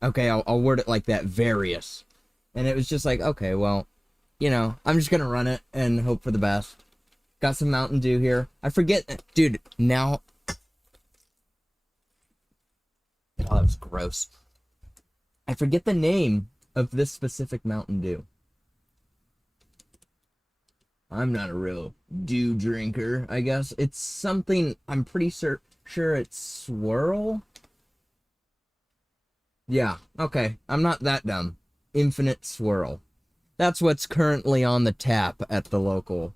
Okay, I'll word it like that, various. And it was just like, okay, well, you know, I'm just gonna run it and hope for the best. Got some Mountain Dew here. I forget, dude, now... Oh, that was gross. I forget the name of this specific Mountain Dew. I'm not a real dew drinker, I guess. It's something, I'm pretty sure it's Swirl? Yeah, okay. I'm not that dumb. Infinite Swirl. That's what's currently on the tap at the local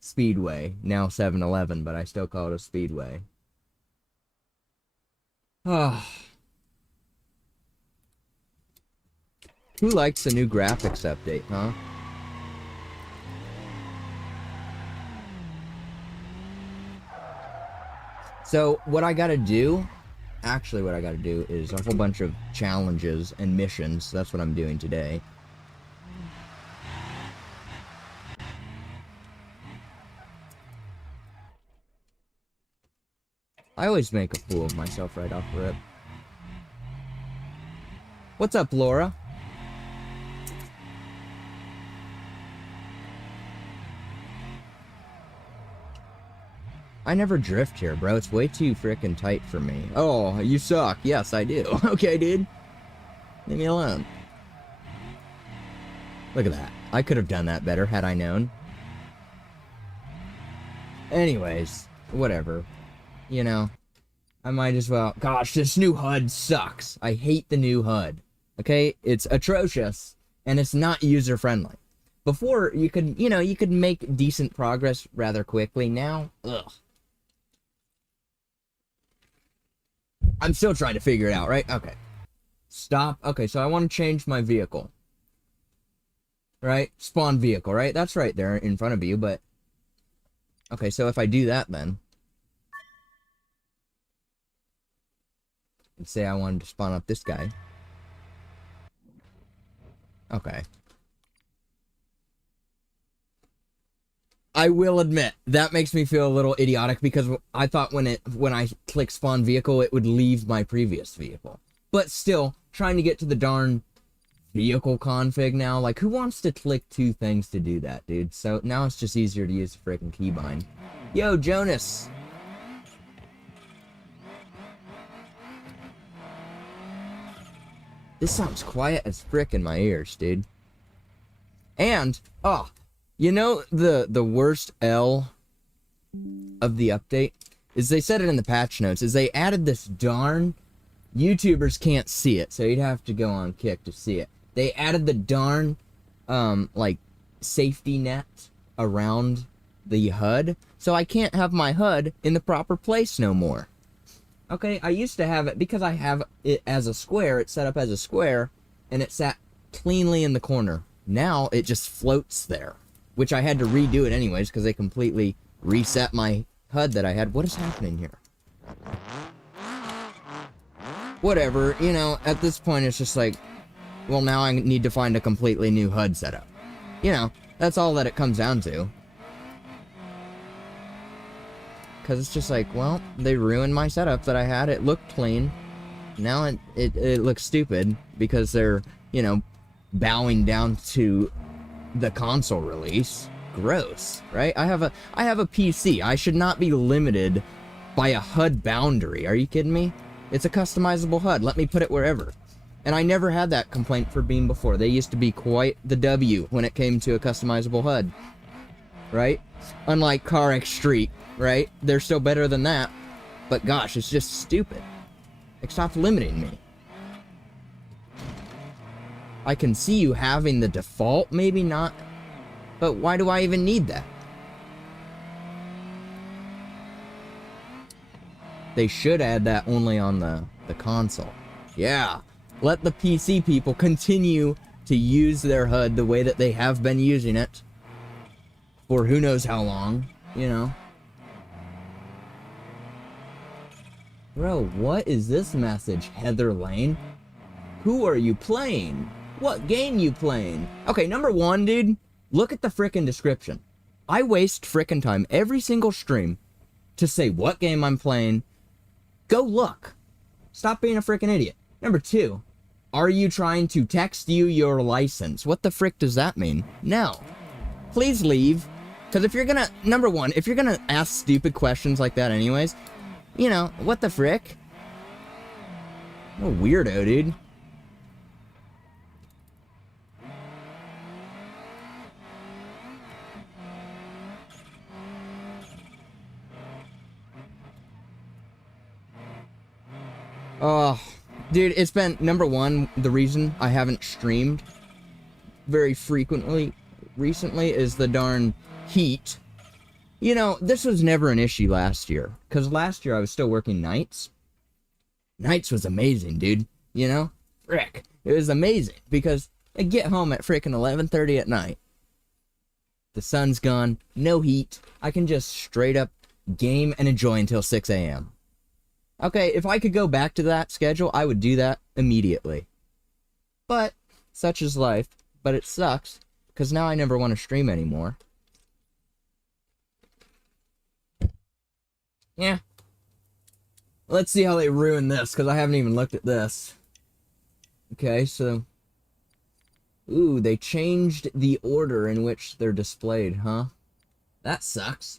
Speedway. Now 7-Eleven, but I still call it a Speedway. Ah. Who likes the new graphics update, huh? So, what I gotta do... Actually, what I gotta do is a whole bunch of challenges and missions. That's what I'm doing today. I always make a fool of myself right off the rip. What's up, Laura? I never drift here, bro. It's way too frickin' tight for me. Oh, you suck. Yes, I do. Okay, dude. Leave me alone. Look at that. I could have done that better had I known. Anyways, whatever. You know, I might as well... Gosh, this new HUD sucks. I hate the new HUD. Okay? It's atrocious, and it's not user-friendly. Before, you could, you know, you could make decent progress rather quickly. Now, ugh. I'm still trying to figure it out, right? Okay. Stop. Okay, so I want to change my vehicle. Right? Spawn vehicle, right? That's right there in front of you, but... Okay, so if I do that, then... Let's say I wanted to spawn up this guy. Okay. I will admit, that makes me feel a little idiotic because I thought when I click spawn vehicle, it would leave my previous vehicle. But still, trying to get to the darn vehicle config now, like, who wants to click two things to do that, dude? So now it's just easier to use the freaking keybind. Yo, Jonas! This sounds quiet as frick in my ears, dude. And, oh... You know, the worst L of the update is they said it in the patch notes, is they added this darn... YouTubers can't see it, so you'd have to go on Kick to see it. They added the darn, like, safety net around the HUD, so I can't have my HUD in the proper place no more. Okay, I used to have it, because I have it as a square, it's set up as a square, and it sat cleanly in the corner. Now, it just floats there. Which I had to redo it anyways, because they completely reset my HUD that I had. What is happening here? Whatever, you know, at this point it's just like, well, now I need to find a completely new HUD setup. You know, that's all that it comes down to. Because it's just like, well, they ruined my setup that I had. It looked clean. Now it looks stupid because they're, you know, bowing down to the console release. Gross, right? I have a PC. I should not be limited by a HUD boundary. Are you kidding me? It's a customizable HUD. Let me put it wherever. And I never had that complaint for Beam before. They used to be quite the W when it came to a customizable HUD. Right? Unlike CarX Street, right? They're still better than that. But gosh, it's just stupid. Like, stop limiting me. I can see you having the default, maybe not. But why do I even need that? They should add that only on the console. Yeah. Let the PC people continue to use their HUD the way that they have been using it. For who knows how long, you know. Bro, what is this message, Heather Lane? Who are you playing? What game you playing? Okay, number one, dude, look at the frickin' description. I waste frickin' time every single stream to say what game I'm playing. Go look. Stop being a frickin' idiot. Number two, are you trying to text you your license? What the frick does that mean? No. Please leave. Because if you're gonna, number one, if you're gonna ask stupid questions like that anyways, you know, what the frick? What a weirdo, dude. Oh, dude, it's been, number one, the reason I haven't streamed very frequently recently is the darn heat. You know, this was never an issue last year, because last year I was still working nights. Nights was amazing, dude, you know? Frick, it was amazing, because I get home at frickin' 11:30 at night. The sun's gone, no heat, I can just straight up game and enjoy until 6 a.m. Okay, if I could go back to that schedule, I would do that immediately. But, such is life. But it sucks, because now I never want to stream anymore. Yeah. Let's see how they ruin this, because I haven't even looked at this. Okay, so... Ooh, they changed the order in which they're displayed, huh? That sucks.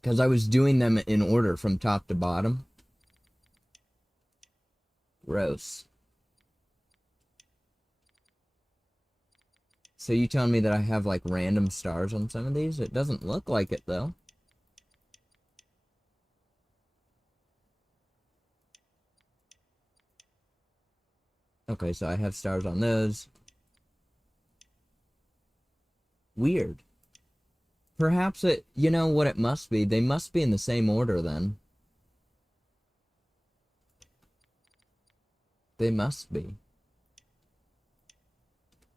Because I was doing them in order from top to bottom. Gross. So you telling me that I have, like, random stars on some of these? It doesn't look like it, though. Okay, so I have stars on those. Weird. Perhaps it, you know what it must be? They must be in the same order, then. They must be.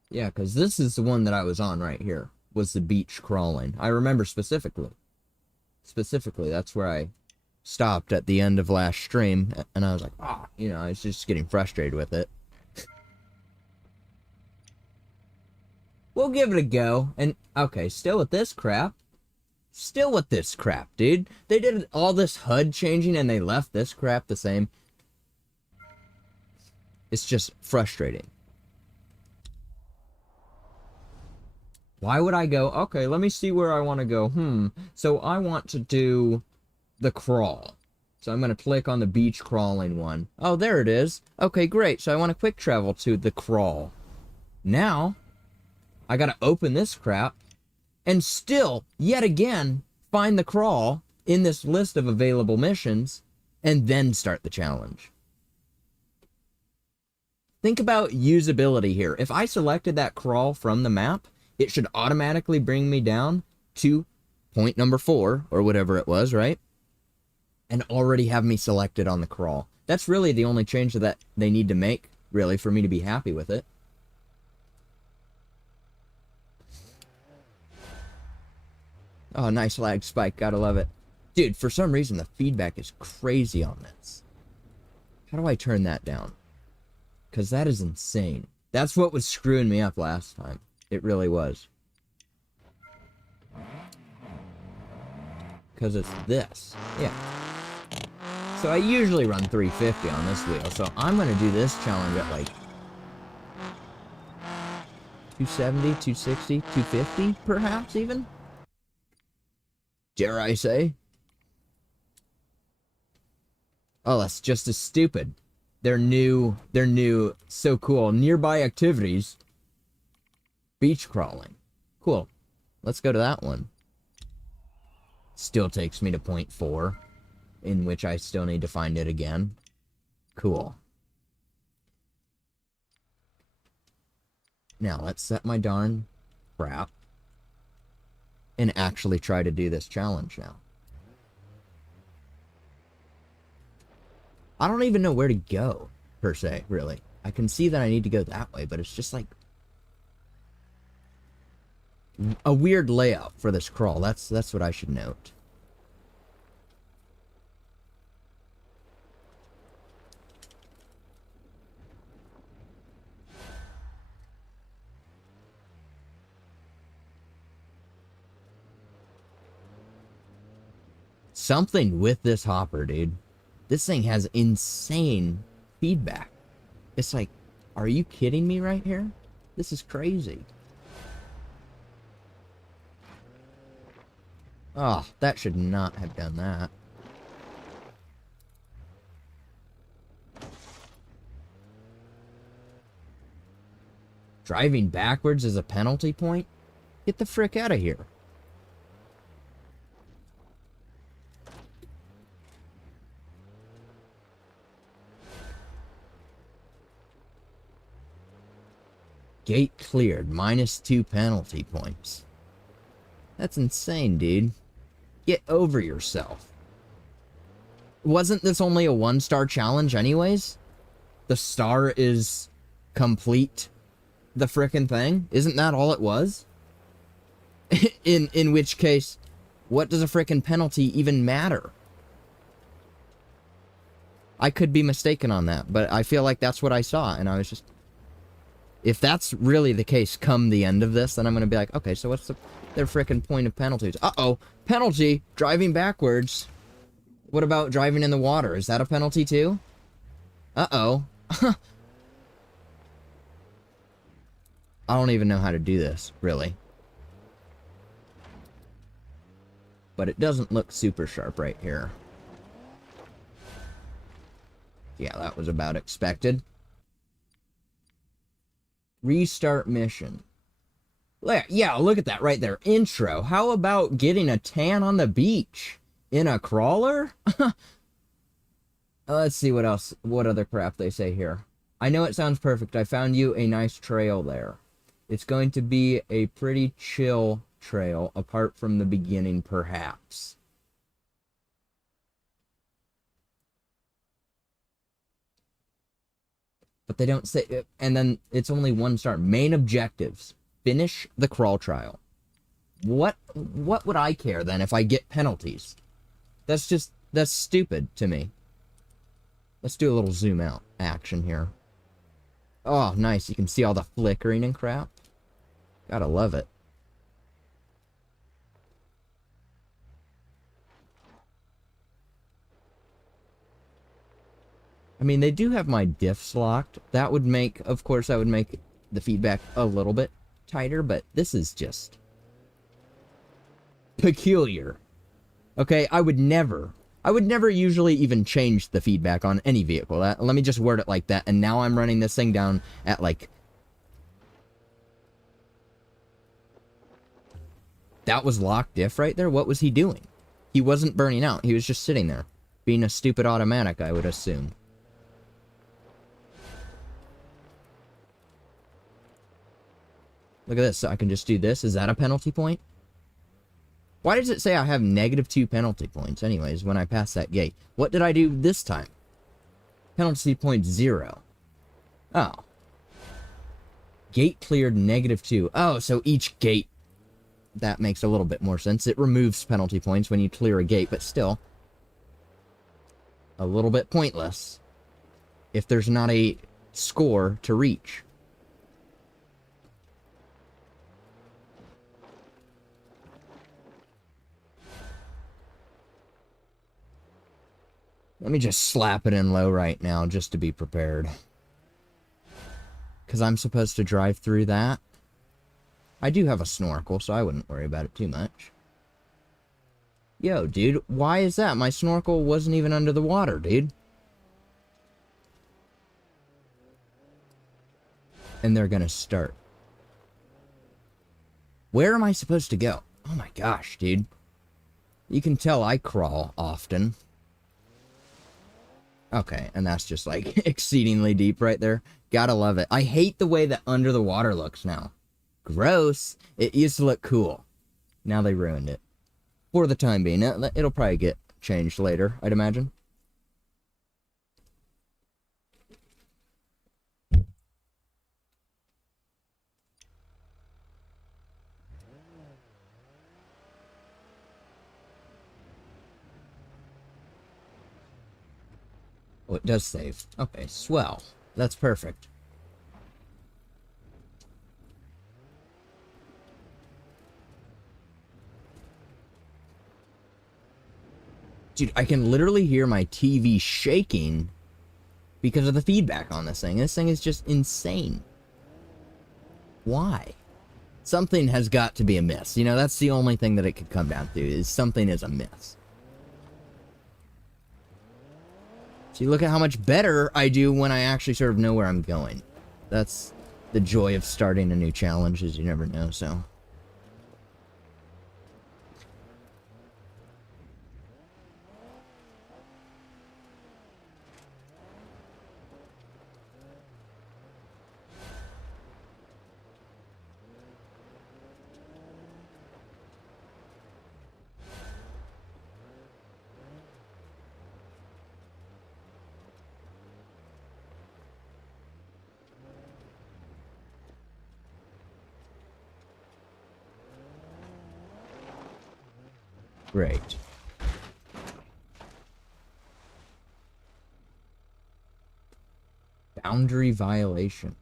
Yeah, because this is the one that I was on right here. Was the beach crawling. I remember specifically. Specifically, that's where I stopped at the end of last stream. And I was like, ah, you know, I was just getting frustrated with it. We'll give it a go. And, okay, still with this crap. Still with this crap, dude. They did all this HUD changing and they left this crap the same. It's just frustrating. Why would I go, okay, let me see where I want to go. So I want to do the crawl. So I'm going to click on the beach crawling one. Oh, there it is. Okay, great. So I want to quick travel to the crawl. Now, I got to open this crap and still, yet again, find the crawl in this list of available missions and then start the challenge. Think about usability here. If I selected that crawl from the map, it should automatically bring me down to point number 4, or whatever it was, right? And already have me selected on the crawl. That's really the only change that they need to make, really, for me to be happy with it. Oh, nice lag spike. Gotta love it. Dude, for some reason, the feedback is crazy on this. How do I turn that down? Because that is insane. That's what was screwing me up last time. It really was. Because it's this. Yeah. So I usually run 350 on this wheel. So I'm going to do this challenge at like 270, 260, 250 perhaps even? Dare I say? Oh, that's just as stupid. They're new. So cool. Nearby activities. Beach crawling. Cool. Let's go to that one. Still takes me to point 4, in which I still need to find it again. Cool. Now, let's set my darn crap and actually try to do this challenge now. I don't even know where to go, per se, really. I can see that I need to go that way, but it's just like a weird layout for this crawl. That's what I should note. Something with this hopper, dude. This thing has insane feedback. It's like, are you kidding me right here? This is crazy. Oh, that should not have done that. Driving backwards is a penalty point? Get the frick out of here. Gate cleared, -2 penalty points. That's insane, dude. Get over yourself. Wasn't this only a 1-star challenge anyways? The star is complete the frickin' thing? Isn't that all it was? in which case, what does a frickin' penalty even matter? I could be mistaken on that, but I feel like that's what I saw, and I was just... If that's really the case come the end of this, then I'm going to be like, okay, so what's their frickin' point of penalties? Uh-oh, penalty, driving backwards. What about driving in the water? Is that a penalty too? Uh-oh. I don't even know how to do this, really. But it doesn't look super sharp right here. Yeah, that was about expected. Restart mission. Yeah, look at that right there. Intro. How about getting a tan on the beach? In a crawler? Let's see what else. What other crap they say here. I know it sounds perfect. I found you a nice trail there. It's going to be a pretty chill trail, apart from the beginning, perhaps. But they don't say, and then it's only 1 star. Main objectives. Finish the crawl trial. What would I care then if I get penalties? That's stupid to me. Let's do a little zoom out action here. Oh, nice. You can see all the flickering and crap. Gotta love it. I mean, they do have my diffs locked. That would make, of course, that would make the feedback a little bit tighter, but this is just peculiar. Okay, I would never usually even change the feedback on any vehicle. Let me just word it like that, and now I'm running this thing down at, like... That was locked diff right there? What was he doing? He wasn't burning out. He was just sitting there, being a stupid automatic, I would assume. Look at this, so I can just do this. Is that a penalty point? Why does it say I have -2 penalty points anyways when I pass that gate? What did I do this time? Penalty point 0. Oh. Gate cleared -2. Oh, so each gate... That makes a little bit more sense. It removes penalty points when you clear a gate, but still... a little bit pointless if there's not a score to reach. Let me just slap it in low right now, just to be prepared. Because I'm supposed to drive through that. I do have a snorkel, so I wouldn't worry about it too much. Yo, dude, why is that? My snorkel wasn't even under the water, dude. and they're gonna start. Where am I supposed to go? Oh my gosh, dude. You can tell I crawl often. Okay, and that's just like exceedingly deep right there. Gotta love it. I hate the way that under the water looks now. Gross. It used to look cool. Now they ruined it. For the time being. It'll probably get changed later, I'd imagine. Oh, it does save. Okay, swell. That's perfect. Dude, I can literally hear my TV shaking because of the feedback on this thing. This thing is just insane. Why? Something has got to be amiss. You know, that's the only thing that it could come down to, is something is amiss. So you look at how much better I do when I actually sort of know where I'm going. That's the joy of starting a new challenge, is you never know, so... Great. Boundary violation.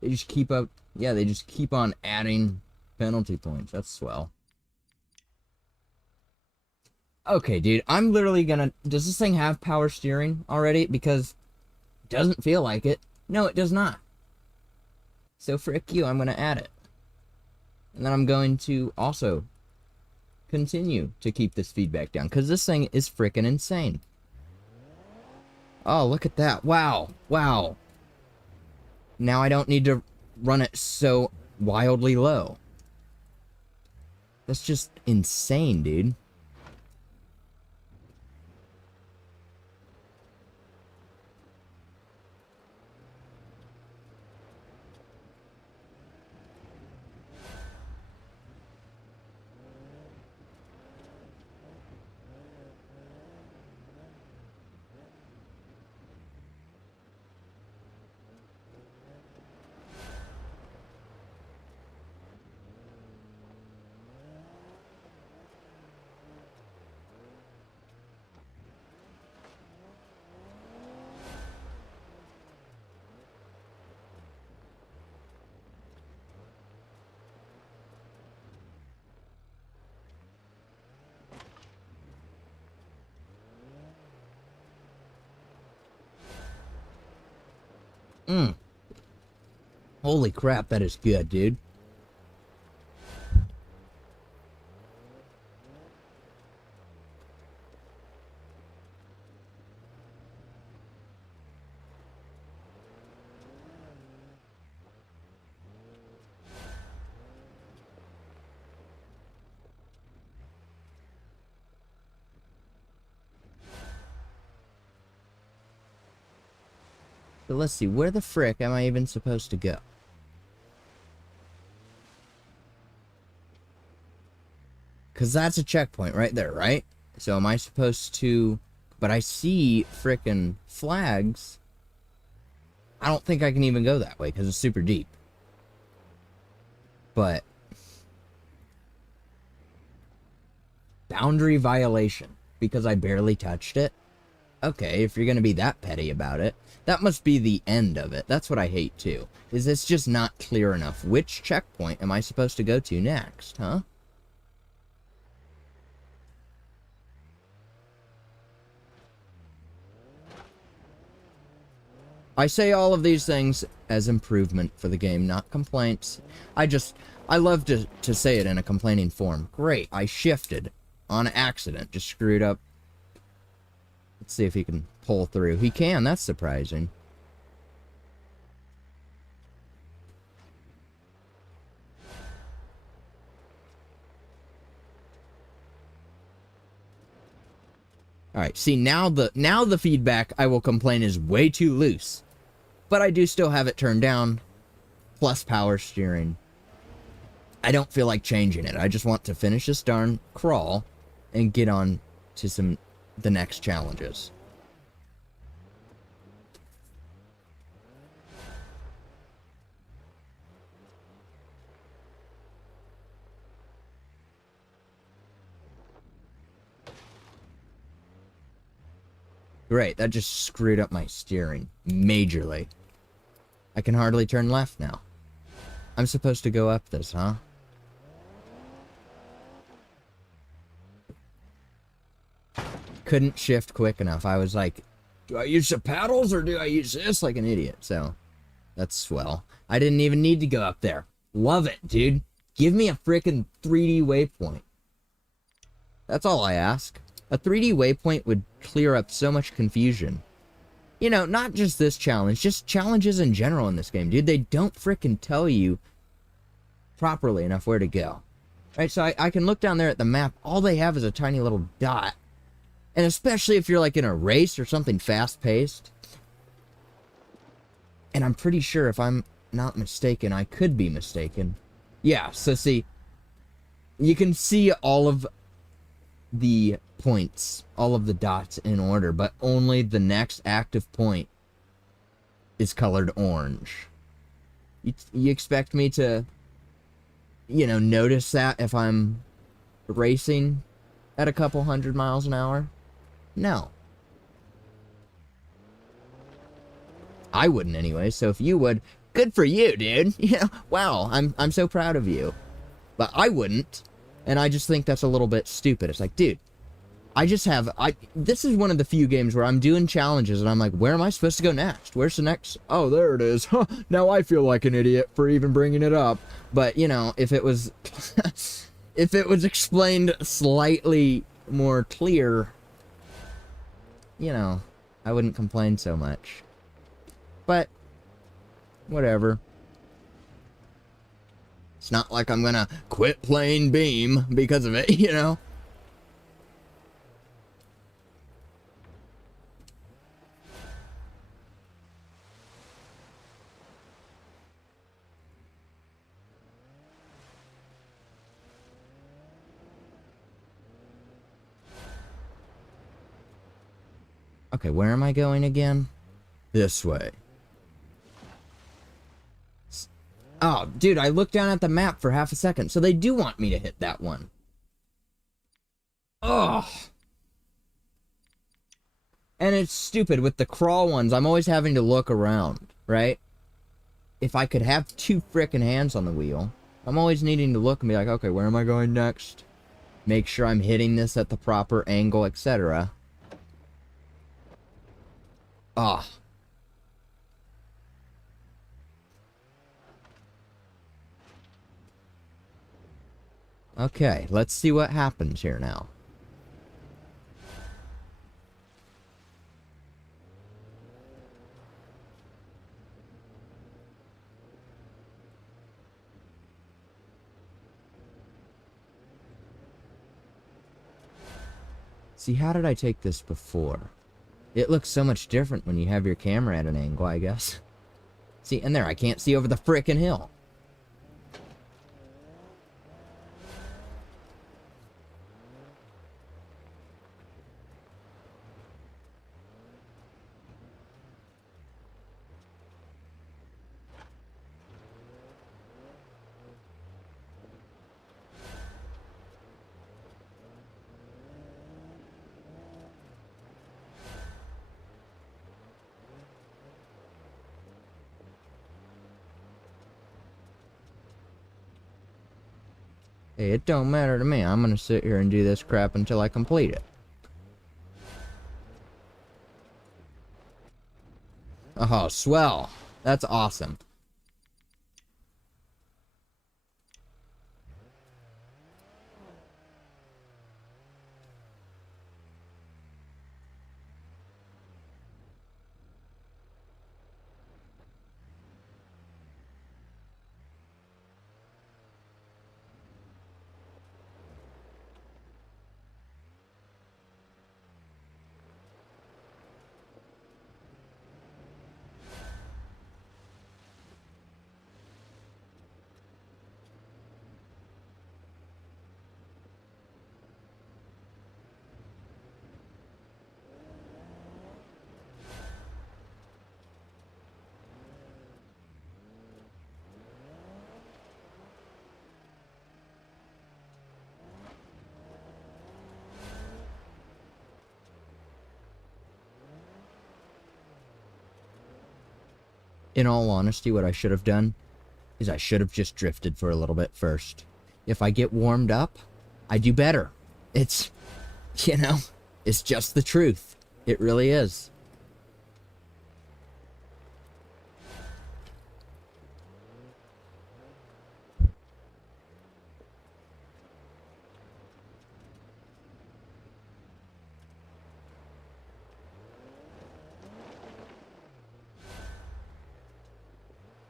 They just keep up... Yeah, they just keep on adding penalty points. That's swell. Okay, dude. I'm literally gonna... Does this thing have power steering already? Because it doesn't feel like it. No, it does not. So frick you, I'm gonna add it. And then I'm going to also continue to keep this feedback down, because this thing is freaking insane. Oh, look at that. Wow. Wow. Now I don't need to run it so wildly low. That's just insane, dude. Holy crap, that is good, dude. So let's see, where the frick am I even supposed to go? Because that's a checkpoint right there, right? So am I supposed to... But I see frickin' flags. I don't think I can even go that way because it's super deep. But... Boundary violation. Because I barely touched it? Okay, if you're gonna be that petty about it. That must be the end of it. That's what I hate too. Is it's just not clear enough. Which checkpoint am I supposed to go to next, huh? I say all of these things as improvement for the game, not complaints. I love to say it in a complaining form. Great, I shifted on accident, just screwed up. Let's see if he can pull through. He can, that's surprising. Alright, see, now the feedback, I will complain, is way too loose. But I do still have it turned down, plus power steering. I don't feel like changing it. I just want to finish this darn crawl and get on to the next challenges. Great, that just screwed up my steering majorly. I can hardly turn left now. I'm supposed to go up this, huh? Couldn't shift quick enough. I was like, do I use the paddles or do I use this like an idiot? So, that's swell. I didn't even need to go up there. Love it, dude. Give me a frickin' 3D waypoint. That's all I ask. A 3D waypoint would clear up so much confusion. You know, not just this challenge, just challenges in general in this game, dude. They don't frickin' tell you properly enough where to go. Right, so I can look down there at the map. All they have is a tiny little dot. And especially if you're like in a race or something fast-paced. And I'm pretty sure, if I'm not mistaken, I could be mistaken. Yeah, so see, you can see all of the points, all of the dots in order, but only the next active point is colored orange. You expect me to, you know, notice that if I'm racing at a couple 100 miles an hour? No. I wouldn't anyway, so if you would, good for you, dude. You know, wow, I'm so proud of you. But I wouldn't. And I just think that's a little bit stupid. It's like, dude, this is one of the few games where I'm doing challenges and I'm like, where am I supposed to go next? Where's the next? Oh, there it is. Huh, now I feel like an idiot for even bringing it up. But, you know, if it was, if it was explained slightly more clear, you know, I wouldn't complain so much. But, whatever. It's not like I'm gonna quit playing Beam because of it, you know? Okay, where am I going again? This way. Oh, dude, I looked down at the map for half a second, so they do want me to hit that one. Ugh. And it's stupid. With the crawl ones, I'm always having to look around, right? If I could have two frickin' hands on the wheel, I'm always needing to look and be like, okay, where am I going next? Make sure I'm hitting this at the proper angle, etc. Ah. Okay, let's see what happens here now. See, how did I take this before? It looks so much different when you have your camera at an angle, I guess. See, and there, I can't see over the frickin' hill. Hey, it don't matter to me. I'm gonna sit here and do this crap until I complete it. Oh, swell. That's awesome. In all honesty, what I should have done is I should have just drifted for a little bit first. If I get warmed up, I do better. It's, you know, it's just the truth. It really is.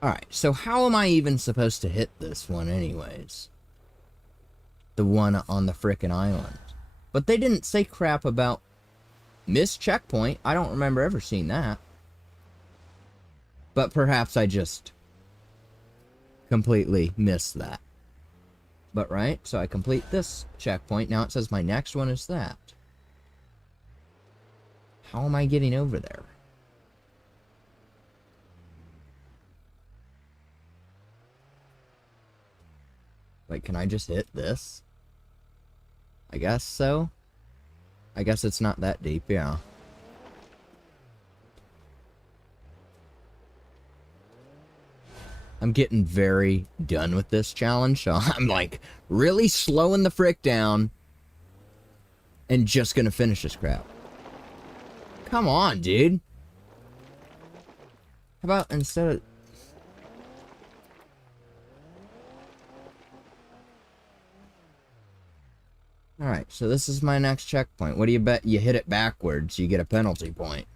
Alright, so how am I even supposed to hit this one anyways? The one on the frickin' island. But they didn't say crap about missed checkpoint. I don't remember ever seeing that. But perhaps I just completely missed that. But right, so I complete this checkpoint. Now it says my next one is that. How am I getting over there? Like, can I just hit this? I guess so. I guess it's not that deep, yeah. I'm getting very done with this challenge, so I'm like really slowing the frick down and just gonna finish this crap. Come on, dude. How about instead of... Alright, so this is my next checkpoint. What do you bet? You hit it backwards, you get a penalty point.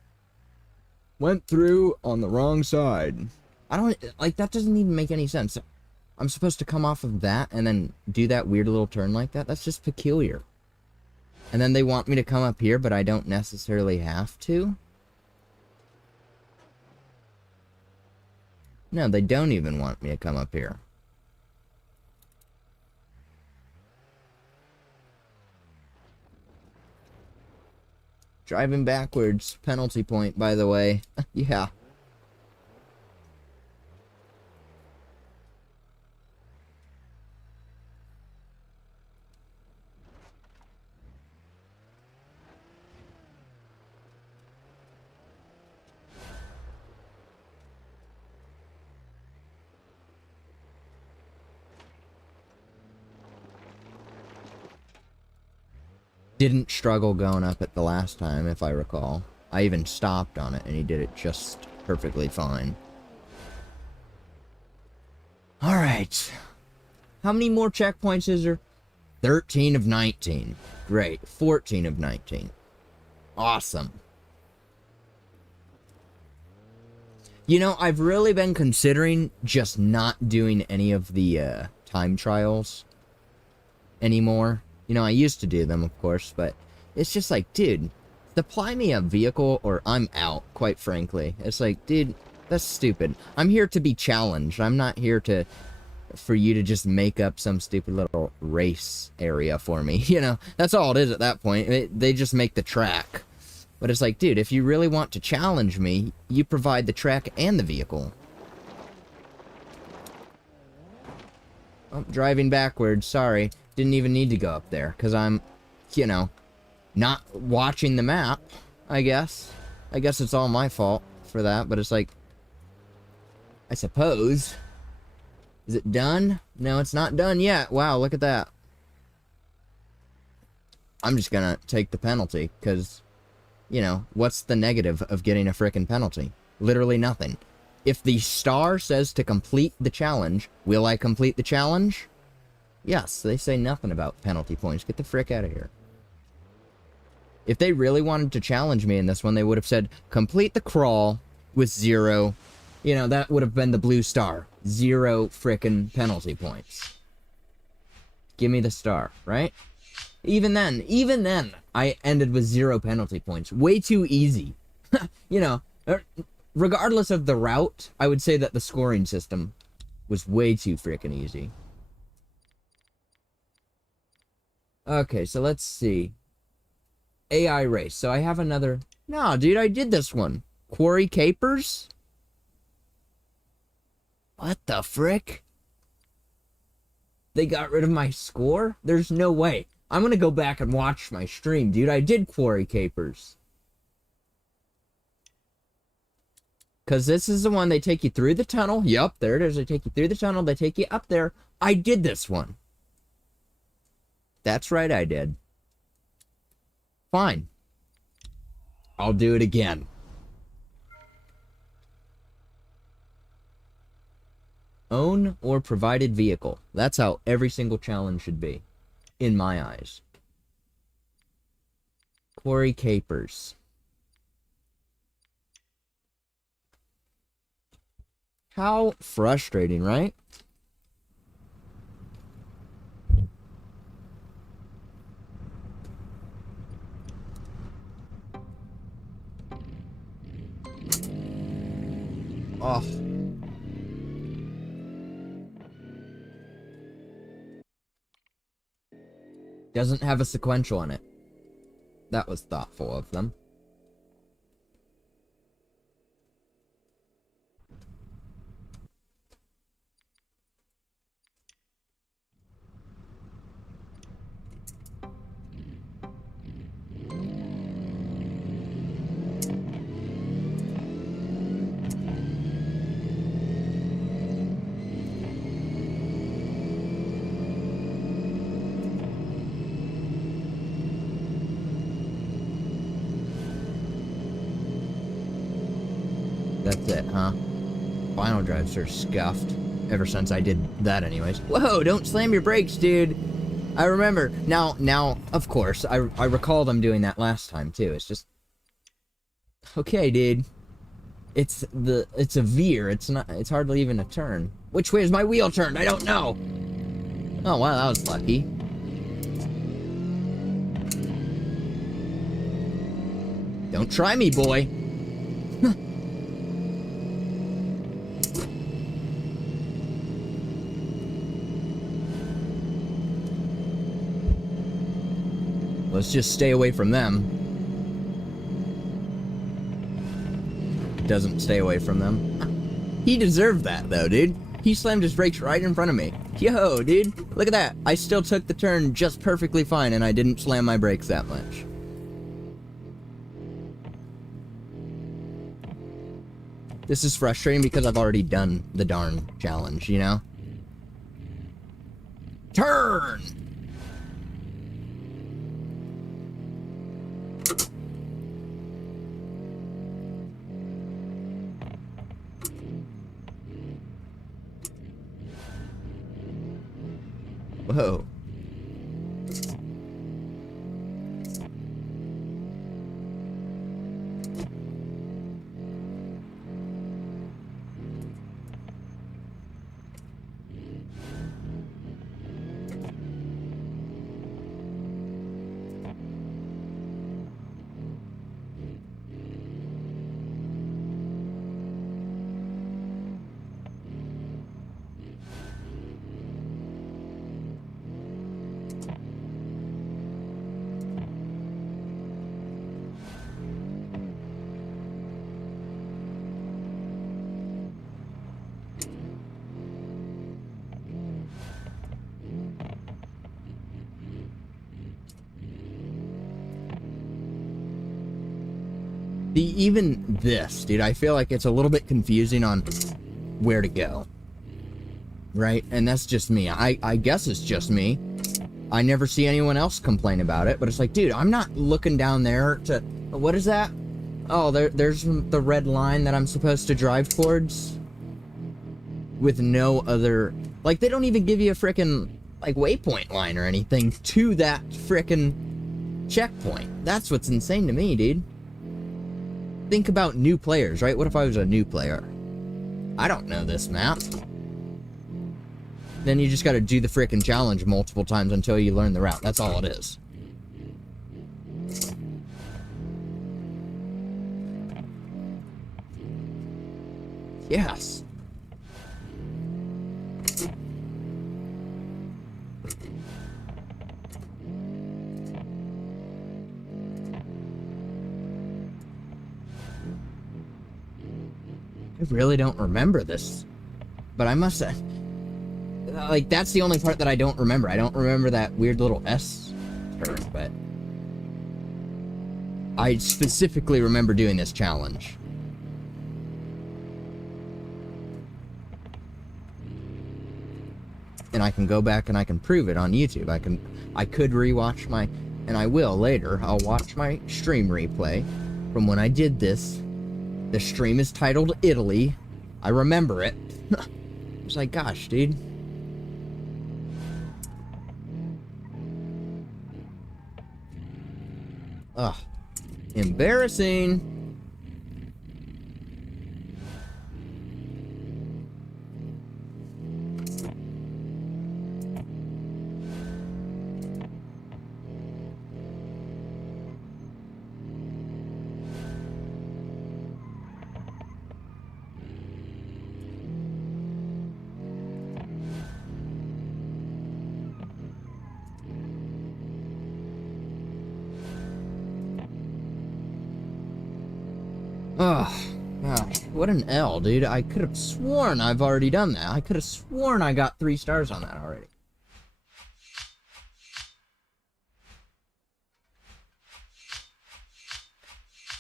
Went through on the wrong side. I don't... Like, that doesn't even make any sense. I'm supposed to come off of that and then do that weird little turn like that? That's just peculiar. And then they want me to come up here, but I don't necessarily have to? No, they don't even want me to come up here. Driving backwards, penalty point, by the way. Yeah. Didn't struggle going up it the last time, if I recall. I even stopped on it, and he did it just perfectly fine. Alright. How many more checkpoints is there? 13 of 19. Great. 14 of 19. Awesome. You know, I've really been considering just not doing any of the time trials anymore. You know, I used to do them, of course, but it's just like, dude, supply me a vehicle or I'm out, quite frankly. It's like, dude, that's stupid. I'm here to be challenged. I'm not here for you to just make up some stupid little race area for me. You know, that's all it is at that point. They just make the track. But it's like, dude, if you really want to challenge me, you provide the track and the vehicle. Oh, driving backwards, sorry. Didn't even need to go up there, because I'm, you know, not watching the map, I guess. I guess it's all my fault for that, but it's like, I suppose. Is it done? No, it's not done yet. Wow, look at that. I'm just gonna take the penalty, because, you know, what's the negative of getting a frickin' penalty? Literally nothing. If the star says to complete the challenge, will I complete the challenge? Yes, they say nothing about penalty points. Get the frick out of here. If they really wanted to challenge me in this one, they would have said, complete the crawl with 0. You know, that would have been the blue star. 0 frickin' penalty points. Give me the star, right? Even then, I ended with 0 penalty points. Way too easy. You know, regardless of the route, I would say that the scoring system was way too frickin' easy. Okay, so let's see. AI race. So I have another... No, dude, I did this one. Quarry Capers? What the frick? They got rid of my score? There's no way. I'm gonna go back and watch my stream, dude. I did Quarry Capers. Because this is the one they take you through the tunnel. Yup, there it is. They take you through the tunnel. They take you up there. I did this one. That's right, I did. Fine. I'll do it again. Own or provided vehicle. That's how every single challenge should be. In my eyes. Quarry capers. How frustrating, right? Oh. Doesn't have a sequential on it. That was thoughtful of them. That's it, huh? Final drives are scuffed. Ever since I did that anyways. Whoa, don't slam your brakes, dude. I remember. Now, of course, I recall them doing that last time, too. It's just... Okay, dude. It's a veer. It's hardly even a turn. Which way is my wheel turned? I don't know. Oh, wow, that was lucky. Don't try me, boy. Let's just stay away from them. Doesn't stay away from them. He deserved that, though, dude. He slammed his brakes right in front of me. Yo, dude. Look at that. I still took the turn just perfectly fine, and I didn't slam my brakes that much. This is frustrating because I've already done the darn challenge, you know? Turn! Whoa. Even this, dude, I feel like it's a little bit confusing on where to go. Right? And that's just me. I guess it's just me. I never see anyone else complain about it, but it's like, dude, I'm not looking down there to... What is that? Oh, there's the red line that I'm supposed to drive towards. With no other... Like, they don't even give you a frickin', like, waypoint line or anything to that frickin' checkpoint. That's what's insane to me, dude. Think about new players, right? What if I was a new player? I don't know this map. Then you just gotta do the frickin' challenge multiple times until you learn the route. That's all it is. Yes. I really don't remember this, but I must have, like, that's the only part that I don't remember. I don't remember that weird little S turn, but I specifically remember doing this challenge. And I can go back and I can prove it on YouTube. I could rewatch my, and I will later. I'll watch my stream replay from when I did this. The stream is titled Italy. I remember it. I was like, gosh, dude. Ugh. Embarrassing. Oh, gosh, what an L, dude. I could have sworn I've already done that. I could have sworn I got 3 stars on that already.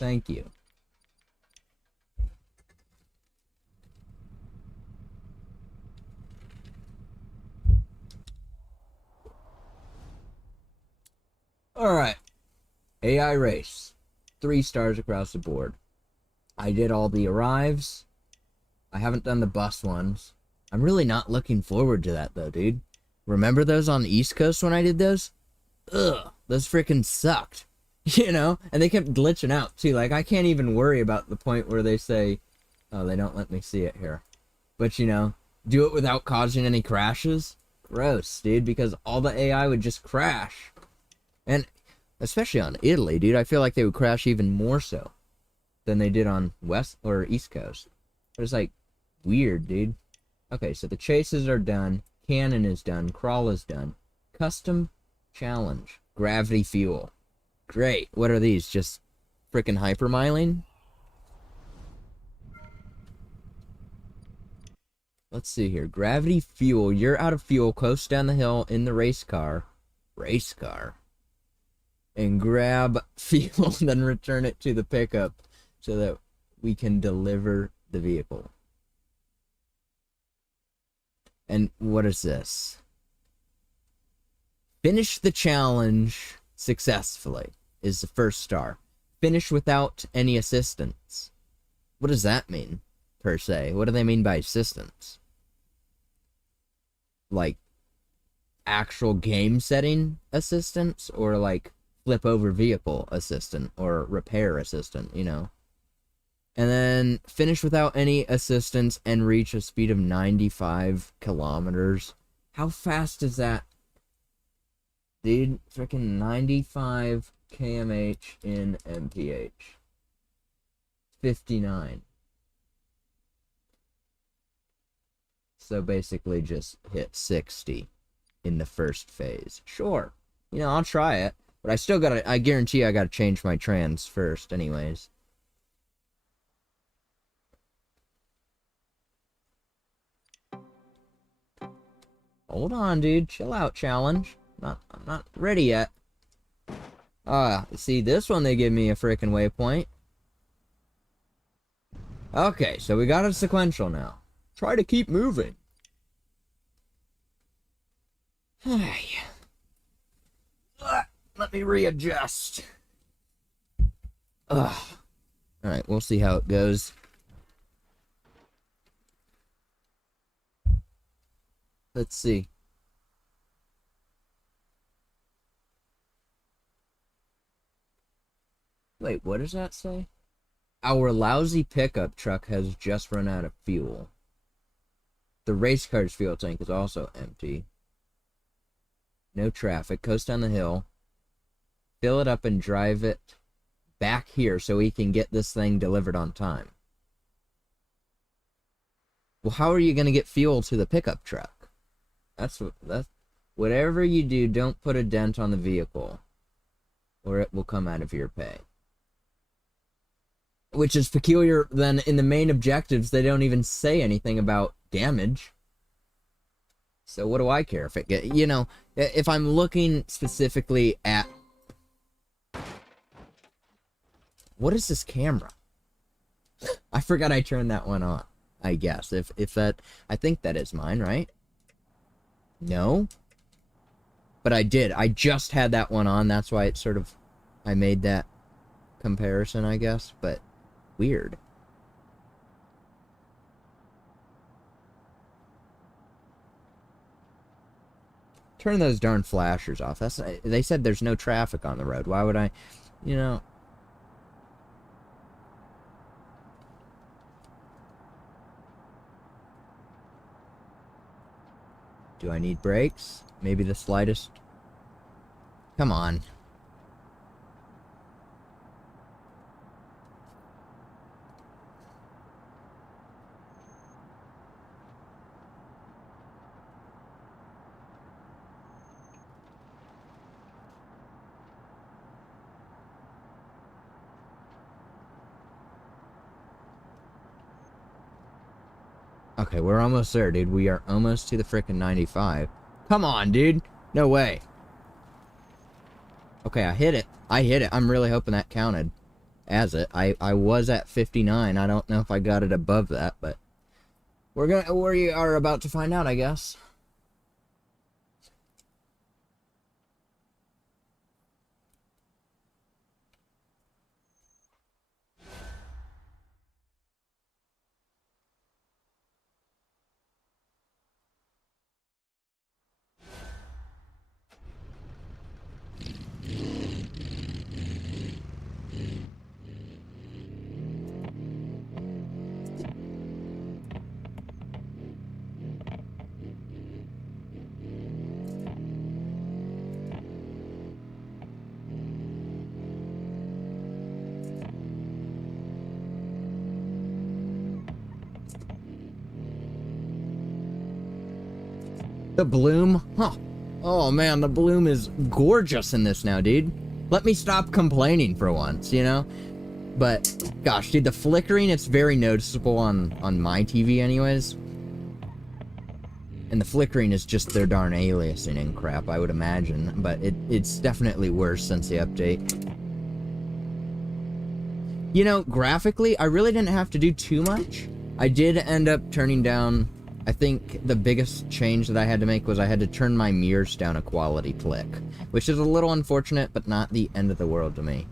Thank you. Alright. AI race. 3 stars across the board. I did all the arrives. I haven't done the bus ones. I'm really not looking forward to that, though, dude. Remember those on the East Coast when I did those? Ugh, those freaking sucked. You know? And they kept glitching out, too. Like, I can't even worry about the point where they say, oh, they don't let me see it here. But, you know, do it without causing any crashes? Gross, dude, because all the AI would just crash. And especially on Italy, dude, I feel like they would crash even more so than they did on West or East Coast. It was like weird, dude. Okay, so the chases are done. Cannon is done. Crawl is done. Custom challenge. Gravity fuel. Great. What are these? Just frickin' hypermiling? Let's see here. Gravity fuel. You're out of fuel. Coast down the hill in the race car. Race car. And grab fuel, then return it to the pickup so that we can deliver the vehicle. And what is this? Finish the challenge successfully is the first star. Finish without any assistance. What does that mean, per se? What do they mean by assistance? Like, actual game setting assistance? Or like flip over vehicle assistant or repair assistant, you know? And then finish without any assistance and reach a speed of 95 kilometers. How fast is that? Dude, freaking 95 kmh in mph. 59. So basically just hit 60 in the first phase. Sure. You know, I'll try it. But I still gotta, I guarantee I gotta change my trans first anyways. Hold on, dude. Chill out, challenge. I'm not ready yet. See, this one they give me a freaking waypoint. Okay, so we got a sequential now. Try to keep moving. Let me readjust. Alright, we'll see how it goes. Let's see. Wait, what does that say? Our lousy pickup truck has just run out of fuel. The race car's fuel tank is also empty. No traffic. Coast down the hill. Fill it up and drive it back here so we can get this thing delivered on time. Well, how are you going to get fuel to the pickup truck? That's whatever you do, don't put a dent on the vehicle, or it will come out of your pay. Which is peculiar, then in the main objectives, they don't even say anything about damage. So what do I care if it get, you know, if I'm looking specifically at... What is this camera? I forgot I turned that one on, I guess. If that, I think that is mine, right? No? But I did. I just had that one on. That's why it sort of... I made that comparison, I guess. But weird. Turn those darn flashers off. They said there's no traffic on the road. Why would I... You know... Do I need brakes? Maybe the slightest? Come on. Okay, we're almost there, dude. We are almost to the frickin' 95. Come on, dude. No way. Okay, I hit it. I hit it. I'm really hoping that counted as it. I was at 59. I don't know if I got it above that, but we are about to find out, I guess. The bloom? Huh. Oh man, the bloom is gorgeous in this now, dude. Let me stop complaining for once, you know? But, gosh, dude, the flickering, it's very noticeable on my TV anyways. And the flickering is just their darn aliasing and crap, I would imagine. But it's definitely worse since the update. You know, graphically, I really didn't have to do too much. I did end up turning down... I think the biggest change that I had to make was I had to turn my mirrors down a quality click. Which is a little unfortunate, but not the end of the world to me.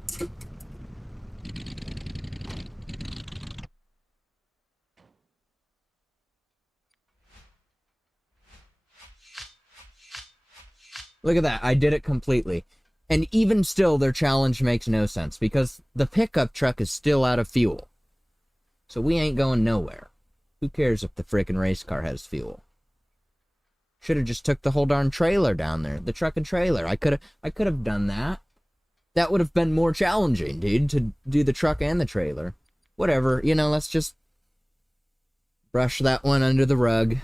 Look at that, I did it completely. And even still, their challenge makes no sense, because the pickup truck is still out of fuel. So we ain't going nowhere. Who cares if the frickin' race car has fuel? Should have just took the whole darn trailer down there. The truck and trailer. I could have done that. That would have been more challenging, dude, to do the truck and the trailer. Whatever, you know, let's just brush that one under the rug.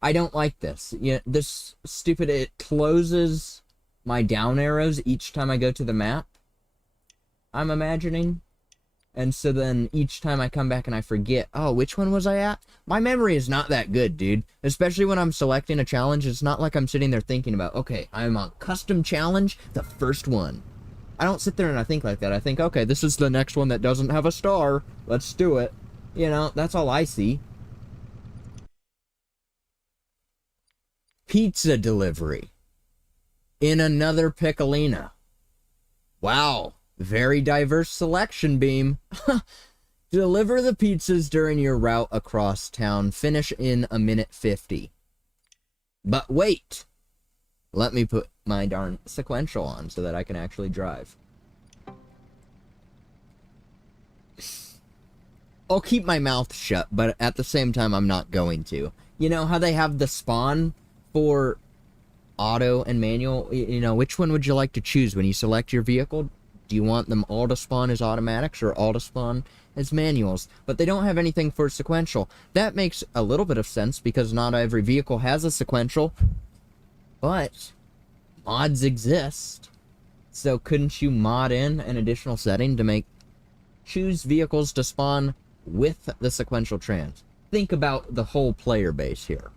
I don't like this. Yeah, this stupid, it closes my down arrows each time I go to the map. I'm imagining. And so then each time I come back and I forget, oh, which one was I at? My memory is not that good, dude. Especially when I'm selecting a challenge, it's not like I'm sitting there thinking about, okay, I'm on custom challenge, the first one. I don't sit there and I think like that. I think, okay, this is the next one that doesn't have a star. Let's do it. You know, that's all I see. Pizza delivery. In another Piccolina. Wow. Very diverse selection, Beam. Deliver the pizzas during your route across town. Finish in 1:50. But wait. Let me put my darn sequential on so that I can actually drive. I'll keep my mouth shut, but at the same time, I'm not going to. You know how they have the spawn for auto and manual? You know, which one would you like to choose when you select your vehicle? Do you want them all to spawn as automatics or all to spawn as manuals? But they don't have anything for sequential. That makes a little bit of sense because not every vehicle has a sequential. But mods exist. So couldn't you mod in an additional setting to make choose vehicles to spawn with the sequential trans? Think about the whole player base here.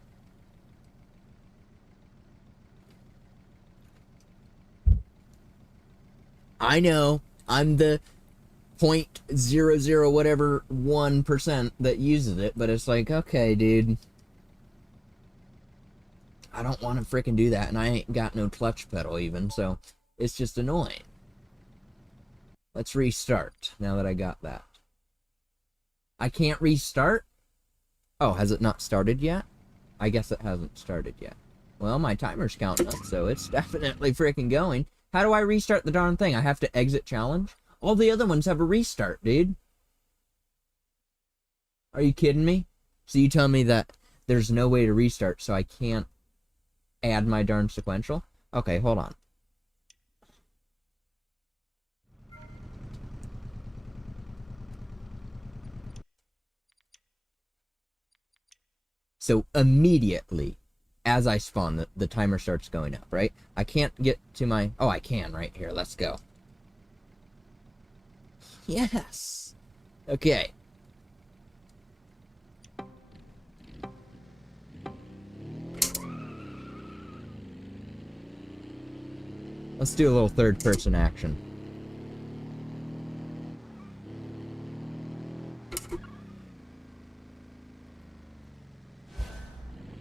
I know, I'm the .00 whatever 1% that uses it, but it's like, okay, dude, I don't want to freaking do that, and I ain't got no clutch pedal even, so it's just annoying. Let's restart now that I got that. I can't restart? Oh, has it not started yet? I guess it hasn't started yet. Well, my timer's counting up, so it's definitely freaking going. How do I restart the darn thing? I have to exit challenge? All the other ones have a restart, dude. Are you kidding me? So you tell me that there's no way to restart, so I can't add my darn sequential? Okay, hold on. So immediately, as I spawn, the timer starts going up, right? I can't get to my... Oh, I can right here. Let's go. Yes! Okay. Let's do a little third-person action.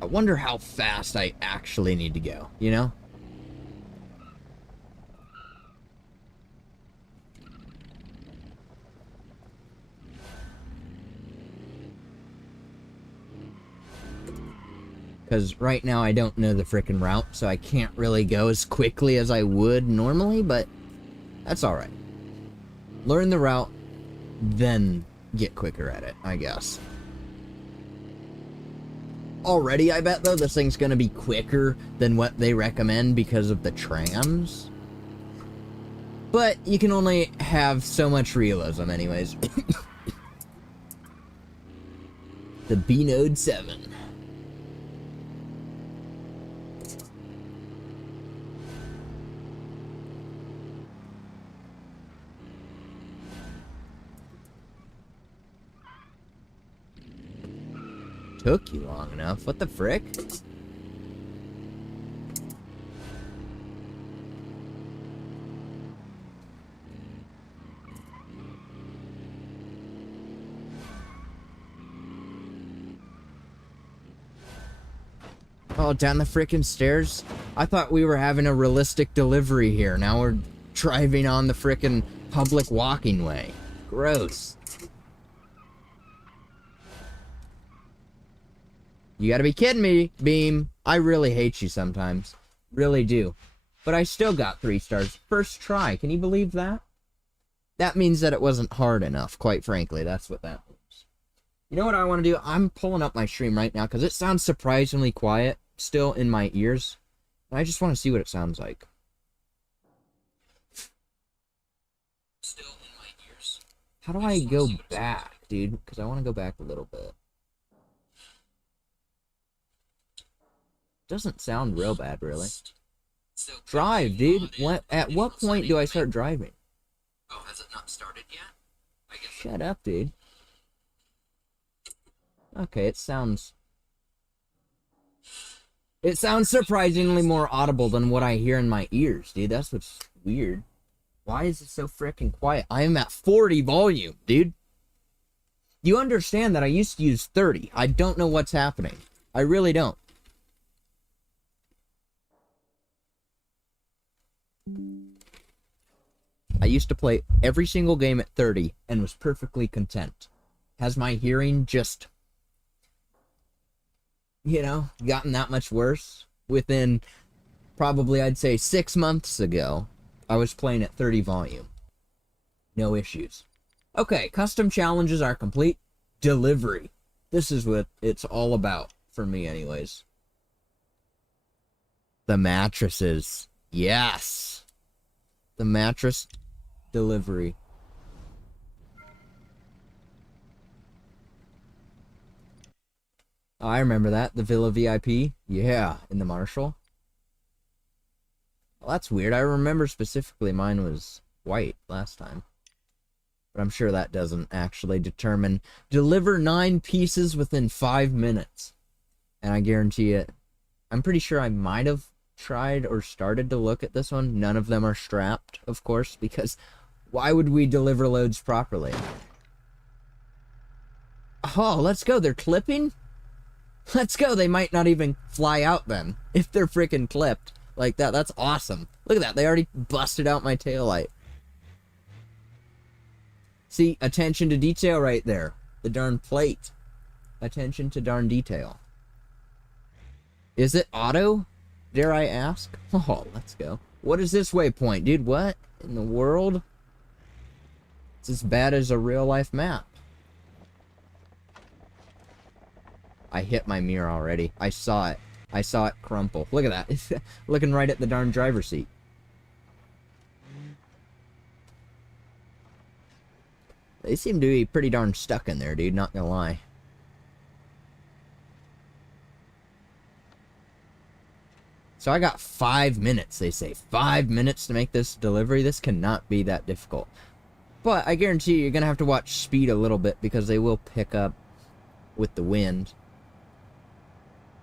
I wonder how fast I actually need to go, you know? Because right now I don't know the frickin' route, so I can't really go as quickly as I would normally, but that's alright. Learn the route, then get quicker at it, I guess. Already, I bet, though, this thing's gonna be quicker than what they recommend because of the trams. But you can only have so much realism, anyways. The B-Node 7. Took you long enough. What the frick? Oh, down the frickin' stairs? I thought we were having a realistic delivery here. Now we're driving on the frickin' public walking way. Gross. You gotta be kidding me, Beam. I really hate you sometimes. Really do. But I still got 3 stars. First try. Can you believe that? That means that it wasn't hard enough, quite frankly. That's what that means. You know what I want to do? I'm pulling up my stream right now because it sounds surprisingly quiet still in my ears. And I just want to see what it sounds like. Still in my ears. How do I go back, dude? Because I want to go back a little bit. Doesn't sound real bad, really. Drive, dude. At what point do I start driving? Oh, has it not started yet? I guess. Shut up, dude. Okay, it sounds surprisingly more audible than what I hear in my ears, dude. That's what's weird. Why is it so freaking quiet? I am at 40 volume, dude. You understand that I used to use 30. I don't know what's happening. I really don't. I used to play every single game at 30 and was perfectly content. Has my hearing just, you know, gotten that much worse? Within probably, I'd say, 6 months ago, I was playing at 30 volume. No issues. Okay, custom challenges are complete. Delivery. This is what it's all about, for me anyways. The mattresses. Yes! The mattress delivery. Oh, I remember that. The Villa VIP. Yeah, in the Marshall. Well, that's weird. I remember specifically mine was white last time. But I'm sure that doesn't actually determine. Deliver 9 pieces within 5 minutes. And I guarantee it. I'm pretty sure I might have tried or started to look at this one. None of them are strapped, of course, because Why would we deliver loads properly? Oh, let's go. They're clipping? Let's go. They might not even fly out then. If they're freaking clipped like that. That's awesome. Look at that. They already busted out my taillight. See, attention to detail right there. The darn plate. Attention to darn detail. Is it auto? Dare I ask? Oh, let's go. What is this waypoint, dude? What in the world? It's as bad as a real-life map. I hit my mirror already. I saw it. I saw it crumple. Look at that. It's looking right at the darn driver's seat. They seem to be pretty darn stuck in there, dude. Not gonna lie. So I got 5 minutes, they say. 5 minutes to make this delivery? This cannot be that difficult. But I guarantee you're gonna have to watch speed a little bit because they will pick up with the wind.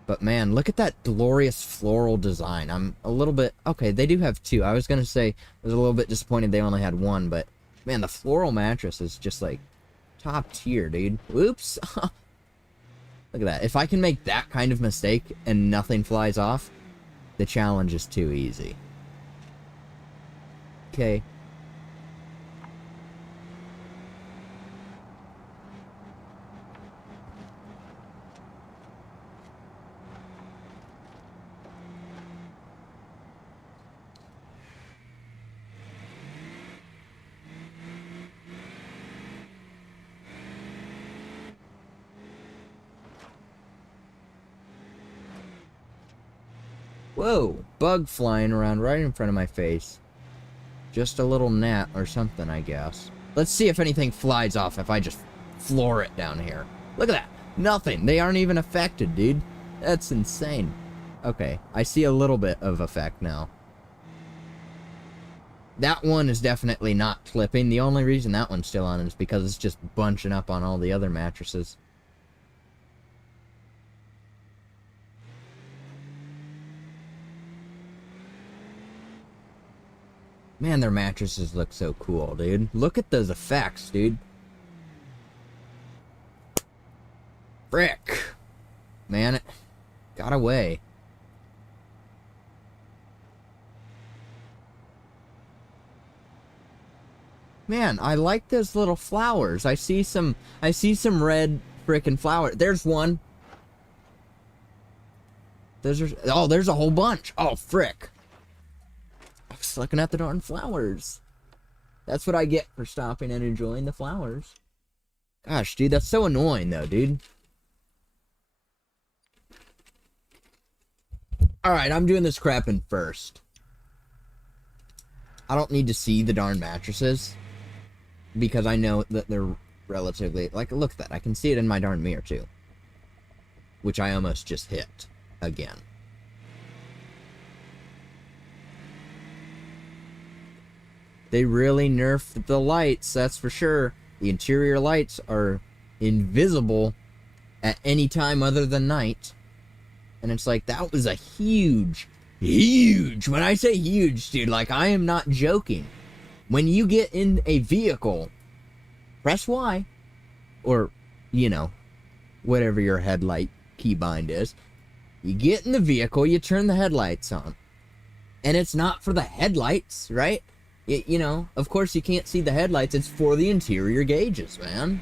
But man, look at that glorious floral design. I'm a little bit... Okay, they do have two. I was gonna say I was a little bit disappointed they only had one, but... Man, the floral mattress is just like top tier, dude. Whoops. Look at that. If I can make that kind of mistake and nothing flies off, the challenge is too easy. Okay. Whoa, bug flying around right in front of my face. Just a little gnat or something, I guess. Let's see if anything flies off if I just floor it down here. Look at that. Nothing. They aren't even affected, dude. That's insane. Okay, I see a little bit of effect now. That one is definitely not clipping. The only reason that one's still on is because it's just bunching up on all the other mattresses. Man, their mattresses look so cool, dude. Look at those effects, dude. Frick. Man, it got away. Man, I like those little flowers. I see some red frickin' flower. There's one. Oh, there's a whole bunch. Oh, frick. I was looking at the darn flowers. That's what I get for stopping and enjoying the flowers. Gosh, dude, that's so annoying, though, dude. Alright, I'm doing this crapping first. I don't need to see the darn mattresses. Because I know that they're relatively... Like, look at that. I can see it in my darn mirror, too. Which I almost just hit. Again. They really nerfed the lights, that's for sure. The interior lights are invisible at any time other than night. And it's like, that was a huge, when I say huge, dude, like, I am not joking. When you get in a vehicle, press Y, or, you know, whatever your headlight keybind is. You get in the vehicle, you turn the headlights on. And it's not for the headlights, right? You know, of course you can't see the headlights, it's for the interior gauges, man.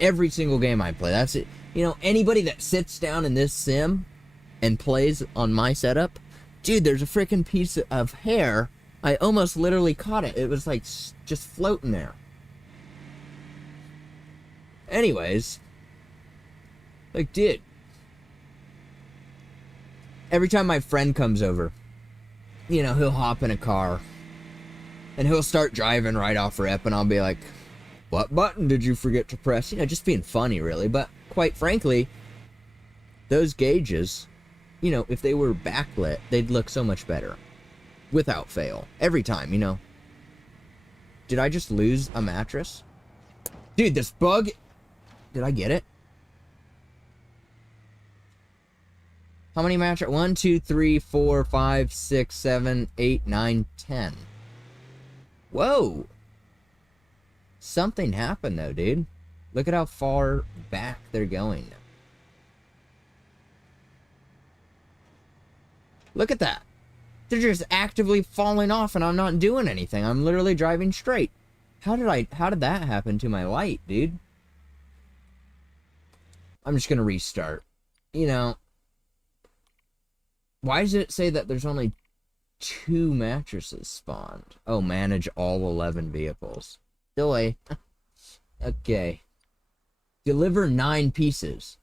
Every single game I play, that's it. You know, anybody that sits down in this sim and plays on my setup, dude, there's a freaking piece of hair. I almost literally caught it. It was like just floating there. Anyways, like, dude, every time my friend comes over, you know, he'll hop in a car and he'll start driving right off rip, and I'll be like, what button did you forget to press? You know, just being funny, really. But quite frankly, those gauges, you know, if they were backlit, they'd look so much better. Without fail. Every time, you know. Did I just lose a mattress? Dude, this bug... Did I get it? How many mattresses? 1, 2, 3, 4, 5, 6, 7, 8, 9, 10. Whoa! Something happened though, dude. Look at how far back they're going. Look at that. They're just actively falling off and I'm not doing anything. I'm literally driving straight. How did that happen to my light, dude? I'm just gonna restart. You know, why does it say that there's only 2 mattresses spawned? Oh, manage all 11 vehicles. Delay. Okay. Deliver 9 pieces.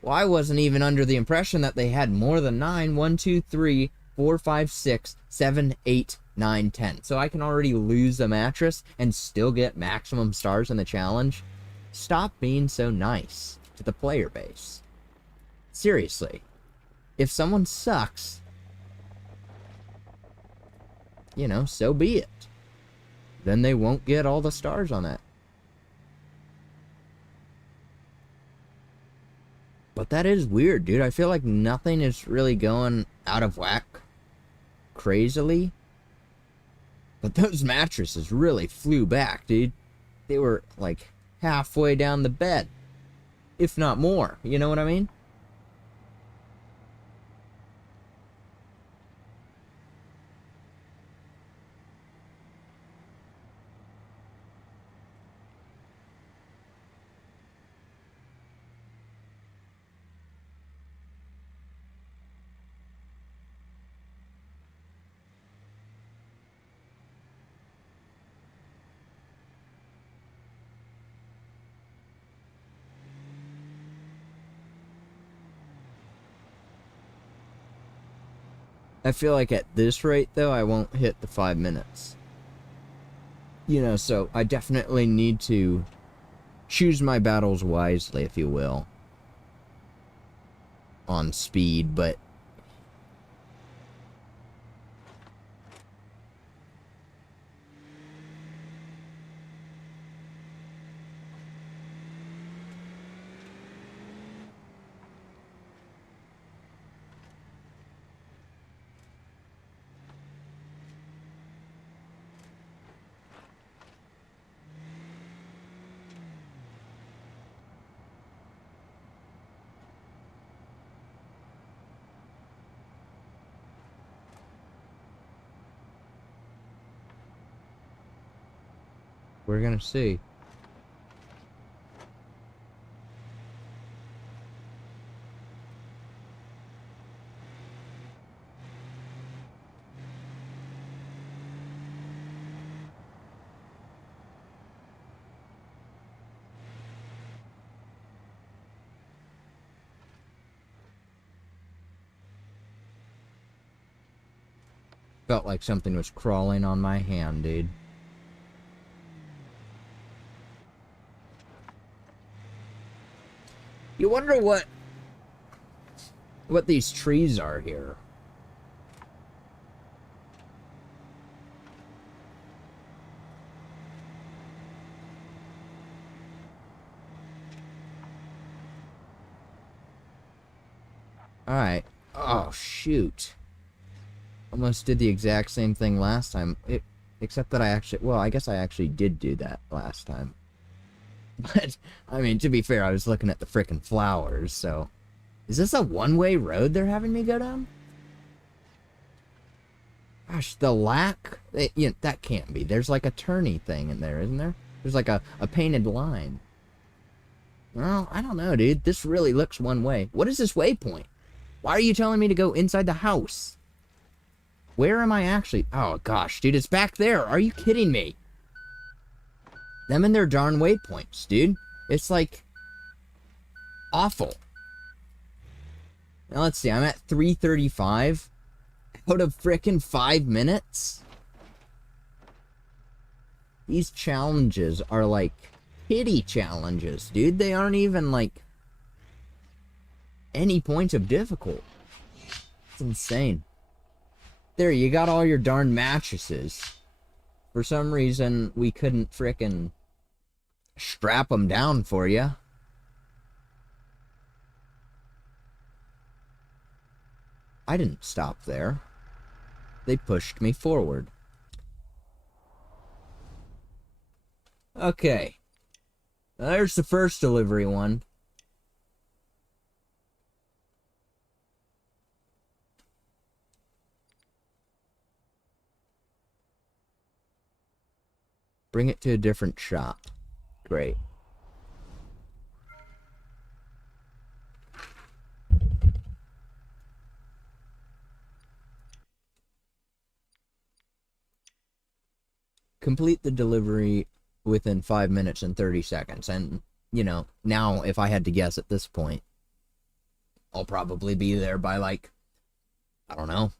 Well, I wasn't even under the impression that they had more than 9. 1, 2, 3, 4, 5, 6, 7, 8, 9, 10. So I can already lose a mattress and still get maximum stars in the challenge? Stop being so nice to the player base. Seriously. If someone sucks, you know, so be it. Then they won't get all the stars on that. But that is weird, dude. I feel like nothing is really going out of whack crazily. But those mattresses really flew back, dude. They were like halfway down the bed. If not more. You know what I mean? I feel like at this rate, though, I won't hit the 5 minutes. You know, so I definitely need to choose my battles wisely, if you will. On speed, but... we're gonna see. Felt like something was crawling on my hand, dude. You wonder what these trees are here. Alright. Oh, shoot. Almost did the exact same thing last time. Except that I actually... Well, I guess I actually did do that last time. But, I mean, to be fair, I was looking at the frickin' flowers, so... Is this a one-way road they're having me go down? Gosh, the lack... You know, that can't be. There's like a turny thing in there, isn't there? There's like a painted line. Well, I don't know, dude. This really looks one way. What is this waypoint? Why are you telling me to go inside the house? Where am I actually... Oh, gosh, dude, it's back there. Are you kidding me? Them and their darn waypoints, dude. It's like... awful. Now, let's see. I'm at 3:35. Out of frickin' 5 minutes? These challenges are like... pity challenges, dude. They aren't even, like... any points of difficult. It's insane. There, you got all your darn mattresses. For some reason, we couldn't frickin' strap them down for you. I didn't stop there. They pushed me forward. Okay. There's the first delivery one. Bring it to a different shop. Great. Complete the delivery within 5 minutes and 30 seconds. And, you know, now if I had to guess at this point, I'll probably be there by like, I don't know,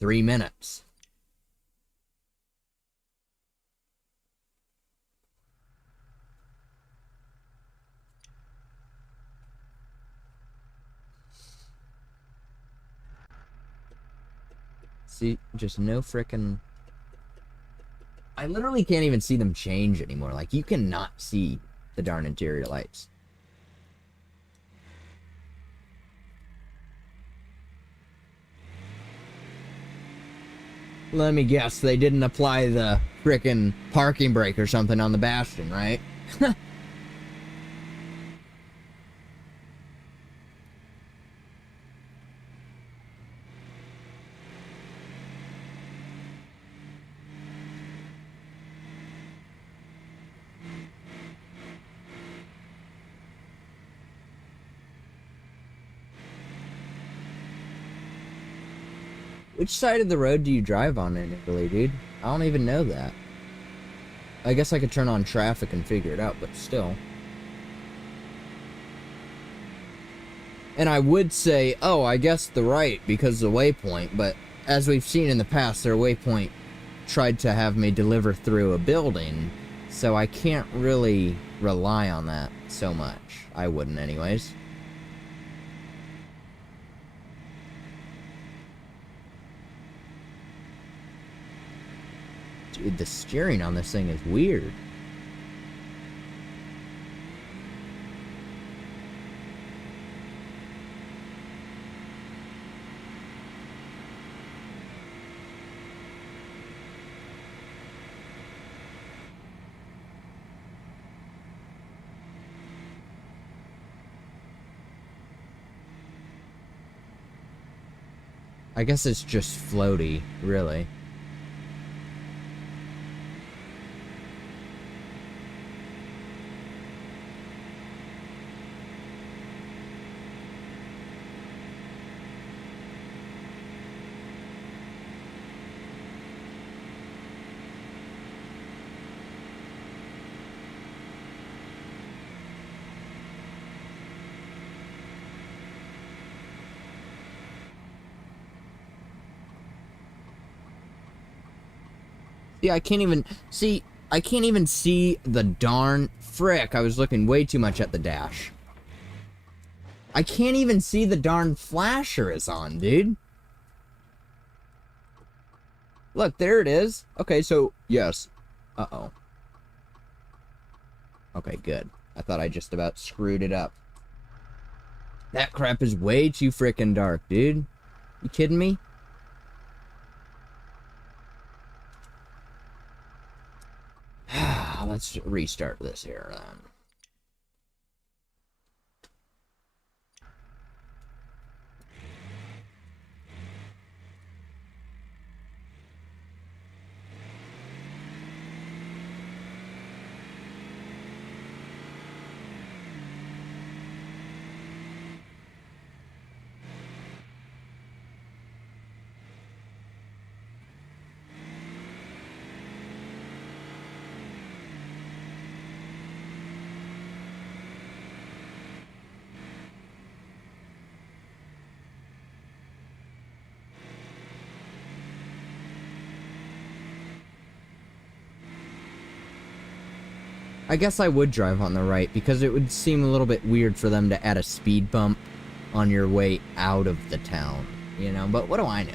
3 minutes. See, just no frickin'... I literally can't even see them change anymore. Like, you cannot see the darn interior lights. Let me guess, they didn't apply the frickin' parking brake or something on the Bastion, right? Which side of the road do you drive on in Italy, dude? I don't even know that. I guess I could turn on traffic and figure it out, but still. And I would say, oh, I guess the right, because the waypoint, but as we've seen in the past, their waypoint tried to have me deliver through a building, so I can't really rely on that so much. I wouldn't anyways. Dude, the steering on this thing is weird. I guess it's just floaty, really. Yeah, I can't even see the darn frick. I was looking way too much at the dash. I can't even see the darn flasher is on, dude. Look, there it is. Okay, so, yes. Uh-oh. Okay, good. I thought I just about screwed it up. That crap is way too frickin' dark, dude. You kidding me? Let's restart this here, then. I guess I would drive on the right, because it would seem a little bit weird for them to add a speed bump on your way out of the town, you know? But what do I know?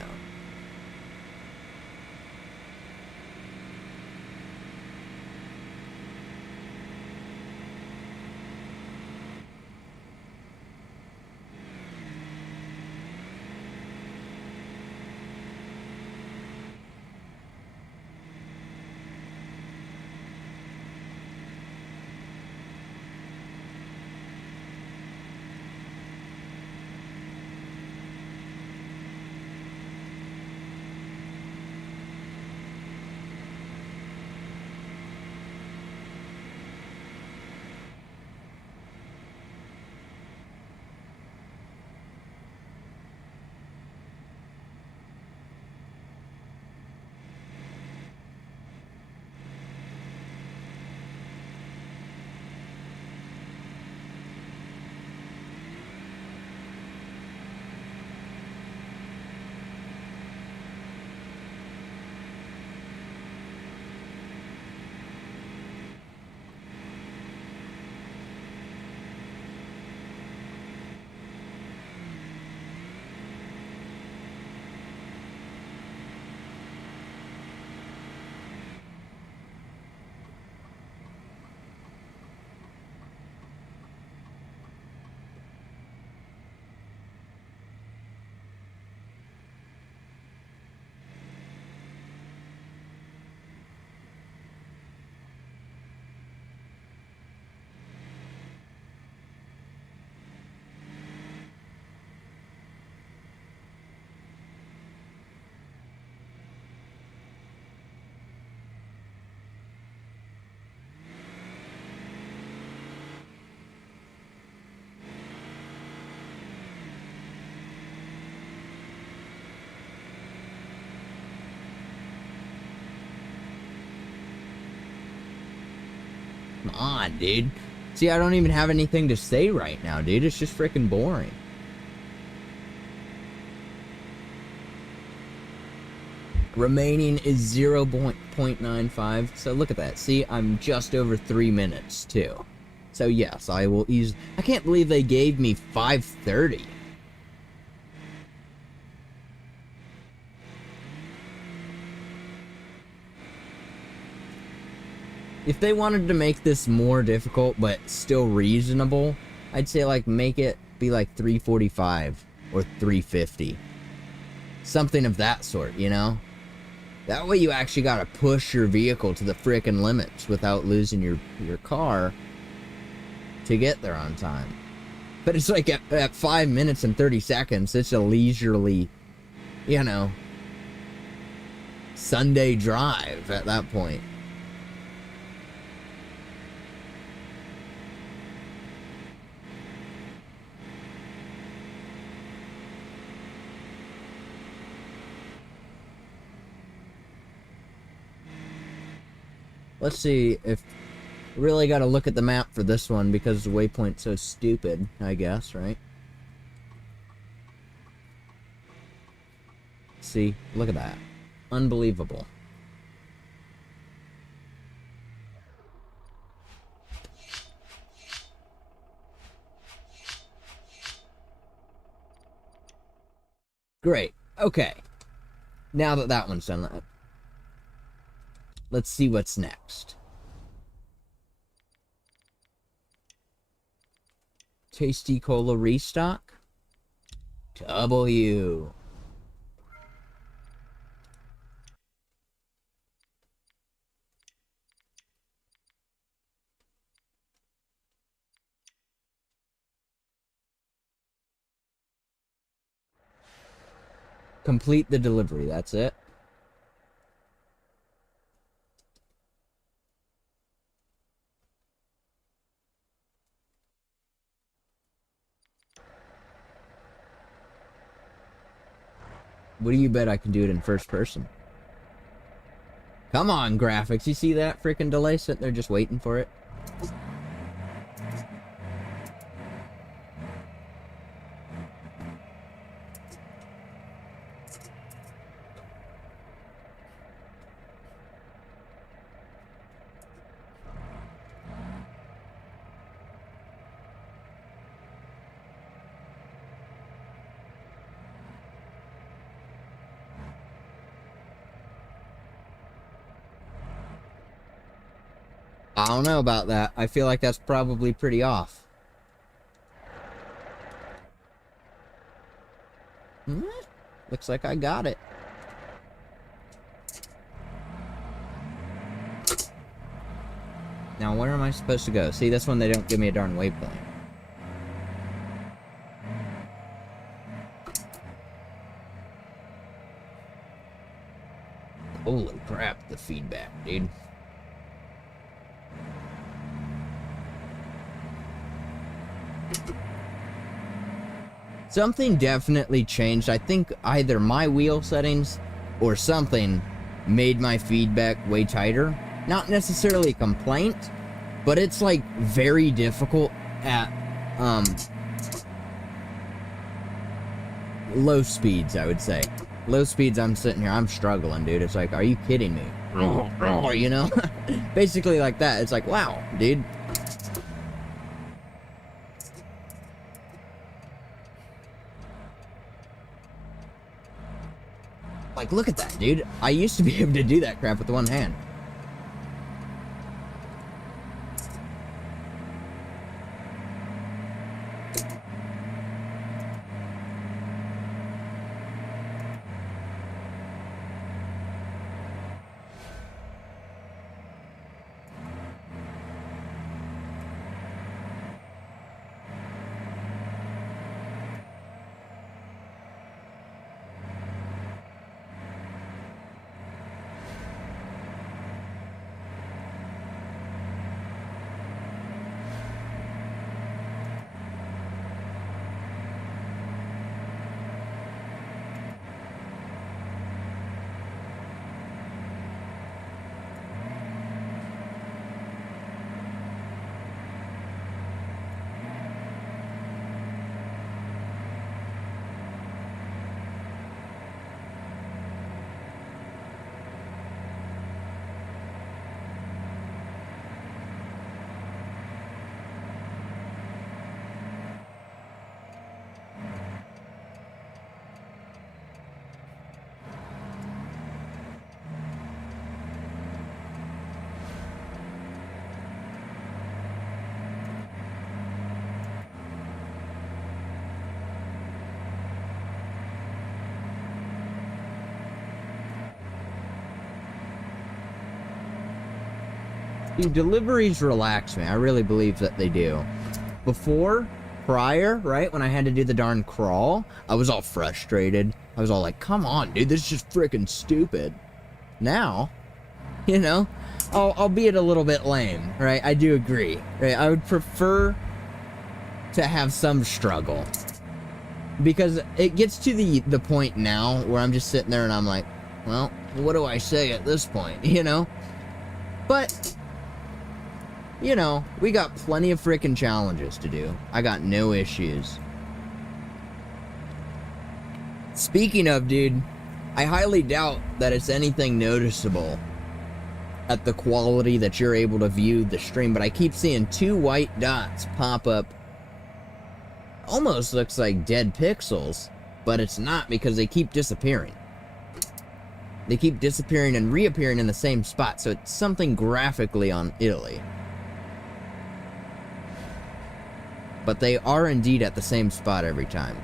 Come on, dude. See, I don't even have anything to say right now, dude. It's just freaking boring. Remaining is 0.95. So look at that. See, I'm just over 3 minutes, too. So yes, I will ease. I can't believe they gave me 5:30. If they wanted to make this more difficult but still reasonable, I'd say like make it be like 345 or 350. Something of that sort, you know? That way you actually gotta push your vehicle to the frickin' limits without losing your car to get there on time. But it's like at 5 minutes and 30 seconds, it's a leisurely, you know, Sunday drive at that point. Let's see if... Really gotta look at the map for this one because the waypoint's so stupid, I guess, right? See? Look at that. Unbelievable. Great. Okay. Now that that one's done, let's see what's next. Tasty Cola restock. W. Complete the delivery, that's it. What do you bet I can do it in first person? Come on, graphics. You see that freaking delay sitting there just waiting for it? I don't know about that. I feel like that's probably pretty off. Looks like I got it. Now, where am I supposed to go? See, this one they don't give me a darn waypoint. Holy crap, the feedback, dude. Something definitely changed. I think either my wheel settings or something made my feedback way tighter. Not necessarily a complaint, but it's like very difficult at low speeds, I would say. Low speeds, I'm sitting here, I'm struggling, dude. It's like, are you kidding me? You know? Basically like that. It's like, wow, dude. Like, look at that, dude. I used to be able to do that crap with one hand. Dude, deliveries relax me. I really believe that they do. Prior, right, when I had to do the darn crawl, I was all frustrated. I was all like, come on, dude, this is just freaking stupid. Now, you know, albeit a little bit lame, right? I do agree, right? I would prefer to have some struggle. Because it gets to the point now where I'm just sitting there and I'm like, well, what do I say at this point, you know? But, you know, we got plenty of freaking challenges to do. I got no issues. Speaking of, dude, I highly doubt that it's anything noticeable at the quality that you're able to view the stream, but I keep seeing 2 white dots pop up. Almost looks like dead pixels, but it's not because they keep disappearing. They keep disappearing and reappearing in the same spot, so it's something graphically on Italy. But they are indeed at the same spot every time.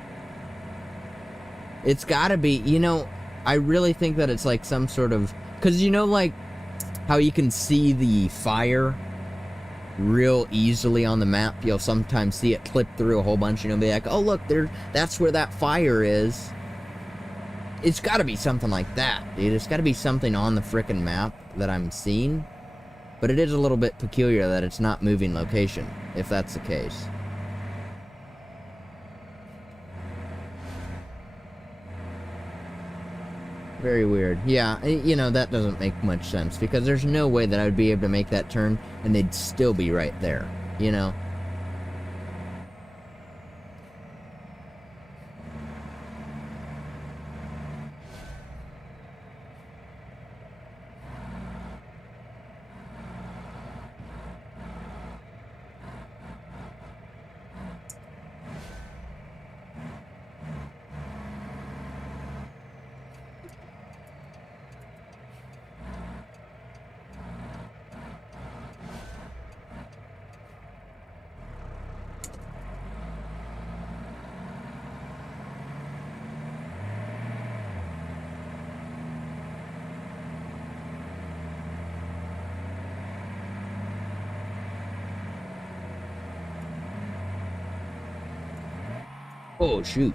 It's gotta be, you know, I really think that it's like some sort of, because you know, like how you can see the fire real easily on the map. You'll sometimes see it clip through a whole bunch and you'll be like, oh look, that's where that fire is. It's gotta be something like that, dude. It's gotta be something on the frickin' map that I'm seeing. But it is a little bit peculiar that it's not moving location, if that's the case. Very weird. Yeah, you know, that doesn't make much sense, because there's no way that I would be able to make that turn and they'd still be right there, you know? Oh, shoot.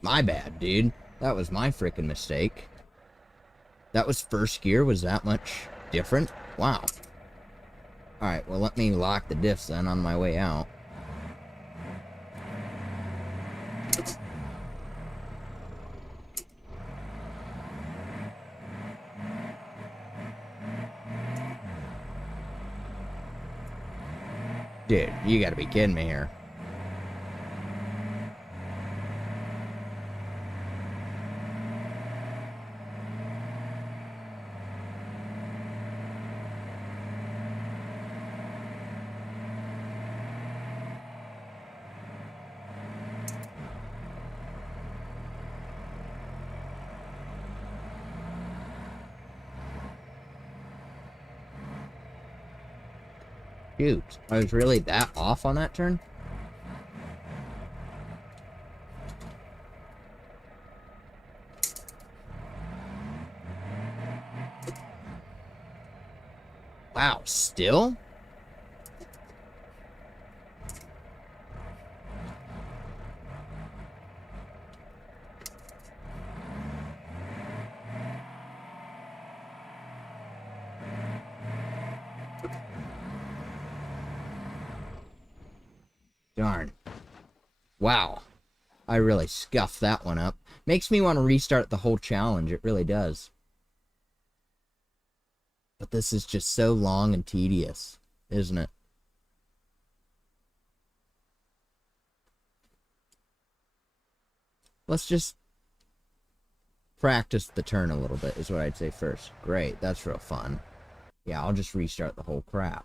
My bad, dude. That was my frickin' mistake. That was first gear? Was that much different? Wow. Alright, well, let me lock the diffs then on my way out. Dude, you gotta be kidding me here. Shoot, I was really that off on that turn? Wow, still? Darn. Wow. I really scuffed that one up. Makes me want to restart the whole challenge. It really does. But this is just so long and tedious, isn't it? Let's just practice the turn a little bit, is what I'd say first. Great, that's real fun. Yeah, I'll just restart the whole crap.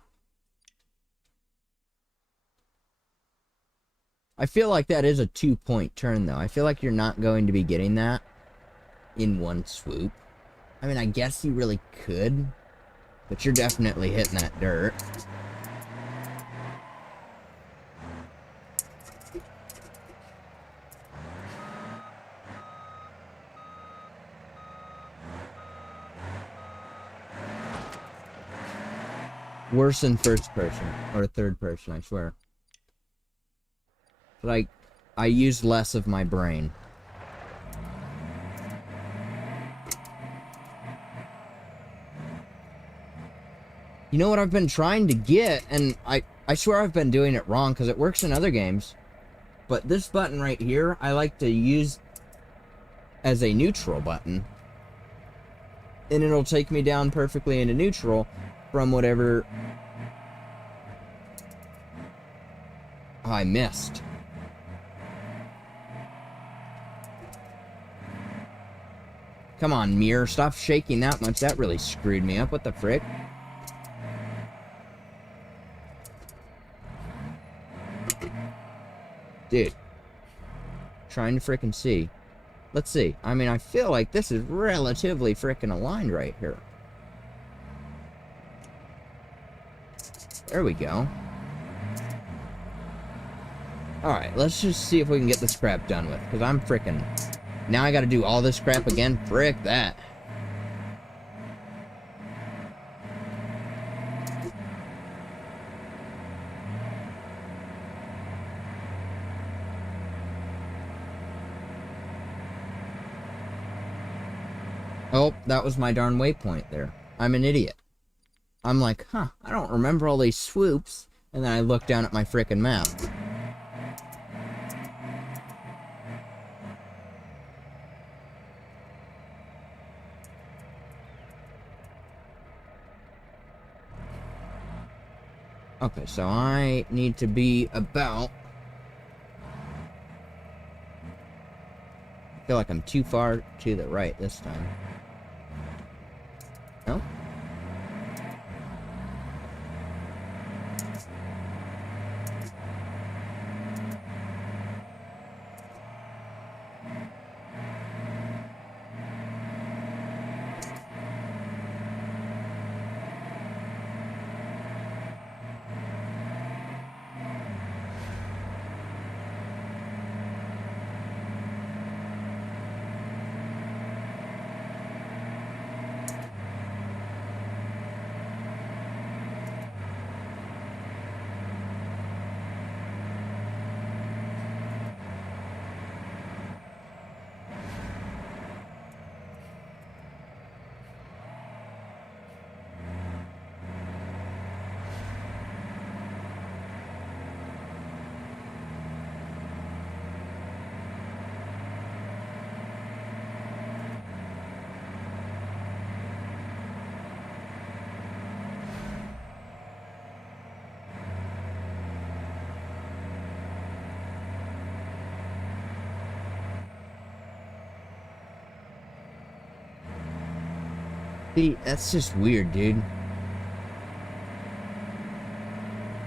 I feel like that is a 2-point turn, though. I feel like you're not going to be getting that in one swoop. I mean, I guess you really could, but you're definitely hitting that dirt. Worse than first person. Or third person, I swear. But I use less of my brain. You know what I've been trying to get, and I swear I've been doing it wrong because it works in other games. But this button right here, I like to use as a neutral button. And it'll take me down perfectly into neutral from whatever... Oh, I missed. Come on, mirror, stop shaking that much. That really screwed me up. What the frick? Dude. Trying to frickin' see. Let's see. I mean, I feel like this is relatively frickin' aligned right here. There we go. Alright, let's just see if we can get this crap done with. Because I'm frickin'... Now I gotta do all this crap again? Frick that. Oh, that was my darn waypoint there. I'm an idiot. I'm like, huh, I don't remember all these swoops. And then I look down at my frickin' map. Okay, so I need to be about... I feel like I'm too far to the right this time. No? See, that's just weird, dude.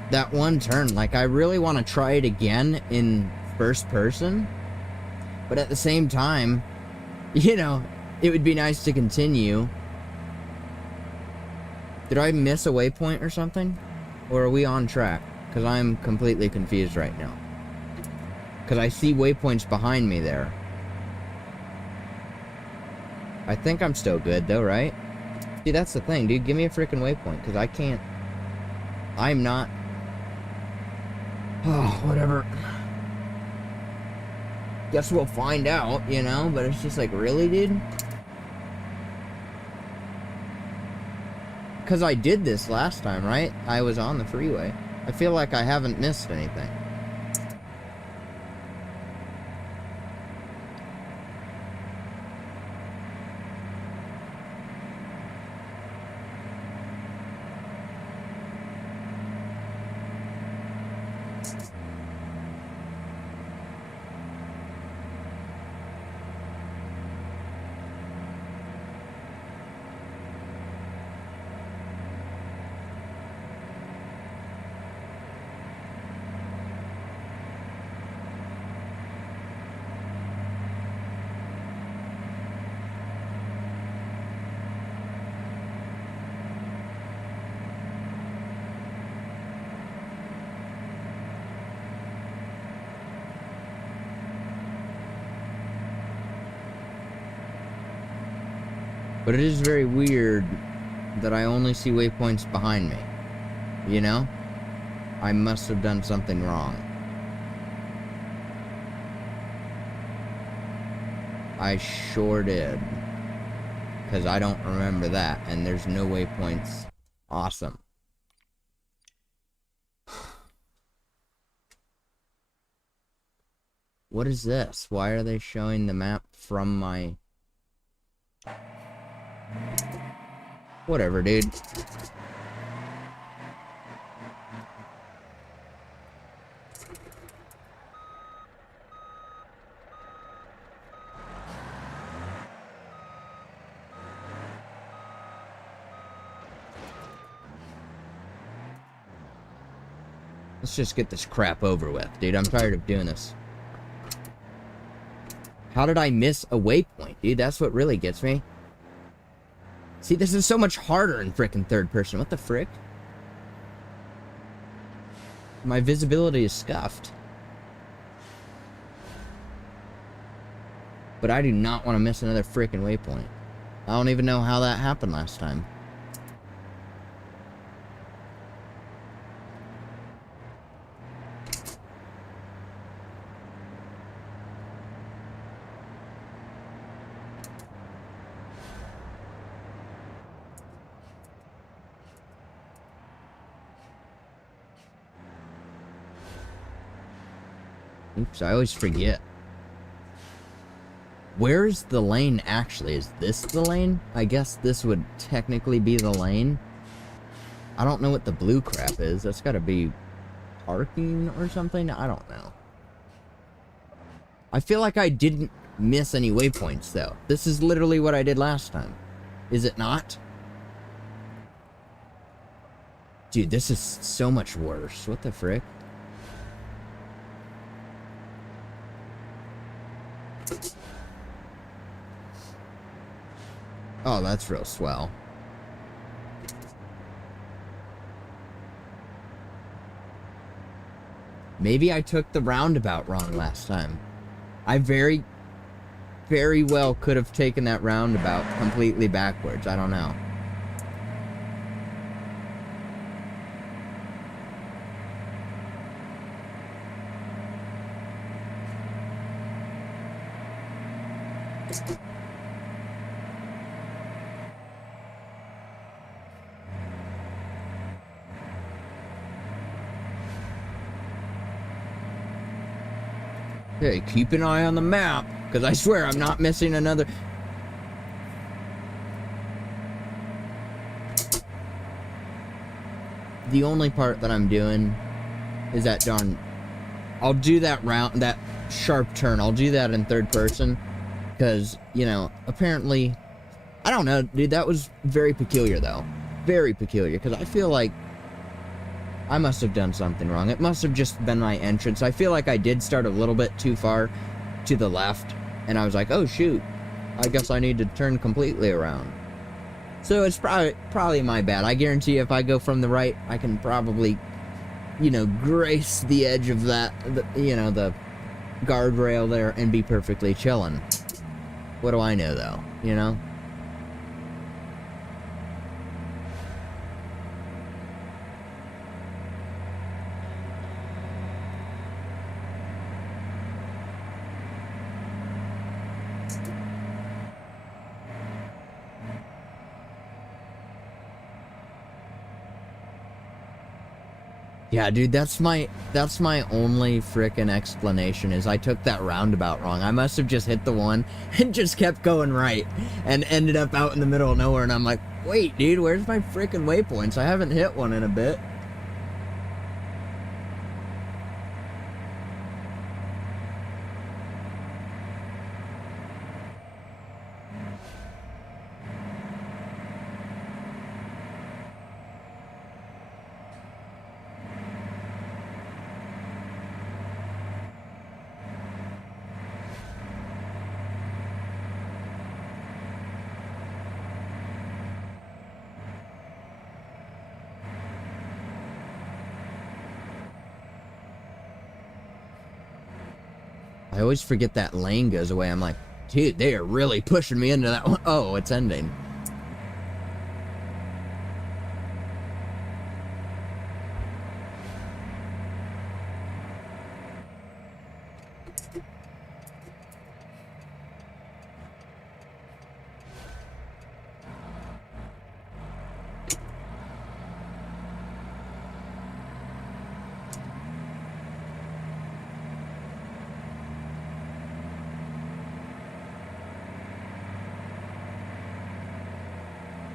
That one turn, like, I really want to try it again in first person. But at the same time, you know, it would be nice to continue. Did I miss a waypoint or something? Or are we on track? Because I'm completely confused right now. Because I see waypoints behind me there. I think I'm still good, though, right? See, that's the thing, dude. Give me a freaking waypoint, because I can't... I'm not... Oh, whatever. Guess we'll find out, you know? But it's just like, really, dude? Because I did this last time, right? I was on the freeway. I feel like I haven't missed anything. But it is very weird that I only see waypoints behind me. You know? I must have done something wrong. I sure did. Because I don't remember that, and there's no waypoints. Awesome. What is this? Why are they showing the map from my... Whatever, dude. Let's just get this crap over with, dude. I'm tired of doing this. How did I miss a waypoint, dude? That's what really gets me. See, this is so much harder in frickin' third person. What the frick? My visibility is scuffed. But I do not want to miss another frickin' waypoint. I don't even know how that happened last time. Oops, I always forget. Where's the lane actually? Is this the lane? I guess this would technically be the lane. I don't know what the blue crap is. That's gotta be parking or something? I don't know. I feel like I didn't miss any waypoints though. This is literally what I did last time. Is it not? Dude, this is so much worse. What the frick? Oh, that's real swell. Maybe I took the roundabout wrong last time. I very well could have taken that roundabout completely backwards. I don't know. Hey, keep an eye on the map, because I swear I'm not missing another... The only part that I'm doing is that darn... I'll do that that sharp turn. I'll do that in third person, because, you know, apparently... I don't know, dude, that was very peculiar, though. Very peculiar, because I feel like I must have done something wrong. It must have just been my entrance. I feel like I did start a little bit too far to the left, and I was like, oh shoot, I guess I need to turn completely around. So it's probably my bad. I guarantee if I go from the right, I can probably, you know, grace the edge of that, you know, the guardrail there and be perfectly chillin'. What do I know, though, you know? Yeah, dude, that's my only frickin' explanation, is I took that roundabout wrong. I must have just hit the one and just kept going right and ended up out in the middle of nowhere, and I'm like, wait, dude, where's my frickin' waypoints? I haven't hit one in a bit. I always forget that lane goes away. I'm like, dude, they are really pushing me into that one. Oh, it's ending.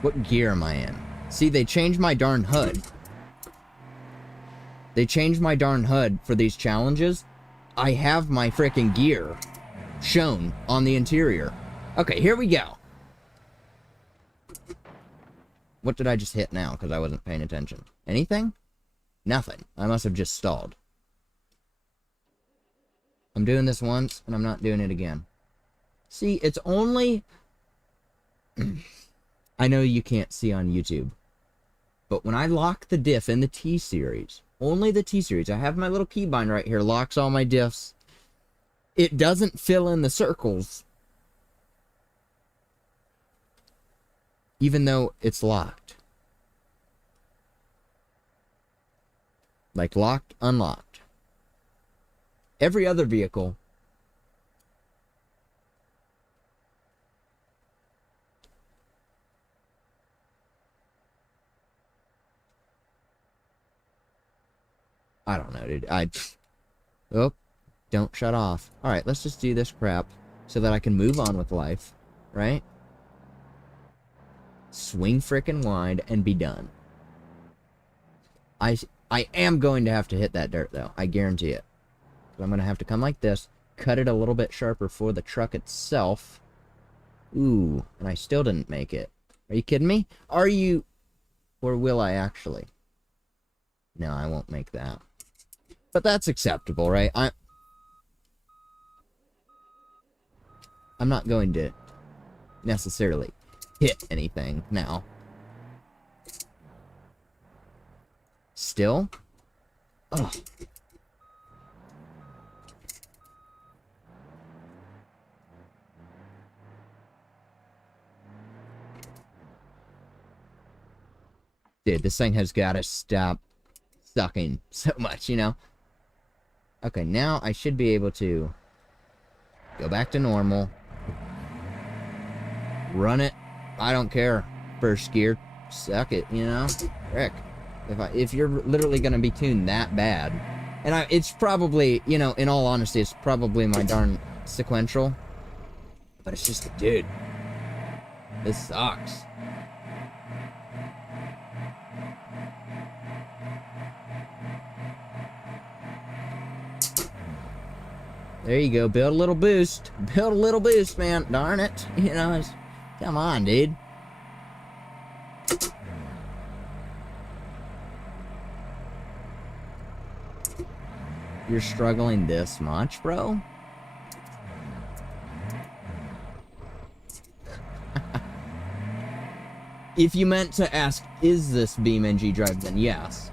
What gear am I in? See, they changed my darn hood. They changed my darn hood for these challenges. I have my freaking gear shown on the interior. Okay, here we go. What did I just hit now? Because I wasn't paying attention. Anything? Nothing. I must have just stalled. I'm doing this once, and I'm not doing it again. See, it's only... I know you can't see on YouTube. But when I lock the diff in the T-Series, only the T-Series, I have my little keybind right here, locks all my diffs. It doesn't fill in the circles. Even though it's locked. Like locked, unlocked. Every other vehicle. I don't know, dude. Oh, don't shut off. Alright, let's just do this crap so that I can move on with life, right? Swing frickin' wide and be done. I am going to have to hit that dirt, though. I guarantee it. So I'm going to have to come like this, cut it a little bit sharper for the truck itself. Ooh, and I still didn't make it. Are you kidding me? Are you... Or will I actually? No, I won't make that. But that's acceptable, right? I'm not going to necessarily hit anything now. Still? Ugh. Dude, this thing has got to stop sucking so much, you know? Okay, now I should be able to go back to normal. Run it. I don't care. First gear. Suck it, you know? Frick. If you're literally going to be tuned that bad. And it's probably, you know, in all honesty, it's probably my darn sequential. But it's just, dude. This sucks. There you go. Build a little boost. Build a little boost, man. Darn it. You know, come on, dude. You're struggling this much, bro? If you meant to ask, is this BeamNG drive, then yes.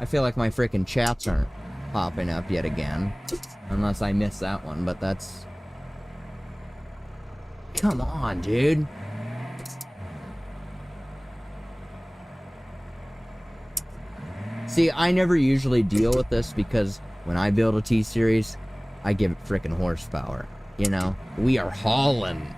I feel like my frickin' chats aren't popping up yet again. Unless I missed that one, but that's... Come on, dude. See, I never usually deal with this because when I build a T-Series, I give it frickin' horsepower. You know? We are hauling.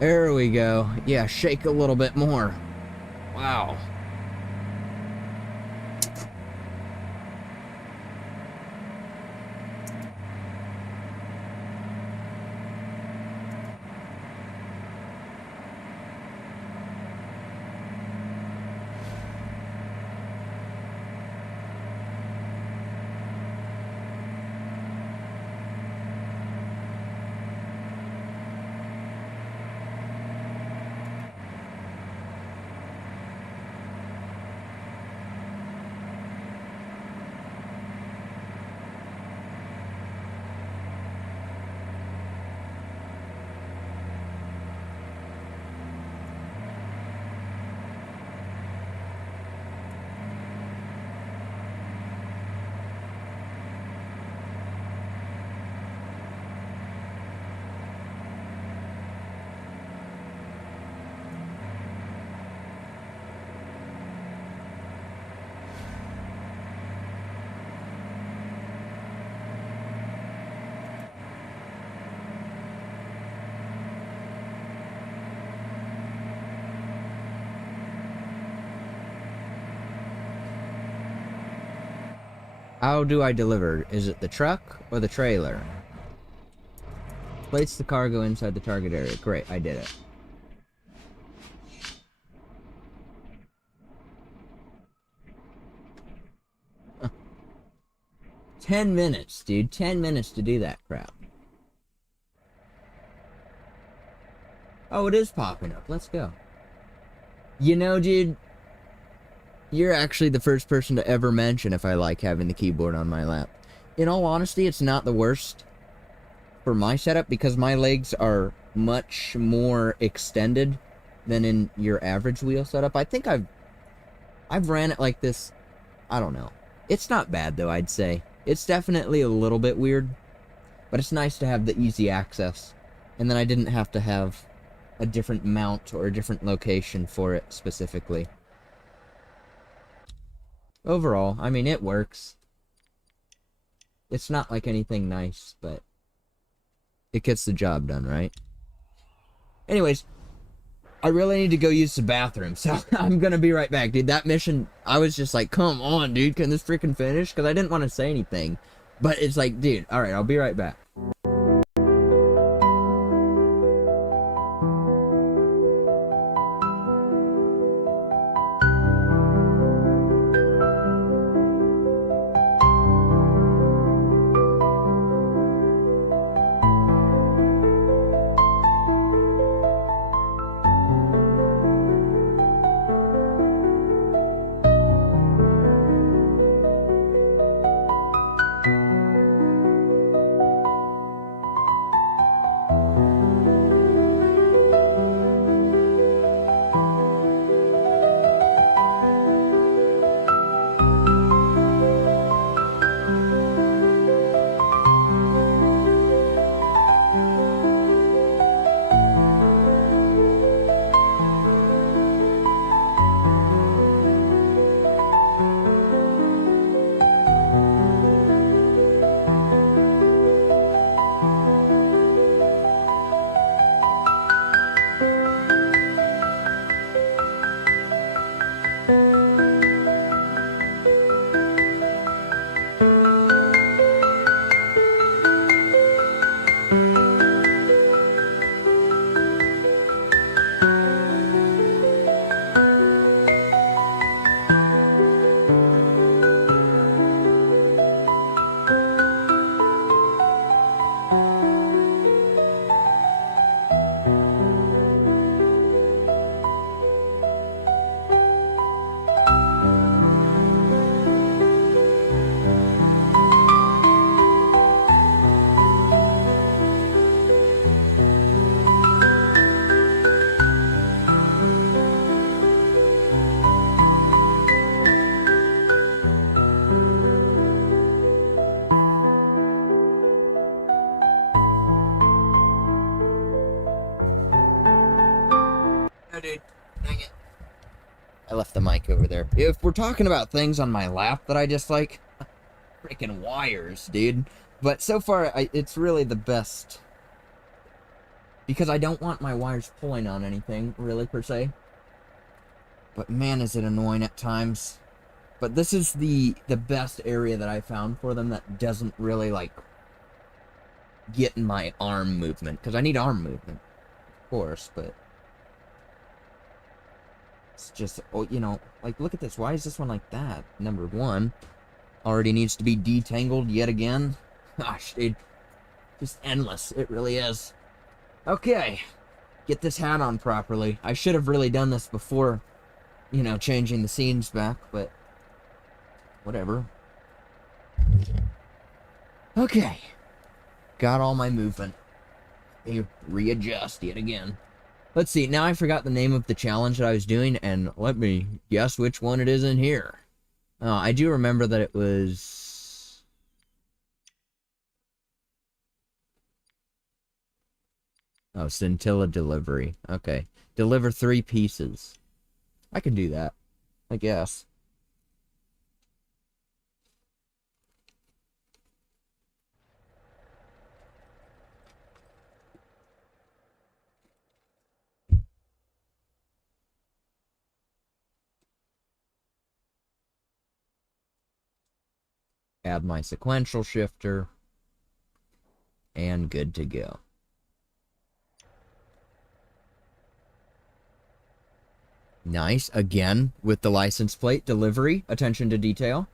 There we go. Yeah, shake a little bit more. Wow. How do I deliver? Is it the truck or the trailer? Place the cargo inside the target area. Great, I did it. Huh. 10 minutes, dude. 10 minutes to do that crap. Oh, it is popping up. Let's go. You know, dude, you're actually the first person to ever mention if I like having the keyboard on my lap. In all honesty, it's not the worst for my setup because my legs are much more extended than in your average wheel setup. I think I've ran it like this. I don't know. It's not bad though, I'd say. It's definitely a little bit weird, but it's nice to have the easy access. And then I didn't have to have a different mount or a different location for it specifically. Overall, I mean, it works. It's not like anything nice, but it gets the job done, right? Anyways, I really need to go use the bathroom, so I'm gonna be right back, dude. That mission, I was just like, come on, dude, can this freaking finish? Because I didn't want to say anything. But it's like, dude, alright, I'll be right back. Oh, dude, dang it. I left the mic over there. If we're talking about things on my lap that I dislike, freaking wires, dude. But so far, it's really the best. Because I don't want my wires pulling on anything, really, per se. But man, is it annoying at times. But this is the best area that I found for them that doesn't really, like, get in my arm movement. Because I need arm movement, of course, but it's just, oh, you know, like, look at this. Why is this one like that? Number one, already needs to be detangled yet again. Gosh, dude. Just endless. It really is. Okay. Get this hat on properly. I should have really done this before, you know, changing the scenes back, but whatever. Okay. Got all my movement. Readjust yet again. Let's see, now I forgot the name of the challenge that I was doing, and let me guess which one it is in here. I do remember that it was... Oh, scintilla delivery. Okay. Deliver 3 pieces. I can do that, I guess. Add my sequential shifter. And good to go. Nice. Again, with the license plate delivery. Attention to detail.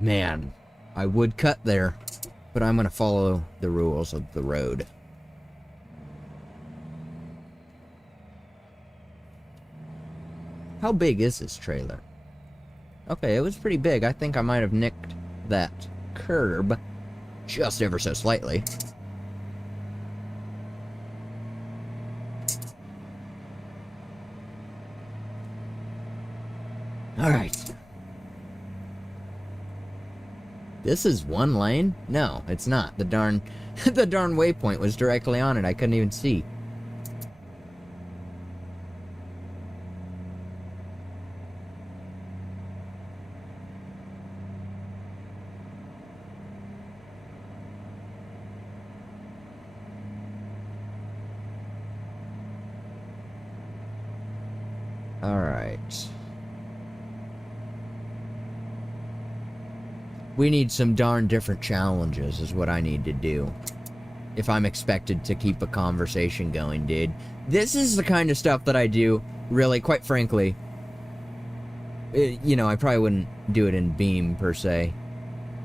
Man, I would cut there, but I'm going to follow the rules of the road. How big is this trailer? Okay, it was pretty big. I think I might have nicked that curb just ever so slightly. Alright. This is one lane? No, it's not. The darn the darn waypoint was directly on it. I couldn't even see. All right. We need some darn different challenges is what I need to do. If I'm expected to keep a conversation going, dude. This is the kind of stuff that I do, really, quite frankly. You know, I probably wouldn't do it in Beam, per se.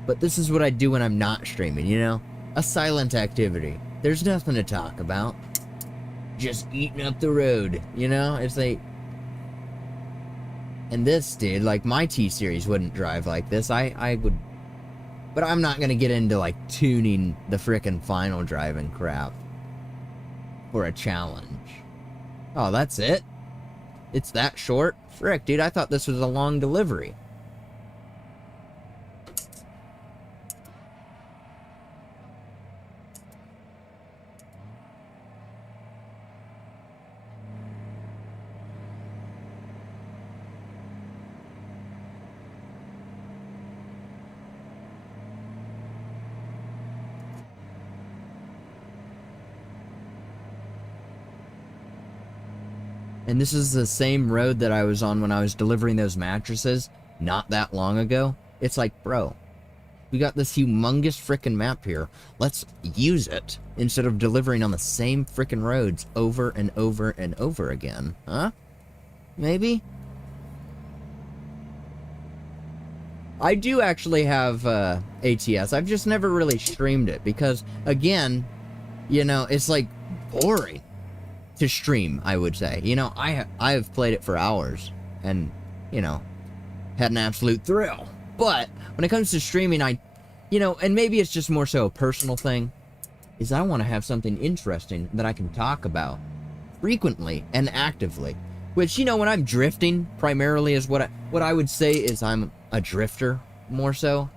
But this is what I do when I'm not streaming, you know? A silent activity. There's nothing to talk about. Just eating up the road, you know? It's like... And this, dude, like, my T-Series wouldn't drive like this. I would... But I'm not gonna get into, like, tuning the frickin' final driving crap for a challenge. Oh, that's it? It's that short? Frick, dude, I thought this was a long delivery. And this is the same road that I was on when I was delivering those mattresses not that long ago. It's like, bro, we got this humongous frickin' map here. Let's use it instead of delivering on the same frickin' roads over and over and over again. Huh? Maybe? I do actually have ATS. I've just never really streamed it because, again, you know, it's like boring to stream, I would say. You know, I have played it for hours and, you know, had an absolute thrill. But when it comes to streaming, you know, and maybe it's just more so a personal thing, is I want to have something interesting that I can talk about frequently and actively. Which, you know, when I'm drifting, primarily is what I would say is I'm a drifter, more so.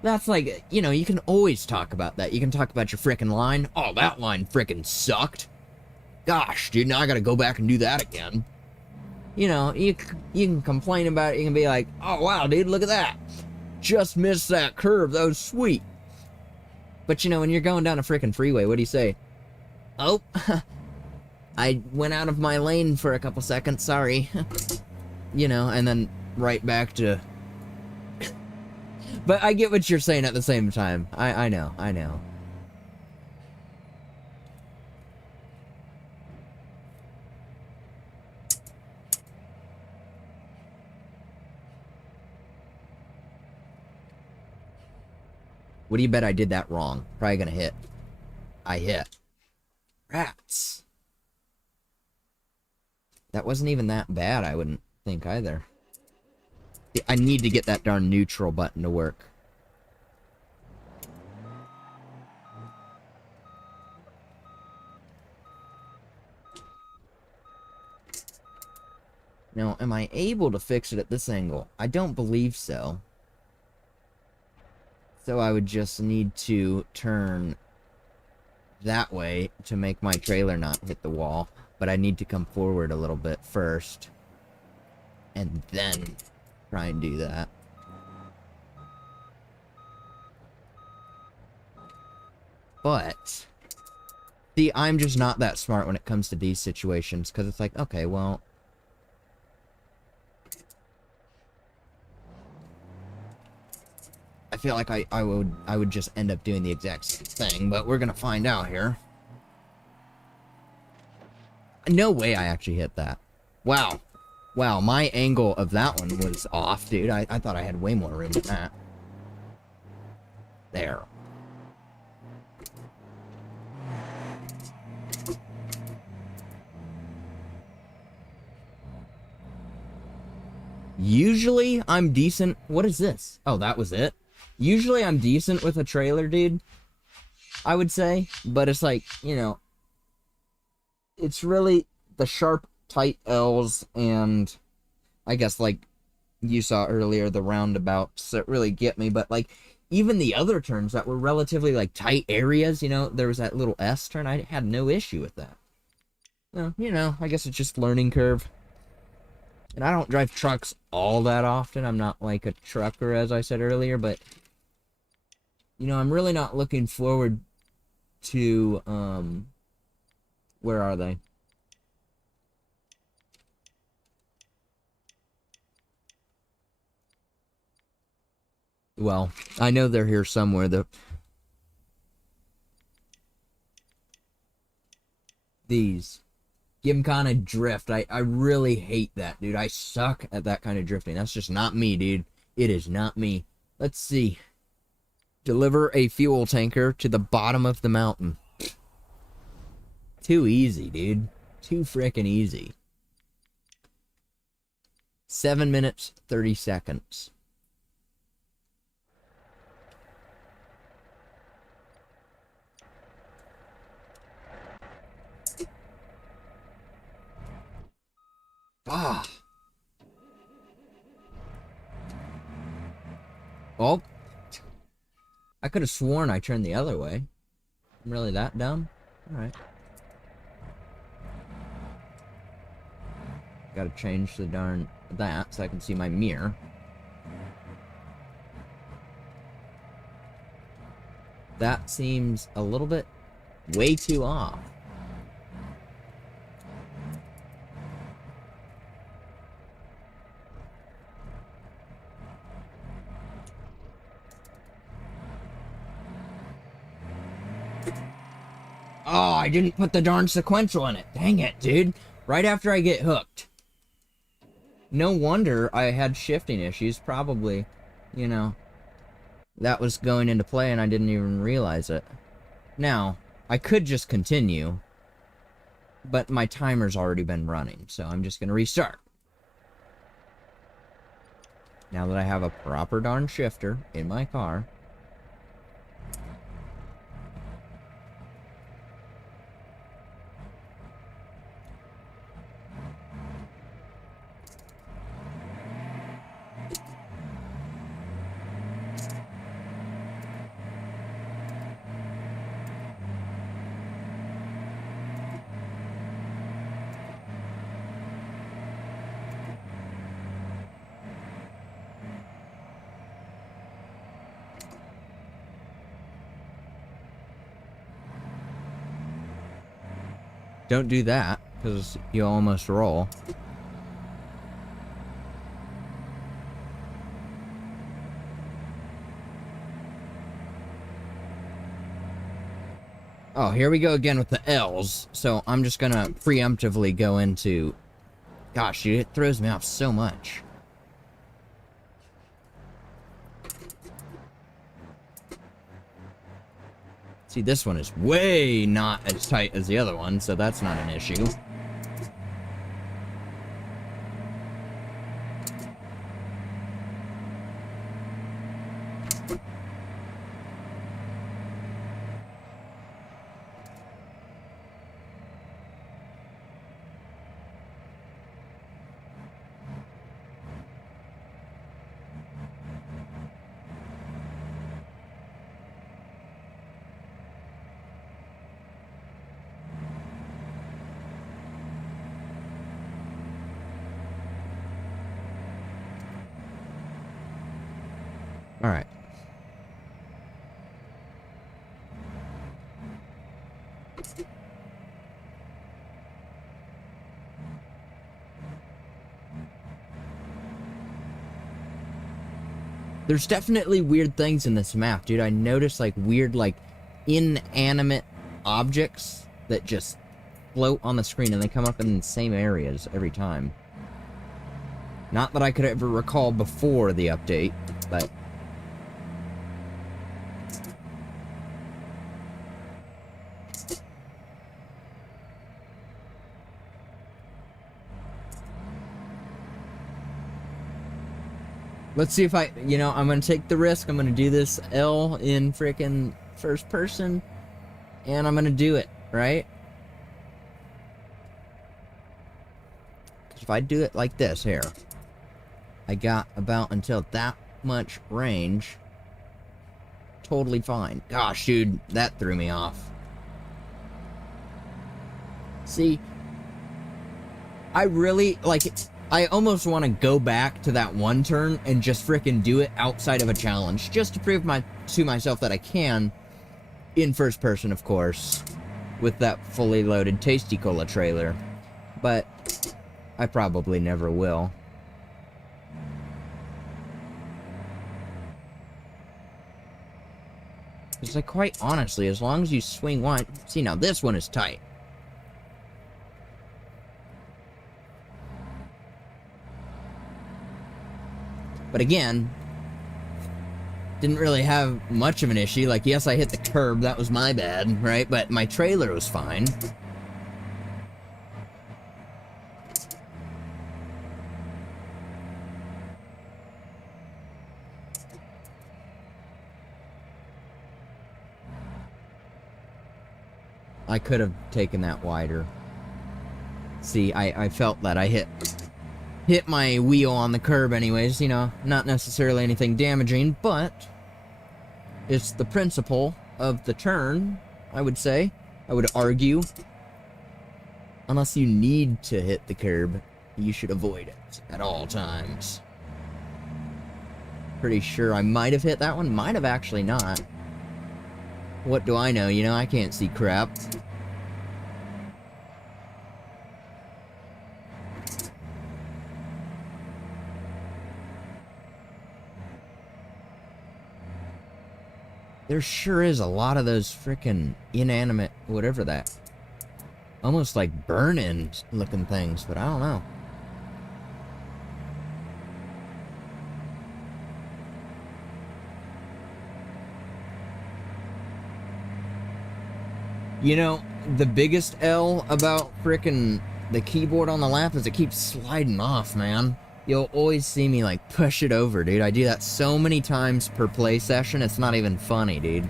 That's like, you know, you can always talk about that. You can talk about your frickin' line. Oh, that line frickin' sucked. Gosh, dude, now I gotta go back and do that again. You know, you can complain about it. You can be like, oh, wow, dude, look at that. Just missed that curve. That was sweet. But, you know, when you're going down a frickin' freeway, what do you say? Oh, I went out of my lane for a couple seconds. Sorry. You know, and then right back to... But I get what you're saying at the same time. I know. What do you bet I did that wrong? Probably gonna hit. I hit. Rats. That wasn't even that bad, I wouldn't think either. I need to get that darn neutral button to work. Now, am I able to fix it at this angle? I don't believe so. So I would just need to turn that way to make my trailer not hit the wall. but I need to come forward a little bit first. And then try and do that. But, see, I'm just not that smart when it comes to these situations, because it's like, okay, well... I feel like I would just end up doing the exact same thing, but we're gonna find out here. No way I actually hit that. Wow. Wow, my angle of that one was off, dude. I thought I had way more room than that. There. Usually, I'm decent... What is this? Oh, that was it? Usually, I'm decent with a trailer, dude. I would say. But it's like, you know... It's really the sharp, tight L's and... I guess, like, you saw earlier, the roundabouts that really get me. But, like, even the other turns that were relatively, like, tight areas, you know, there was that little S turn. I had no issue with that. Well, you know, I guess it's just learning curve. And I don't drive trucks all that often. I'm not like a trucker, as I said earlier, but, you know, I'm really not looking forward to, where are they? Well, I know they're here somewhere. These. Gymkhana drift. I really hate that, dude. I suck at that kind of drifting. That's just not me, dude. It is not me. Let's see. Deliver a fuel tanker to the bottom of the mountain. Too easy, dude. Too frickin' easy. 7 minutes, 30 seconds. Ah. Oh. I could have sworn I turned the other way. I'm really that dumb? Alright. Gotta change the darn that so I can see my mirror. That seems a little bit way too off. Oh, I didn't put the darn sequential in it. Dang it, dude. Right after I get hooked. No wonder I had shifting issues. Probably, you know, that was going into play and I didn't even realize it. Now, I could just continue, but my timer's already been running, so I'm just gonna restart. Now that I have a proper darn shifter in my car. Don't do that, because you almost roll. Oh, here we go again with the L's. So I'm just gonna preemptively go into... Gosh, dude, it throws me off so much. See, this one is way not as tight as the other one, so that's not an issue. Alright. There's definitely weird things in this map, dude. I noticed, like, weird, like, inanimate objects that just float on the screen, and they come up in the same areas every time. Not that I could ever recall before the update, but... Let's see if I'm gonna take the risk. I'm gonna do this L in frickin' first person, and I'm gonna do it, right? Because if I do it like this, here, I got about until that much range. Totally fine. Gosh, dude, that threw me off. See, I really, like, I almost want to go back to that one turn and just frickin' do it outside of a challenge, just to prove to myself that I can, in first person, of course, with that fully loaded Tasty Cola trailer. But I probably never will. Because, like, quite honestly, as long as you swing one... See, now this one is tight. But again, didn't really have much of an issue. Like, yes, I hit the curb. That was my bad, right? But my trailer was fine. I could have taken that wider. See, I felt that I hit my wheel on the curb anyways, you know, not necessarily anything damaging, but it's the principle of the turn, I would say. I would argue. Unless you need to hit the curb, you should avoid it at all times. Pretty sure I might have hit that one, might have actually not. What do I know, you know, I can't see crap. There sure is a lot of those frickin' inanimate, whatever that. Almost like burn-in looking things, but I don't know. You know, the biggest L about frickin' the keyboard on the lap is it keeps sliding off, man. You'll always see me, like, push it over, dude. I do that so many times per play session, it's not even funny, dude.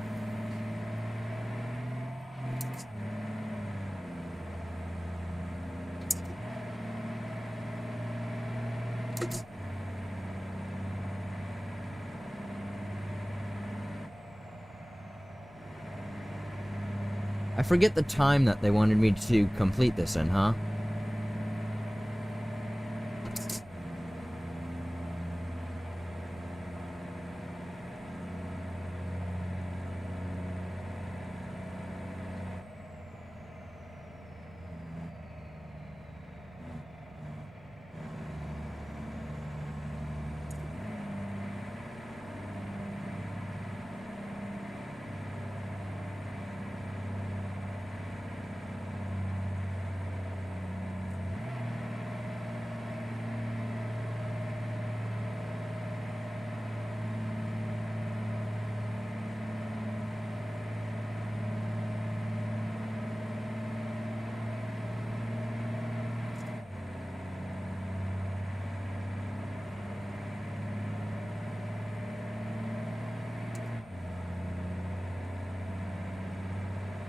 I forget the time that they wanted me to complete this in, huh?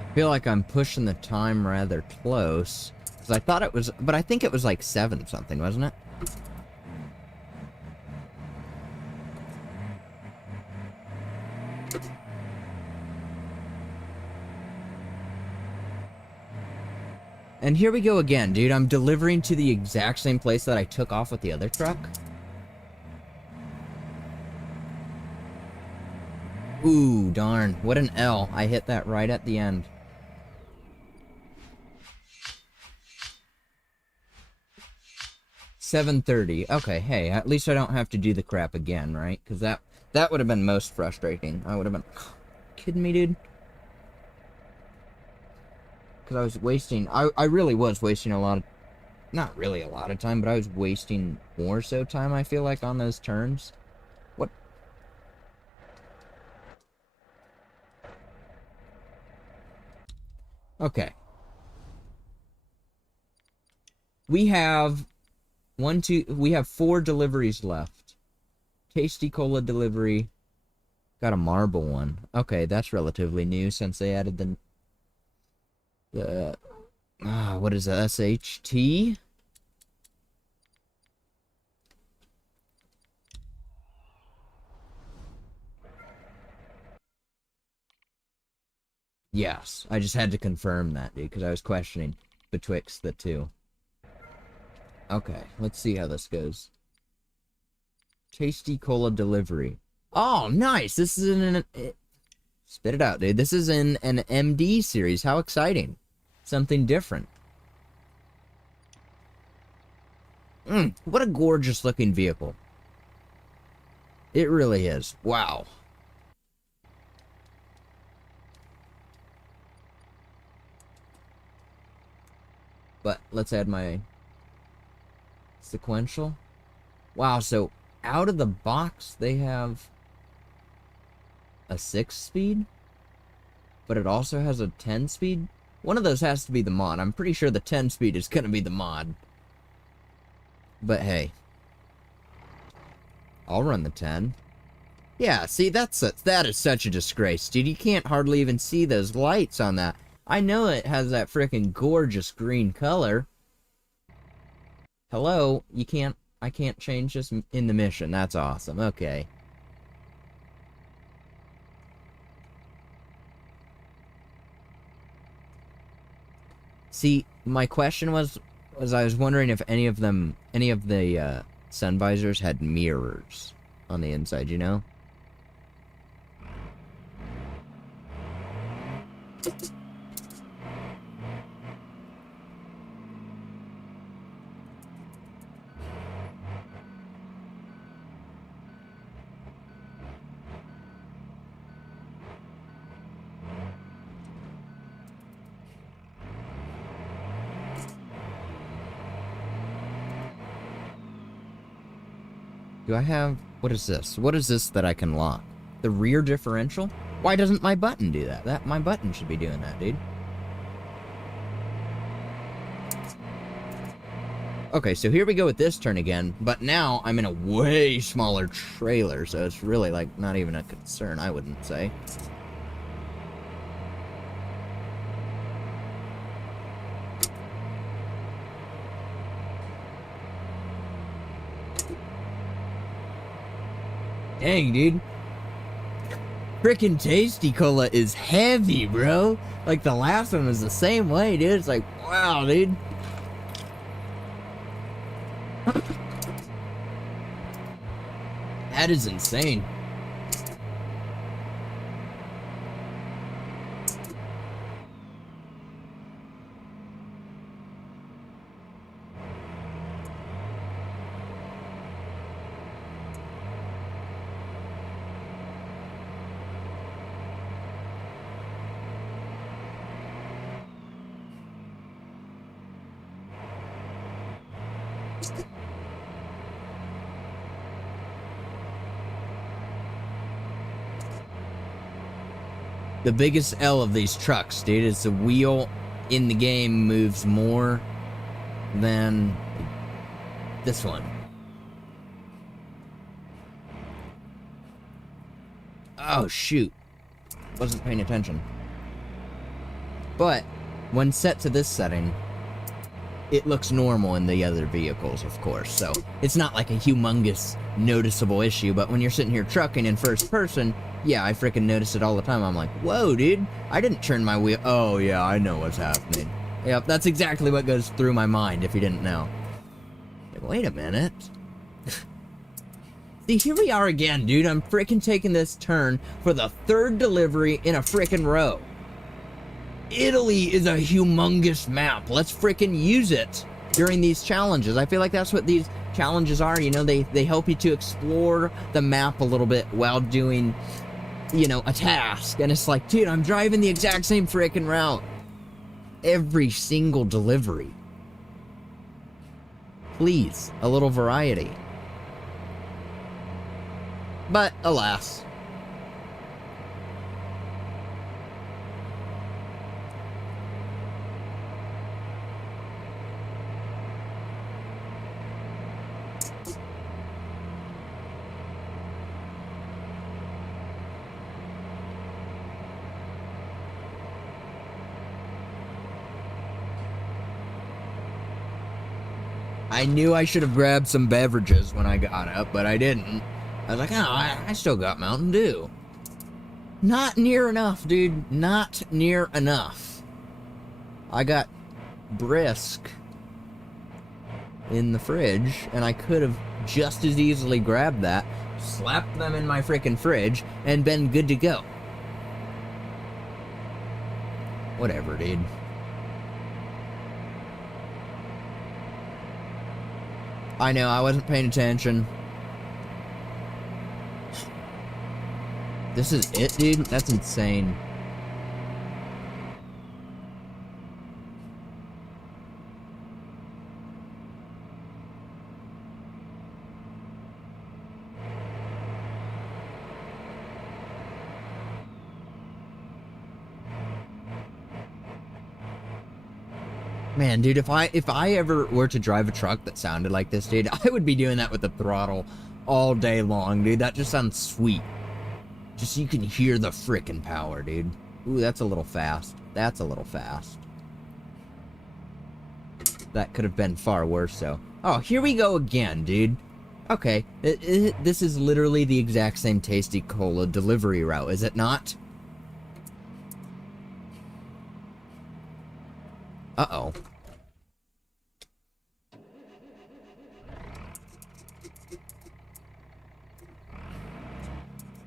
I feel like I'm pushing the time rather close. Because I thought it was... But I think it was like 7 something, wasn't it? And here we go again, dude. I'm delivering to the exact same place that I took off with the other truck. Ooh, darn. What an L. I hit that right at the end. $7.30. Okay, hey, at least I don't have to do the crap again, right? Because that would have been most frustrating. I would have been... Kidding me, dude? Because I was wasting... I really was wasting a lot of... Not really a lot of time, but I was wasting more so time, I feel like, on those turns. What? Okay. We have... we have 4 deliveries left. Tasty Cola delivery. Got a marble one. Okay, that's relatively new since they added the what is that? SHT? Yes, I just had to confirm that, dude, because I was questioning betwixt the two. Okay, let's see how this goes. Tasty Cola delivery. Oh, nice! This is in an... Spit it out, dude. This is in an MD series. How exciting. Something different. What a gorgeous looking vehicle. It really is. Wow. But let's add my sequential. Wow, so out of the box they have a 6-speed, but it also has a 10-speed. One of those has to be the mod. I'm pretty sure the 10-speed is gonna be the mod. But hey, I'll run the 10. Yeah, see, that is such a disgrace, dude. You can't hardly even see those lights on that. I know it has that frickin' gorgeous green color. Hello, I can't change this in the mission. That's awesome. Okay. See, my question was I was wondering if any of the sun visors had mirrors on the inside, you know? Do I have... What is this? What is this that I can lock? The rear differential? Why doesn't my button do that? My button should be doing that, dude. Okay, so here we go with this turn again, but now I'm in a way smaller trailer, so it's really, like, not even a concern, I wouldn't say. Dang, dude. Frickin' Tasty Cola is heavy, bro. Like, the last one was the same way, dude. It's like, wow, dude. That is insane. The biggest L of these trucks, dude, is the wheel in the game moves more than this one. Oh, shoot. Wasn't paying attention. But, when set to this setting, it looks normal in the other vehicles, of course, so it's not like a humongous, noticeable issue, but when you're sitting here trucking in first person, yeah, I freaking notice it all the time. I'm like, whoa, dude, I didn't turn my wheel. Oh, yeah, I know what's happening. Yep, that's exactly what goes through my mind, if you didn't know. Like, wait a minute. See, here we are again, dude. I'm freaking taking this turn for the 3rd delivery in a freaking row. Italy is a humongous map. Let's freaking use it during these challenges. I feel like that's what these challenges are. You know, they help you to explore the map a little bit while doing, you know, a task. And it's like, dude, I'm driving the exact same freaking route every single delivery. Please, a little variety. But alas. I knew I should have grabbed some beverages when I got up, but I didn't. I was like, oh, I still got Mountain Dew. Not near enough, dude. Not near enough. I got Brisk in the fridge, and I could have just as easily grabbed that, slapped them in my freaking fridge, and been good to go. Whatever, dude. I know, I wasn't paying attention. This is it, dude? That's insane. Man, dude, if I ever were to drive a truck that sounded like this, dude, I would be doing that with the throttle all day long, dude. That just sounds sweet. Just so you can hear the frickin' power, dude. Ooh, that's a little fast. That's a little fast. That could have been far worse, though. Oh, here we go again, dude. Okay, this is literally the exact same Tasty Cola delivery route, is it not? Uh-oh.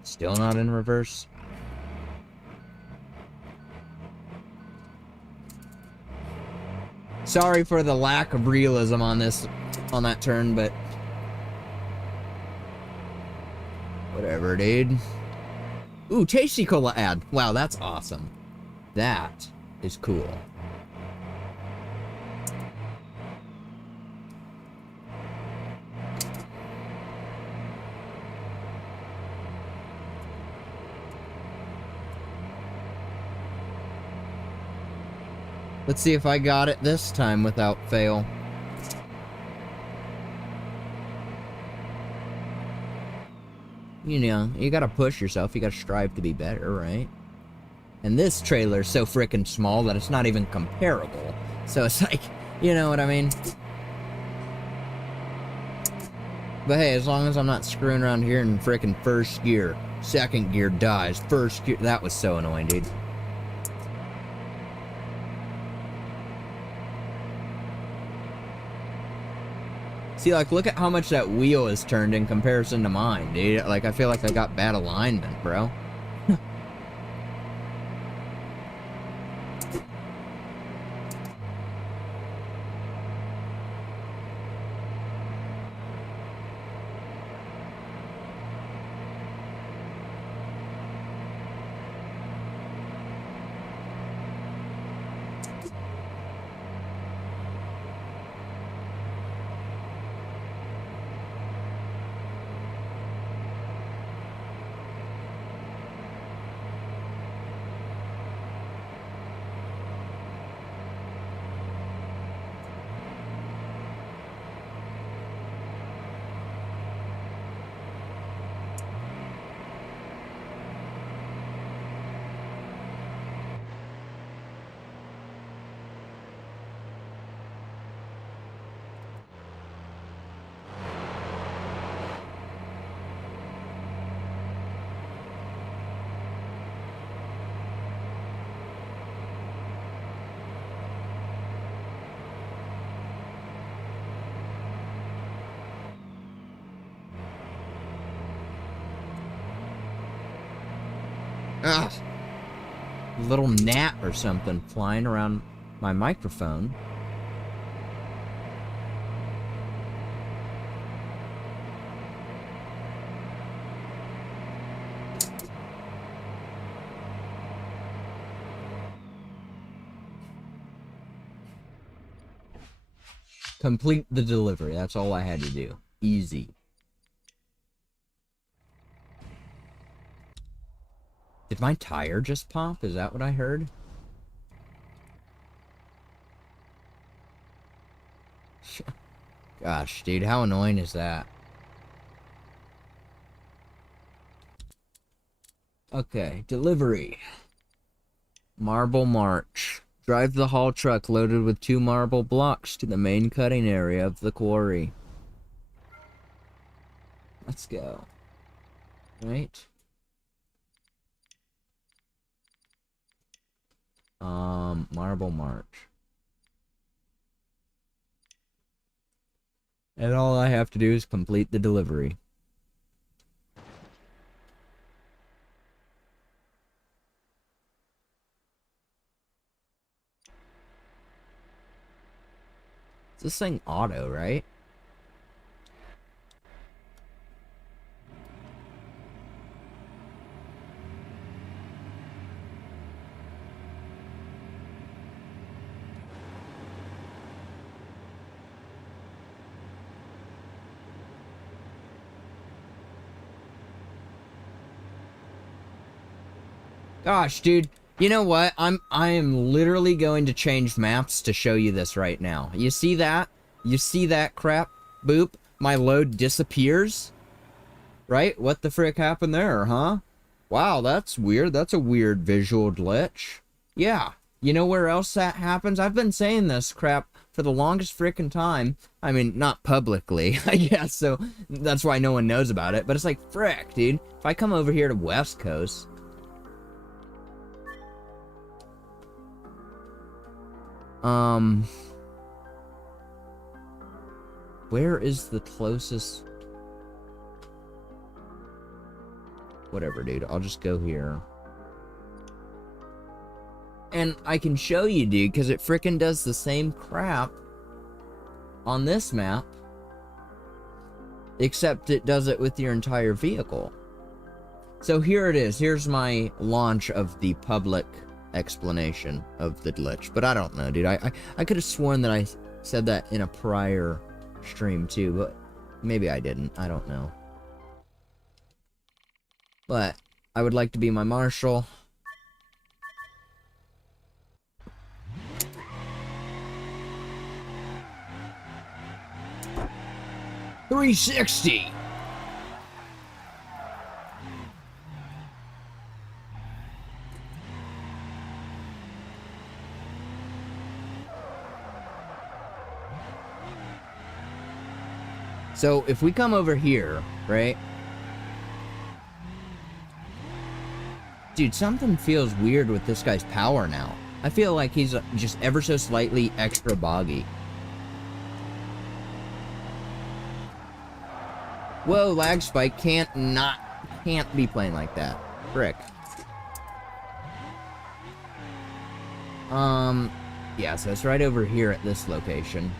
Still not in reverse? Sorry for the lack of realism on that turn, but whatever, dude. Ooh, Tasty Cola ad. Wow, that's awesome. That is cool. Let's see if I got it this time without fail. You know, you gotta push yourself. You gotta strive to be better, right? And this trailer's so frickin' small that it's not even comparable. So it's like, you know what I mean? But hey, as long as I'm not screwing around here in frickin' first gear, second gear dies, first gear... That was so annoying, dude. See, like, look at how much that wheel is turned in comparison to mine, dude. Like, I feel like I got bad alignment, bro. Ugh. Little gnat or something flying around my microphone. Complete the delivery. That's all I had to do. Easy. Did my tire just pop? Is that what I heard? Gosh, dude, how annoying is that? Okay, delivery. Marble March. Drive the haul truck loaded with 2 marble blocks to the main cutting area of the quarry. Let's go. Right? Marble March. And all I have to do is complete the delivery. Is this thing auto, right? Gosh, dude, you know what? I am literally going to change maps to show you this right now. You see that? You see that crap? Boop. My load disappears? Right? What the frick happened there, huh? Wow, that's weird. That's a weird visual glitch. Yeah. You know where else that happens? I've been saying this crap for the longest frickin' time. I mean, not publicly, I guess, so that's why no one knows about it. But it's like, frick, dude. If I come over here to West Coast... Where is the closest... Whatever, dude. I'll just go here. And I can show you, dude, because it frickin' does the same crap on this map. Except it does it with your entire vehicle. So here it is. Here's my launch of the public explanation of the glitch. But I don't know, dude. I could have sworn that I said that in a prior stream too, but maybe I didn't. I don't know. But I would like to be my marshal. $360. So if we come over here, right? Dude, something feels weird with this guy's power now. I feel like he's just ever so slightly extra boggy. Whoa, lag spike can't be playing like that. Frick. Yeah, so it's right over here at this location.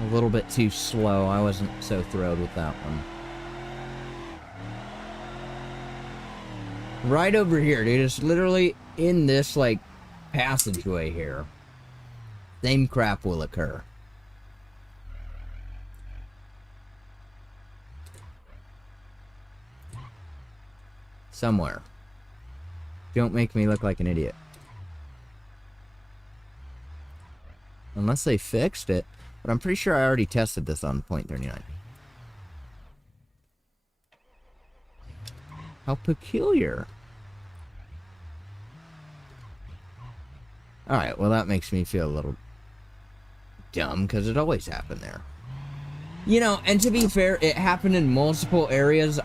A little bit too slow. I wasn't so thrilled with that one. Right over here, dude. It's literally in this, like, passageway here. Same crap will occur. Somewhere. Don't make me look like an idiot. Unless they fixed it. But I'm pretty sure I already tested this on .39. How peculiar. Alright, well that makes me feel a little dumb, because it always happened there. You know, and to be fair, it happened in multiple areas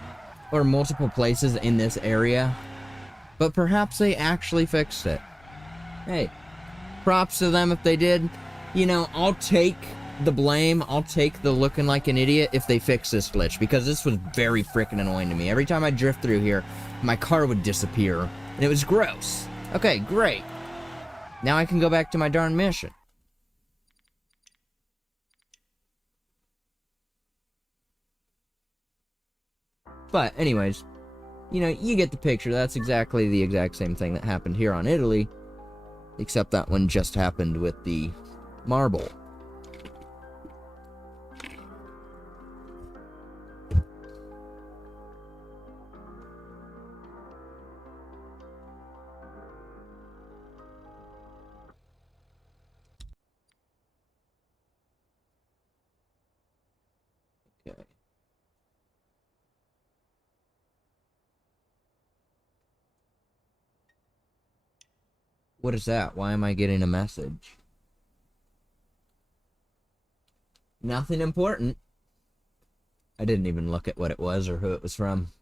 or multiple places in this area, but perhaps they actually fixed it. Hey, props to them if they did. You know, I'll take the blame. I'll take the looking like an idiot if they fix this glitch, because this was very freaking annoying to me. Every time I drift through here, my car would disappear, and it was gross. Okay, great. Now I can go back to my darn mission. But anyways, you know, you get the picture. That's exactly the exact same thing that happened here on Italy, except that one just happened with the marble. Okay. What is that? Why am I getting a message? Nothing important. I didn't even look at what it was or who it was from.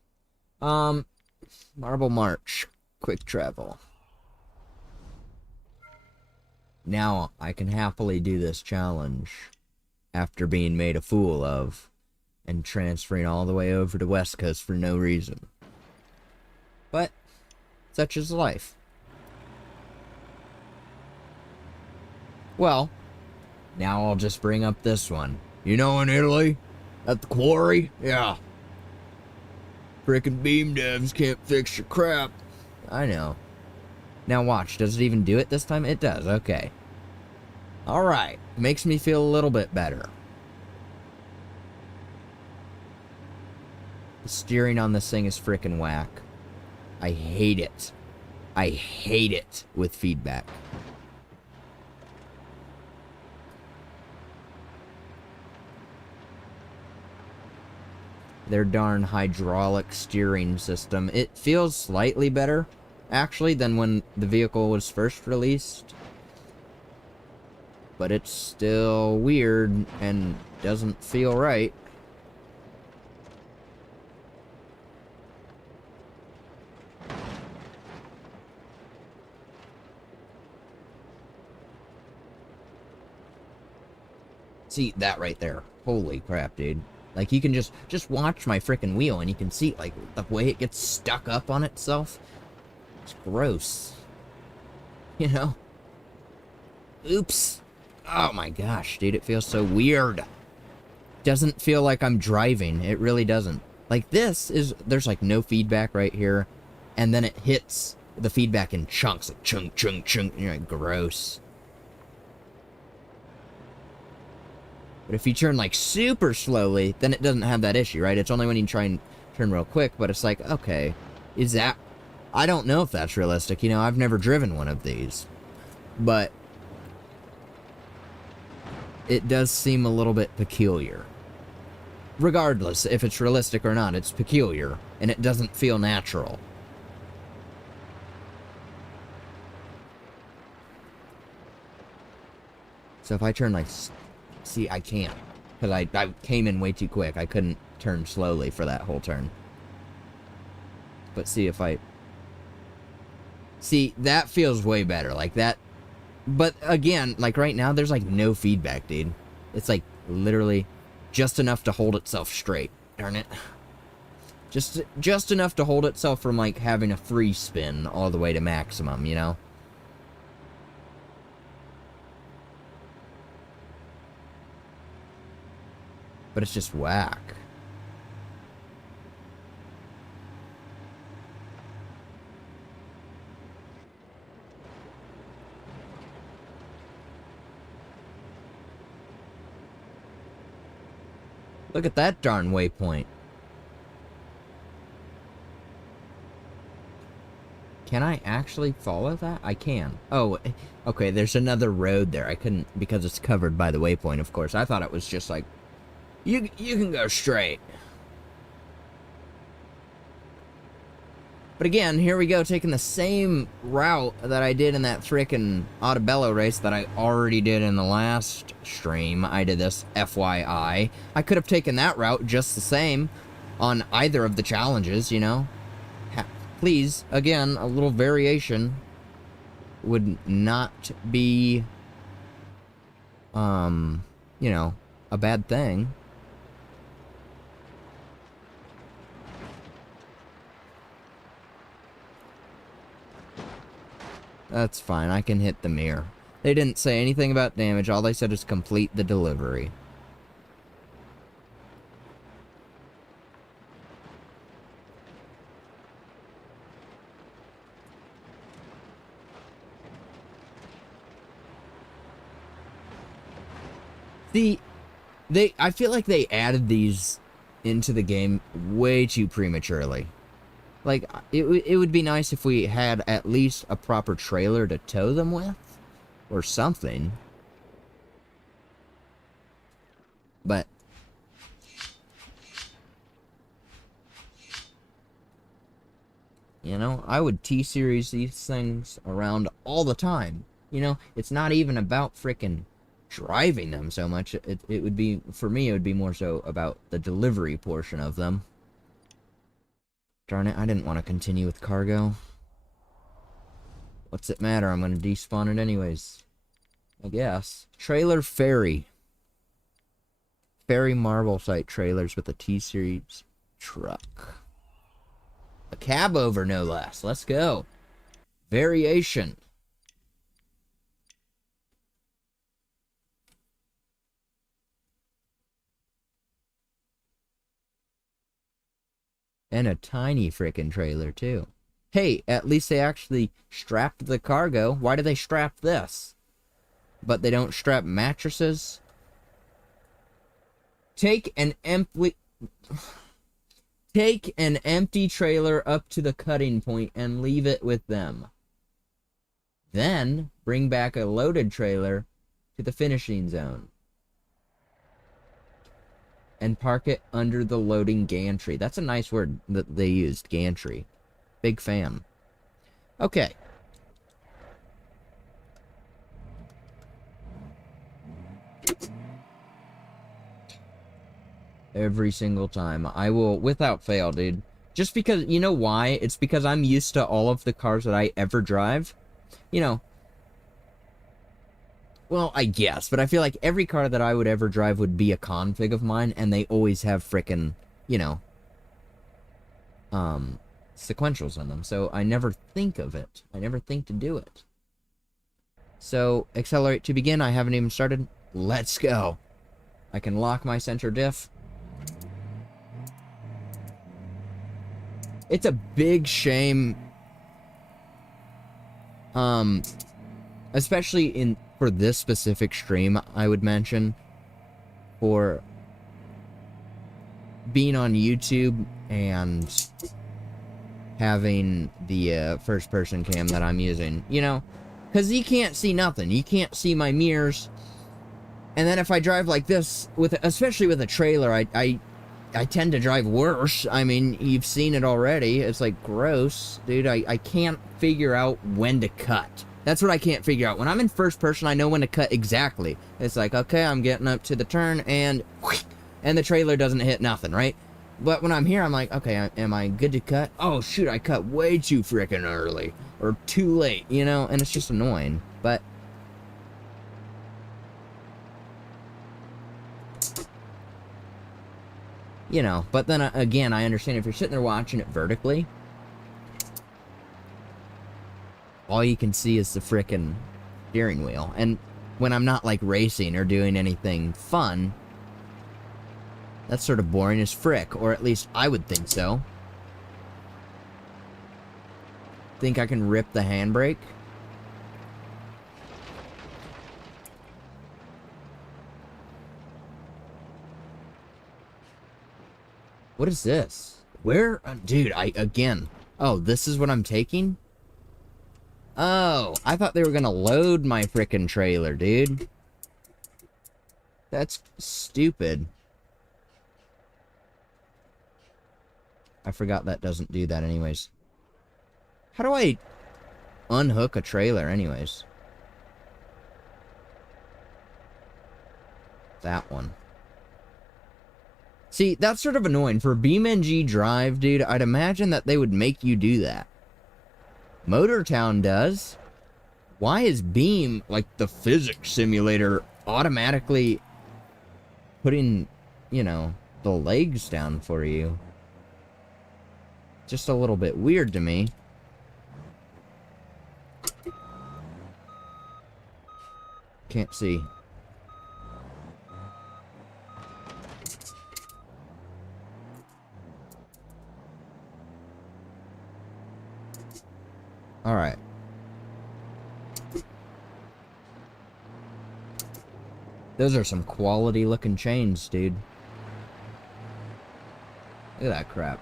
Marble March. Quick travel. Now I can happily do this challenge after being made a fool of and transferring all the way over to West Coast for no reason. But such is life. Well, now I'll just bring up this one. You know, in Italy, at the quarry? Yeah. Frickin' beam devs can't fix your crap. I know. Now watch, does it even do it this time? It does, okay. Alright, makes me feel a little bit better. The steering on this thing is frickin' whack. I hate it. I hate it with feedback. Their darn hydraulic steering system. It feels slightly better, actually, than when the vehicle was first released. But it's still weird and doesn't feel right. See, that right there. Holy crap, dude. Like, you can just watch my frickin' wheel, and you can see, like, the way it gets stuck up on itself. It's gross. You know? Oops. Oh my gosh, dude, it feels so weird. Doesn't feel like I'm driving. It really doesn't. Like, this is... There's, like, no feedback right here. And then it hits the feedback in chunks. Like, chunk, chunk, chunk. And you're like, gross. But if you turn, like, super slowly, then it doesn't have that issue, right? It's only when you try and turn real quick, but it's like, okay, is that... I don't know if that's realistic, you know, I've never driven one of these. But... it does seem a little bit peculiar. Regardless if it's realistic or not, it's peculiar, and it doesn't feel natural. So if I turn, like... See, I can't. Because I came in way too quick. I couldn't turn slowly for that whole turn. But see if I... See, that feels way better. Like that... But again, like right now, there's like no feedback, dude. It's like literally just enough to hold itself straight. Darn it. Just enough to hold itself from like having a free spin all the way to maximum, you know? But it's just whack. Look at that darn waypoint. Can I actually follow that? I can. Oh, okay, there's another road there. I couldn't, because it's covered by the waypoint, of course. I thought it was just like, you can go straight. But again, here we go, taking the same route that I did in that frickin' Autabello race that I already did in the last stream. I did this, FYI. I could have taken that route just the same on either of the challenges, you know? Please, again, a little variation would not be, you know, a bad thing. That's fine, I can hit the mirror. They didn't say anything about damage, all they said is complete the delivery. See, I feel like they added these into the game way too prematurely. Like, it would be nice if we had at least a proper trailer to tow them with, or something. But you know, I would T-Series these things around all the time. You know, it's not even about frickin' driving them so much. It would be, for me, it would be more so about the delivery portion of them. Darn it, I didn't want to continue with cargo. What's it matter? I'm going to despawn it anyways. I guess. Trailer ferry. Ferry marble site trailers with a T-Series truck. A cab over, no less. Let's go. Variation. And a tiny frickin' trailer, too. Hey, at least they actually strapped the cargo. Why do they strap this? But they don't strap mattresses? Take an empty trailer up to the cutting point and leave it with them. Then, bring back a loaded trailer to the finishing zone. And park it under the loading gantry. That's a nice word that they used, gantry. Big fan. Okay. Every single time. I will, without fail, dude. Just because, you know why? It's because I'm used to all of the cars that I ever drive. You know, well, I guess, but I feel like every car that I would ever drive would be a config of mine, and they always have frickin', you know, sequentials in them, so I never think of it. I never think to do it. So, accelerate to begin. I haven't even started. Let's go. I can lock my center diff. It's a big shame, especially for this specific stream, I would mention, for being on YouTube and having the first-person cam that I'm using, you know, because you can't see nothing. You can't see my mirrors, and then if I drive like this, especially with a trailer, I tend to drive worse. I mean, you've seen it already. It's like gross, dude. I can't figure out when to cut. That's what I can't figure out. When I'm in first person, I know when to cut exactly. It's like, okay, I'm getting up to the turn, and the trailer doesn't hit nothing, right? But when I'm here, I'm like, okay, am I good to cut? Oh, shoot, I cut way too frickin' early. Or too late, you know? And it's just annoying. But you know, but then again, I understand if you're sitting there watching it vertically, all you can see is the frickin' steering wheel. And when I'm not, like, racing or doing anything fun, that's sort of boring as frick, or at least I would think so. Think I can rip the handbrake? What is this? Where? Dude, again. Oh, this is what I'm taking? Oh, I thought they were gonna load my frickin' trailer, dude. That's stupid. I forgot that doesn't do that anyways. How do I unhook a trailer anyways? That one. See, that's sort of annoying. For BeamNG Drive, dude, I'd imagine that they would make you do that. Motortown does. Why is Beam, like the physics simulator, automatically putting, you know, the legs down for you? Just a little bit weird to me. Can't see. Alright. Those are some quality looking chains, dude. Look at that crap.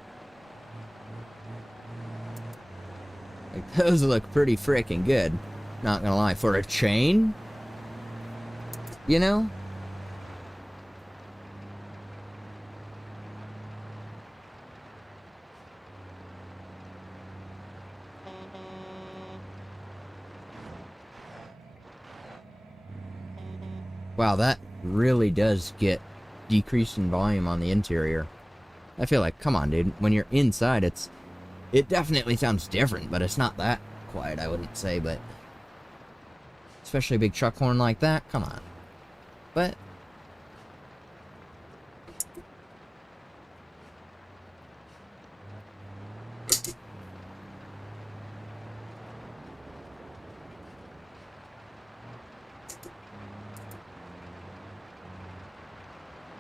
Like, those look pretty freaking good. Not gonna lie. For a chain? You know? Wow, that really does get decreased in volume on the interior. I feel like, come on, dude. When you're inside, it definitely sounds different, but it's not that quiet, I wouldn't say, but especially a big truck horn like that, come on. But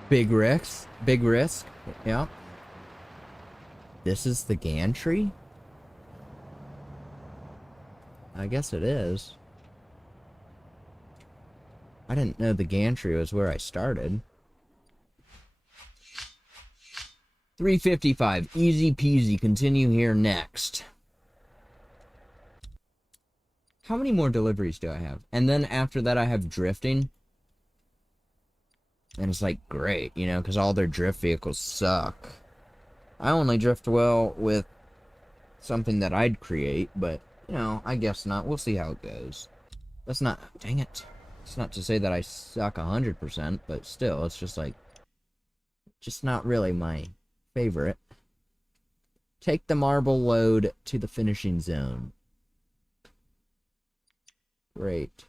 big risk, yeah. This is the gantry? I guess it is. I didn't know the gantry was where I started. 355, easy peasy, continue here next. How many more deliveries do I have? And then after that I have drifting. And it's like, great, you know, because all their drift vehicles suck. I only drift well with something that I'd create, but, you know, I guess not. We'll see how it goes. That's not, dang it. It's not to say that I suck 100%, but still, it's just like, just not really my favorite. Take the marble load to the finishing zone. Great.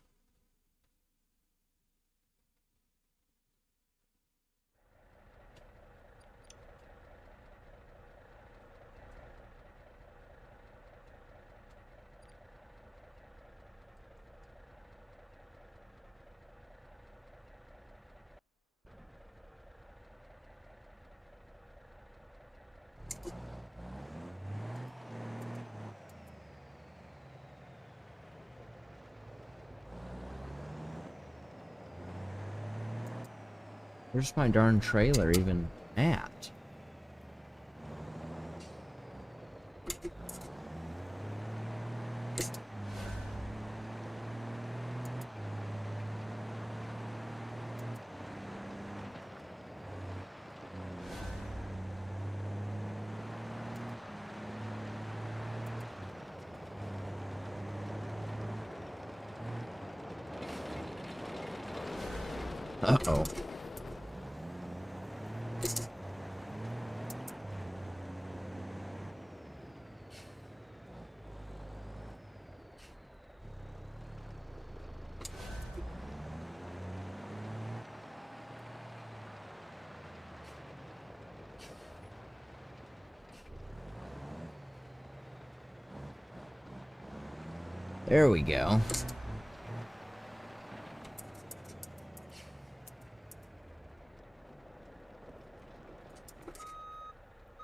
Where's my darn trailer even at? Uh-oh. There we go.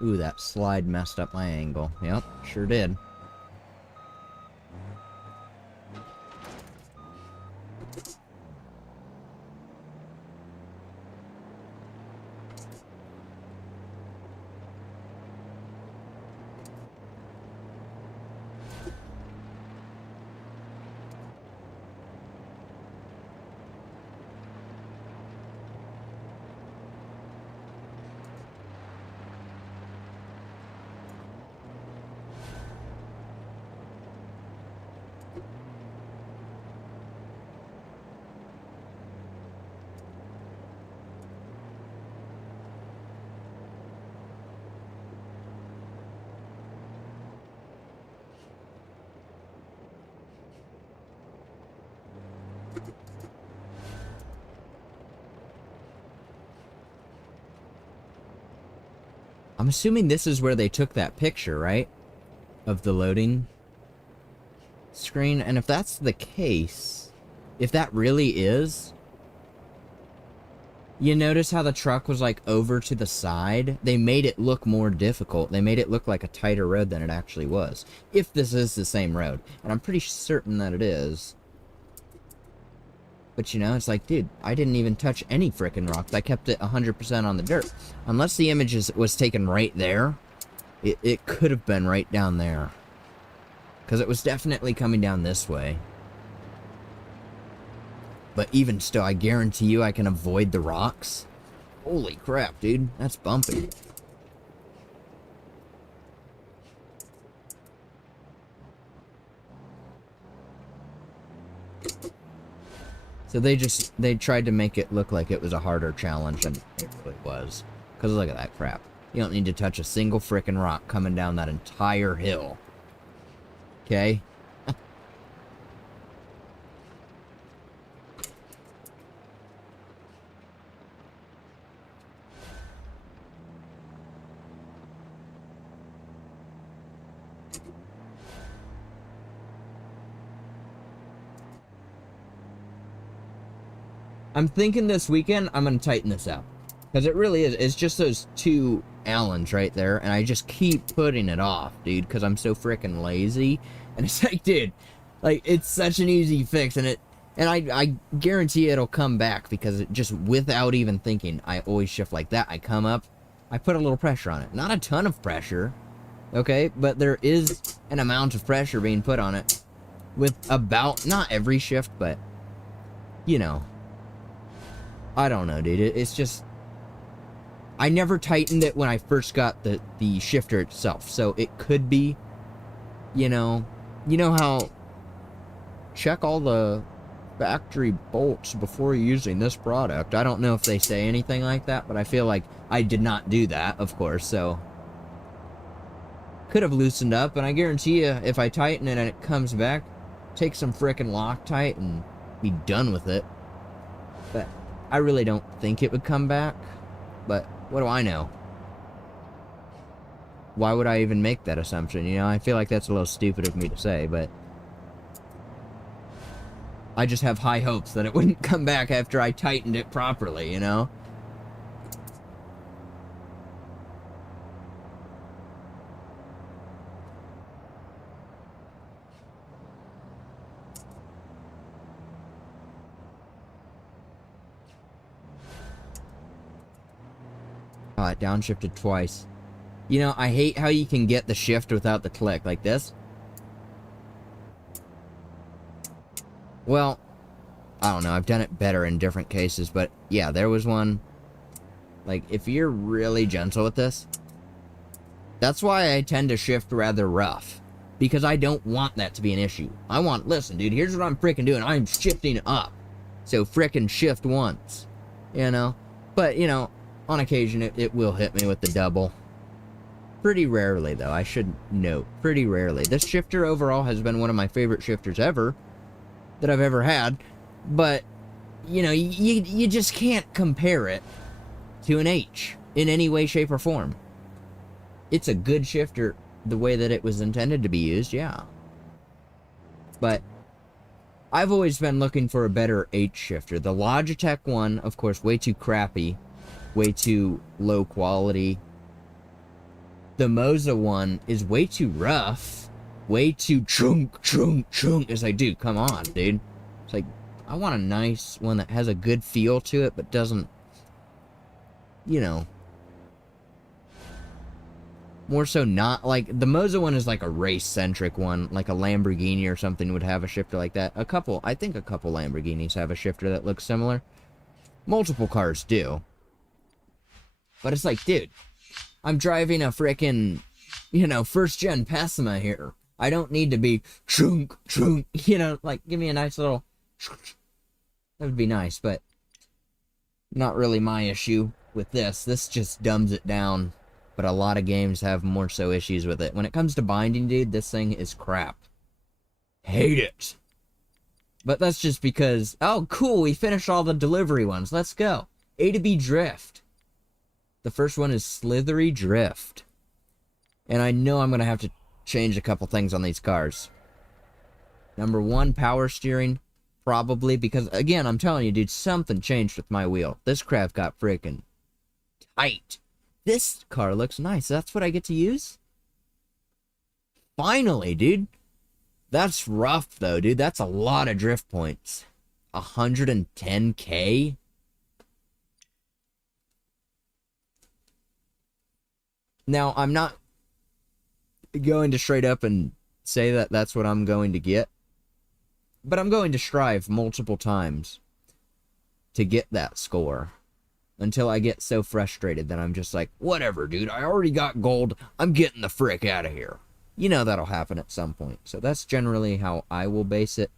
Ooh, that slide messed up my angle. Yep, sure did. I'm assuming this is where they took that picture, right? Of the loading screen. And if that's the case, if that really is, you notice how the truck was like over to the side? They made it look more difficult. They made it look like a tighter road than it actually was. If this is the same road. And I'm pretty certain that it is. But you know, it's like, dude, I didn't even touch any frickin' rocks. I kept it 100% on the dirt. Unless the image was taken right there, it could have been right down there. Because it was definitely coming down this way. But even still, I guarantee you I can avoid the rocks. Holy crap, dude. That's bumpy. So they tried to make it look like it was a harder challenge than it really was. Because look at that crap. You don't need to touch a single frickin' rock coming down that entire hill. Okay? I'm thinking this weekend I'm going to tighten this up. Because it really is. It's just those two Allens right there. And I just keep putting it off, dude. Because I'm so freaking lazy. And it's like, dude. Like, it's such an easy fix. And I guarantee it'll come back. Because it just, without even thinking, I always shift like that. I come up. I put a little pressure on it. Not a ton of pressure. Okay? But there is an amount of pressure being put on it. With about, not every shift, but, you know. I don't know, dude. It's just... I never tightened it when I first got the shifter itself. So it could be, you know how... Check all the factory bolts before using this product. I don't know if they say anything like that, but I feel like I did not do that, of course, so... Could have loosened up, and I guarantee you, if I tighten it and it comes back, take some frickin' Loctite and be done with it. But... I really don't think it would come back, but what do I know? Why would I even make that assumption, you know? I feel like that's a little stupid of me to say, but... I just have high hopes that it wouldn't come back after I tightened it properly, you know? Oh, it downshifted twice. You know, I hate how you can get the shift without the click, like this. Well, I don't know, I've done it better in different cases, but yeah, there was one. Like, if you're really gentle with this, that's why I tend to shift rather rough. Because I don't want that to be an issue. I want, listen, dude, here's what I'm freaking doing. I'm shifting up. So frickin' shift once. You know? But, you know, on occasion, it will hit me with the double. Pretty rarely, though, I should note. Pretty rarely. This shifter overall has been one of my favorite shifters ever. That I've ever had. But, you know, you just can't compare it to an H. In any way, shape, or form. It's a good shifter the way that it was intended to be used, yeah. But I've always been looking for a better H shifter. The Logitech one, of course, way too crappy. Way too low quality. The Moza one is way too rough. Way too chunk. It's like, dude, come on, dude. It's like, I want a nice one that has a good feel to it, but doesn't, you know. More so not, like, the Moza one is like a race-centric one. Like a Lamborghini or something would have a shifter like that. I think a couple Lamborghinis have a shifter that looks similar. Multiple cars do. But it's like, dude, I'm driving a frickin', you know, first-gen Pessima here. I don't need to be chunk, you know, like, give me a nice little... That would be nice, but not really my issue with this. This just dumbs it down, but a lot of games have more so issues with it. When it comes to binding, dude, this thing is crap. Hate it. But that's just because, oh, cool, we finished all the delivery ones. Let's go. A to B drift. The first one is Slithery Drift. And I know I'm going to have to change a couple things on these cars. Number one, power steering. Probably, because, again, I'm telling you, dude, something changed with my wheel. This crap got freaking tight. This car looks nice. That's what I get to use? Finally, dude. That's rough, though, dude. That's a lot of drift points. 110K? Now, I'm not going to straight up and say that that's what I'm going to get. But I'm going to strive multiple times to get that score until I get so frustrated that I'm just like, whatever, dude, I already got gold. I'm getting the frick out of here. You know that'll happen at some point. So that's generally how I will base it.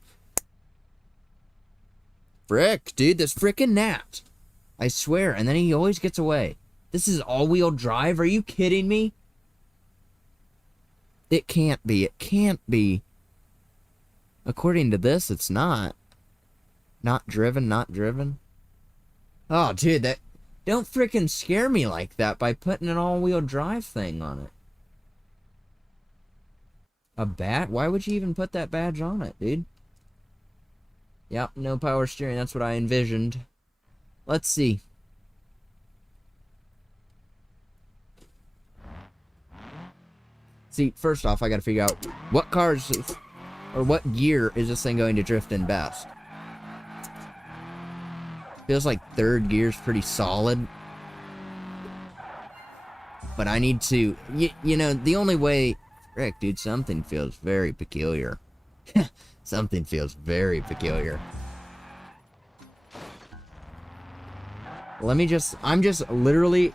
Frick, dude, this frickin' gnat. I swear, and then he always gets away. This is all-wheel drive? Are you kidding me? It can't be. It can't be. According to this, it's not. Not driven, not driven. Oh, dude, that... Don't frickin' scare me like that by putting an all-wheel drive thing on it. A bat? Why would you even put that badge on it, dude? Yep, no power steering. That's what I envisioned. Let's see. See, first off, I gotta figure out what cars... or what gear is this thing going to drift in best? Feels like third gear's pretty solid. But I need to... You know, the only way... Frick, dude, something feels very peculiar. Something feels very peculiar. Let me just... I'm just literally...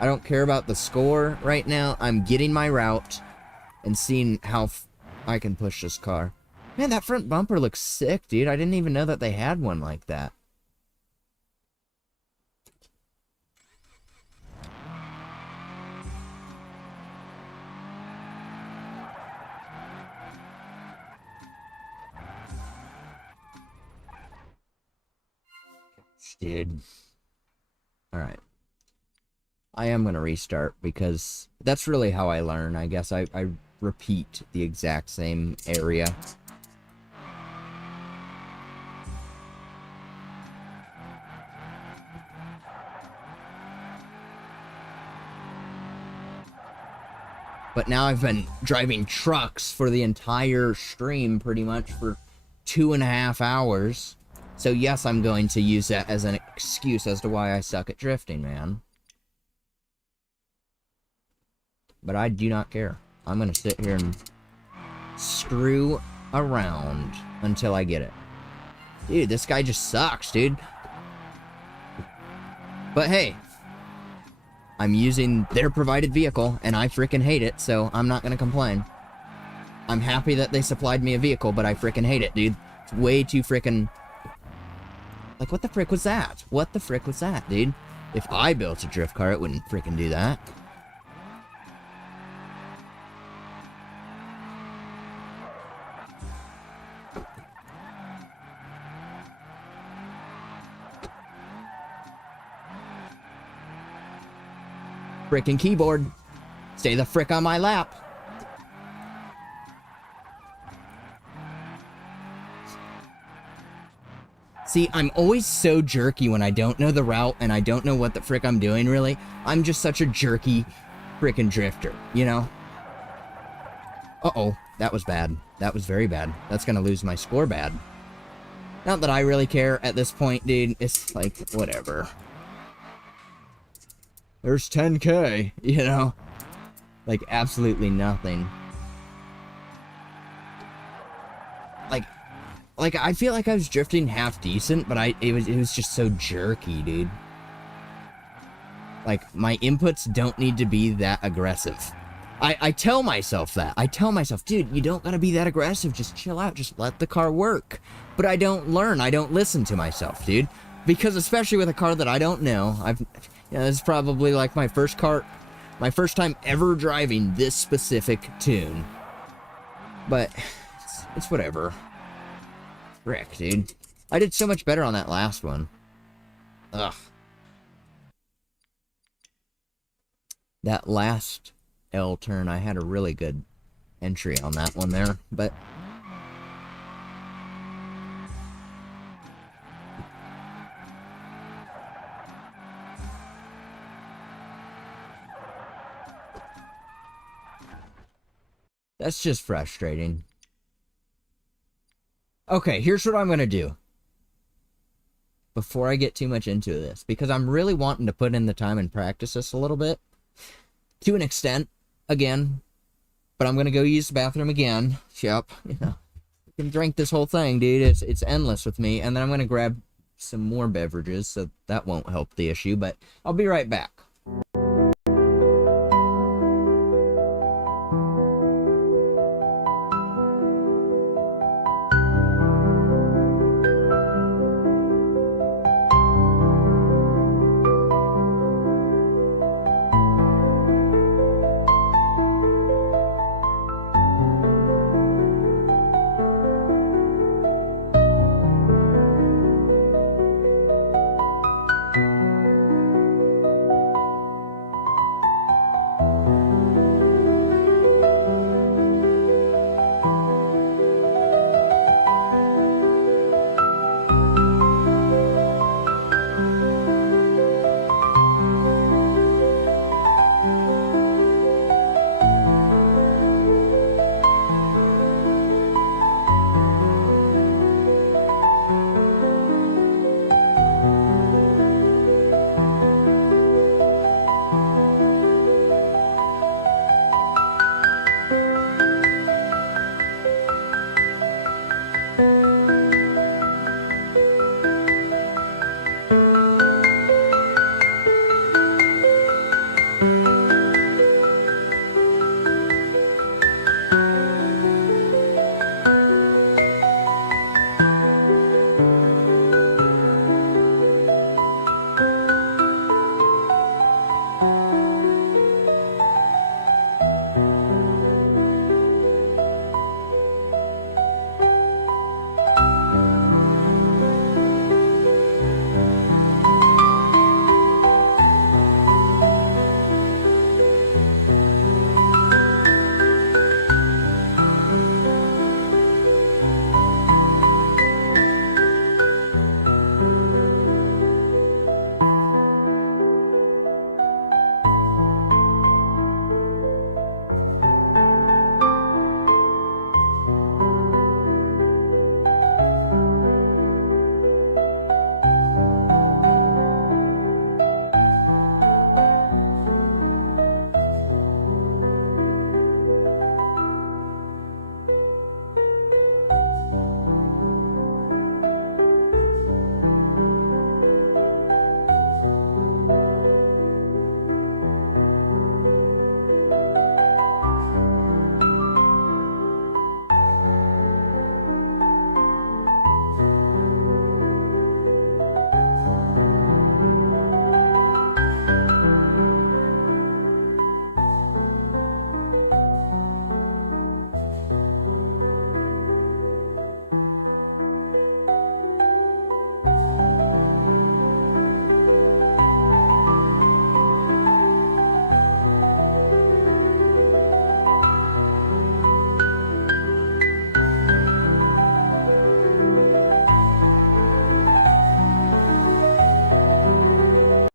I don't care about the score right now. I'm getting my route and seeing how... I can push this car. Man, that front bumper looks sick, dude. I didn't even know that they had one like that. Dude. Alright. I am going to restart because that's really how I learn, I guess. I repeat the exact same area. But now I've been driving trucks for the entire stream pretty much for 2.5 hours. So yes, I'm going to use that as an excuse as to why I suck at drifting, man. But I do not care. I'm gonna sit here and screw around until I get it. Dude, this guy just sucks, dude. But hey, I'm using their provided vehicle, and I freaking hate it, so I'm not gonna complain. I'm happy that they supplied me a vehicle, but I freaking hate it, dude. It's way too freaking... Like, what the frick was that? What the frick was that, dude? If I built a drift car, it wouldn't freaking do that. Frickin' keyboard. Stay the frick on my lap. See, I'm always so jerky when I don't know the route and I don't know what the frick I'm doing, really. I'm just such a jerky frickin' drifter, you know? Uh-oh, that was bad. That was very bad. That's gonna lose my score bad. Not that I really care at this point, dude. It's like, whatever. There's 10K, you know? Like, absolutely nothing. Like, I feel like I was drifting half decent, but it was just so jerky, dude. Like, my inputs don't need to be that aggressive. I tell myself that. I tell myself, dude, you don't gotta be that aggressive. Just chill out. Just let the car work. But I don't learn. I don't listen to myself, dude. Because especially with a car that I don't know, this is probably like my first time ever driving this specific tune. But it's whatever. Frick, dude. I did so much better on that last one. Ugh. That last L turn, I had a really good entry on that one there, but that's just frustrating. Okay, here's what I'm going to do before I get too much into this, because I'm really wanting to put in the time and practice this a little bit, to an extent, again, but I'm going to go use the bathroom again. Yep, you know, you can drink this whole thing, dude. It's endless with me, and then I'm going to grab some more beverages, so that won't help the issue, but I'll be right back.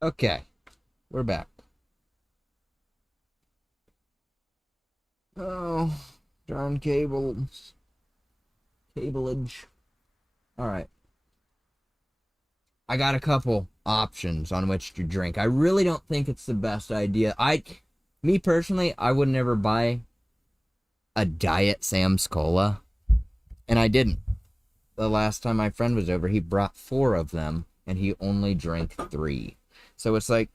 Okay, we're back. Oh, darn cables. Cableage. Alright. I got a couple options on which to drink. I really don't think it's the best idea. Me personally, I would never buy a Diet Sam's Cola. And I didn't. The last time my friend was over, he brought 4 of them, and he only drank 3. So it's like,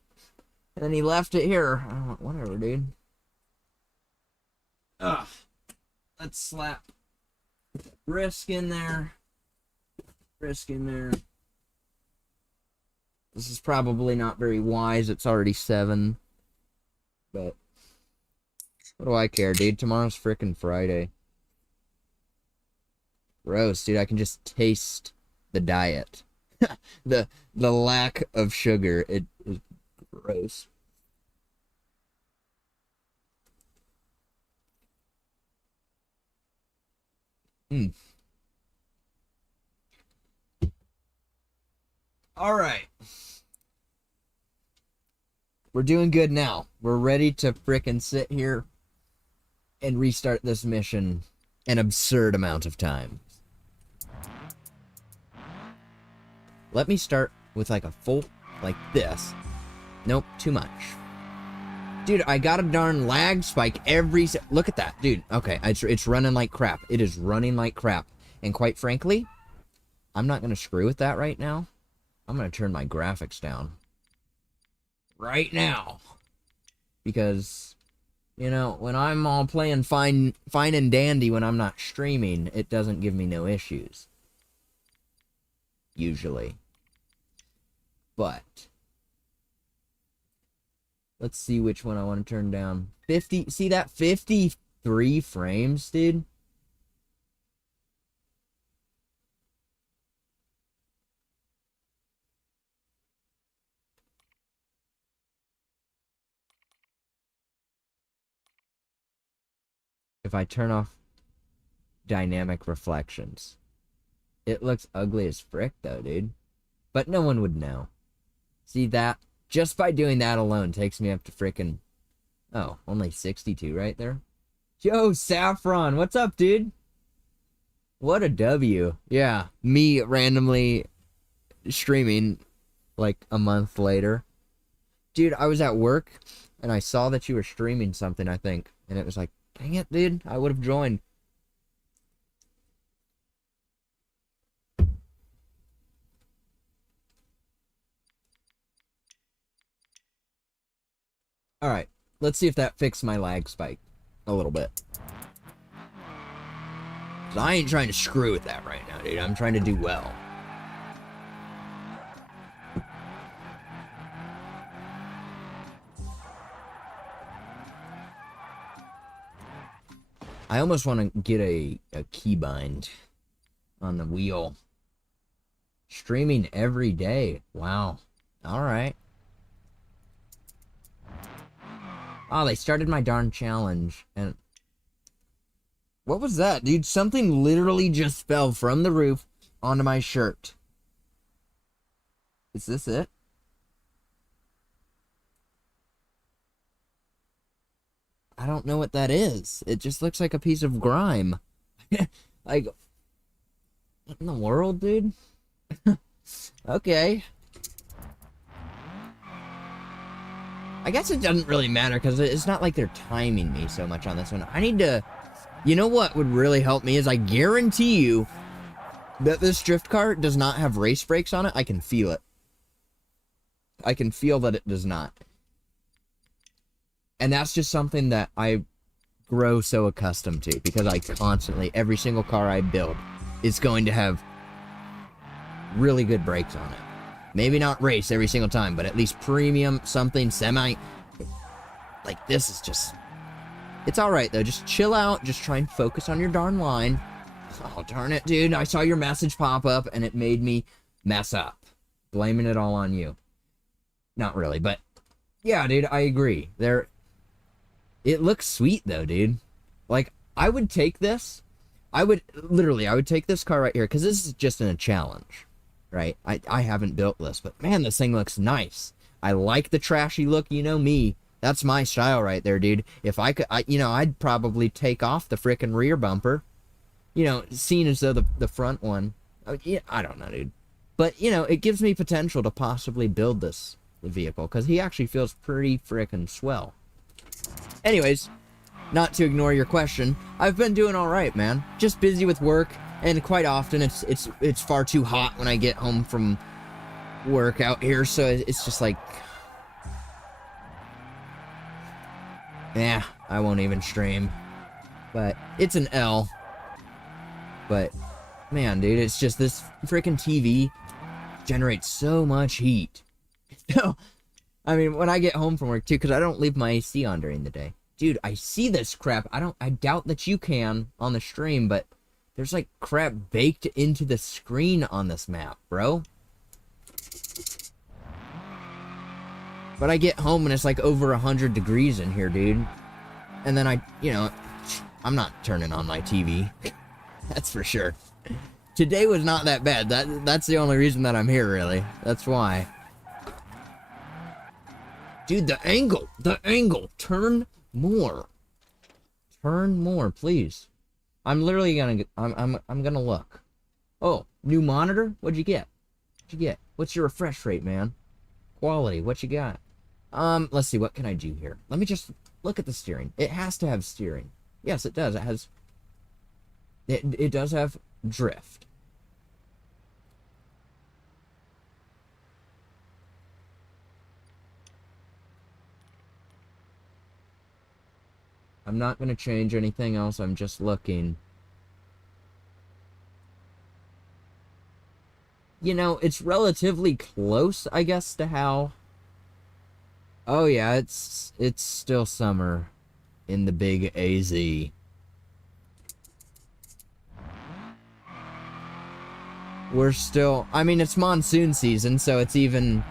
and then he left it here. Whatever, dude. Ugh. Let's slap Risk in there. Risk in there. This is probably not very wise. It's already 7. But what do I care, dude? Tomorrow's frickin' Friday. Gross, dude. I can just taste the diet. the lack of sugar. It is gross. Alright. We're doing good now. We're ready to frickin' sit here and restart this mission an absurd amount of time. Let me start with like a full, like this. Nope, too much. Dude, I got a darn lag spike every look at that, dude. Okay, it's running like crap. It is running like crap. And quite frankly, I'm not gonna screw with that right now. I'm gonna turn my graphics down. Right now. Because, you know, when I'm all playing fine and dandy when I'm not streaming, it doesn't give me no issues. Usually. But let's see which one I want to turn down. 50, see that 53 frames, dude? If I turn off dynamic reflections, it looks ugly as frick though, dude. But no one would know. See that? Just by doing that alone takes me up to frickin'... Oh, only 62 right there. Yo, Saffron, what's up, dude? What a W. Yeah, me randomly streaming like a month later. Dude, I was at work and I saw that you were streaming something, I think. And it was like, dang it, dude, I would have joined. Alright, let's see if that fixed my lag spike a little bit. So I ain't trying to screw with that right now, dude. I'm trying to do well. I almost want to get a keybind on the wheel. Streaming every day. Wow. Alright. Oh, they started my darn challenge, and... What was that, dude? Something literally just fell from the roof onto my shirt. Is this it? I don't know what that is. It just looks like a piece of grime. Like, what in the world, dude? Okay. I guess it doesn't really matter, because it's not like they're timing me so much on this one. I need to... You know what would really help me is I guarantee you that this drift car does not have race brakes on it. I can feel it. I can feel that it does not. And that's just something that I grow so accustomed to, because I constantly, every single car I build is going to have really good brakes on it. Maybe not race every single time, but at least premium, something, semi. Like, this is just... It's alright, though. Just chill out. Just try and focus on your darn line. Oh, darn it, dude. I saw your message pop up, and it made me mess up. Blaming it all on you. Not really, but... Yeah, dude, I agree. It looks sweet, though, dude. Like, I would take this. I would take this car right here, because this is just in a challenge. Right? I haven't built this, but man, this thing looks nice. I like the trashy look, you know me. That's my style right there, dude. If I could, you know, I'd probably take off the frickin' rear bumper. You know, seeing as though the front one, yeah, I don't know, dude. But, you know, it gives me potential to possibly build this vehicle, because he actually feels pretty frickin' swell. Anyways, not to ignore your question, I've been doing alright, man. Just busy with work. And quite often, it's far too hot when I get home from work out here, so it's just like... Yeah, I won't even stream. But it's an L. But, man, dude, it's just this freaking TV generates so much heat. So, I mean, when I get home from work, too, because I don't leave my AC on during the day. Dude, I see this crap. I doubt that you can on the stream, but... There's like crap baked into the screen on this map, bro. But I get home and it's like over 100 degrees in here, dude. And then you know, I'm not turning on my TV. That's for sure. Today was not that bad. That's the only reason that I'm here, really. That's why. Dude, the angle. The angle. Turn more. Turn more, please. I'm literally gonna get, I'm gonna look. Oh, new monitor? What'd you get? What'd you get? What's your refresh rate, man? Quality, what you got? Let's see, what can I do here? Let me just look at the steering. It has to have steering. Yes, it does. It has... It does have drift. I'm not gonna change anything else. I'm just looking. You know, it's relatively close, I guess, to how... Oh yeah, it's still summer in the big AZ. We're still... I mean, it's monsoon season, so it's even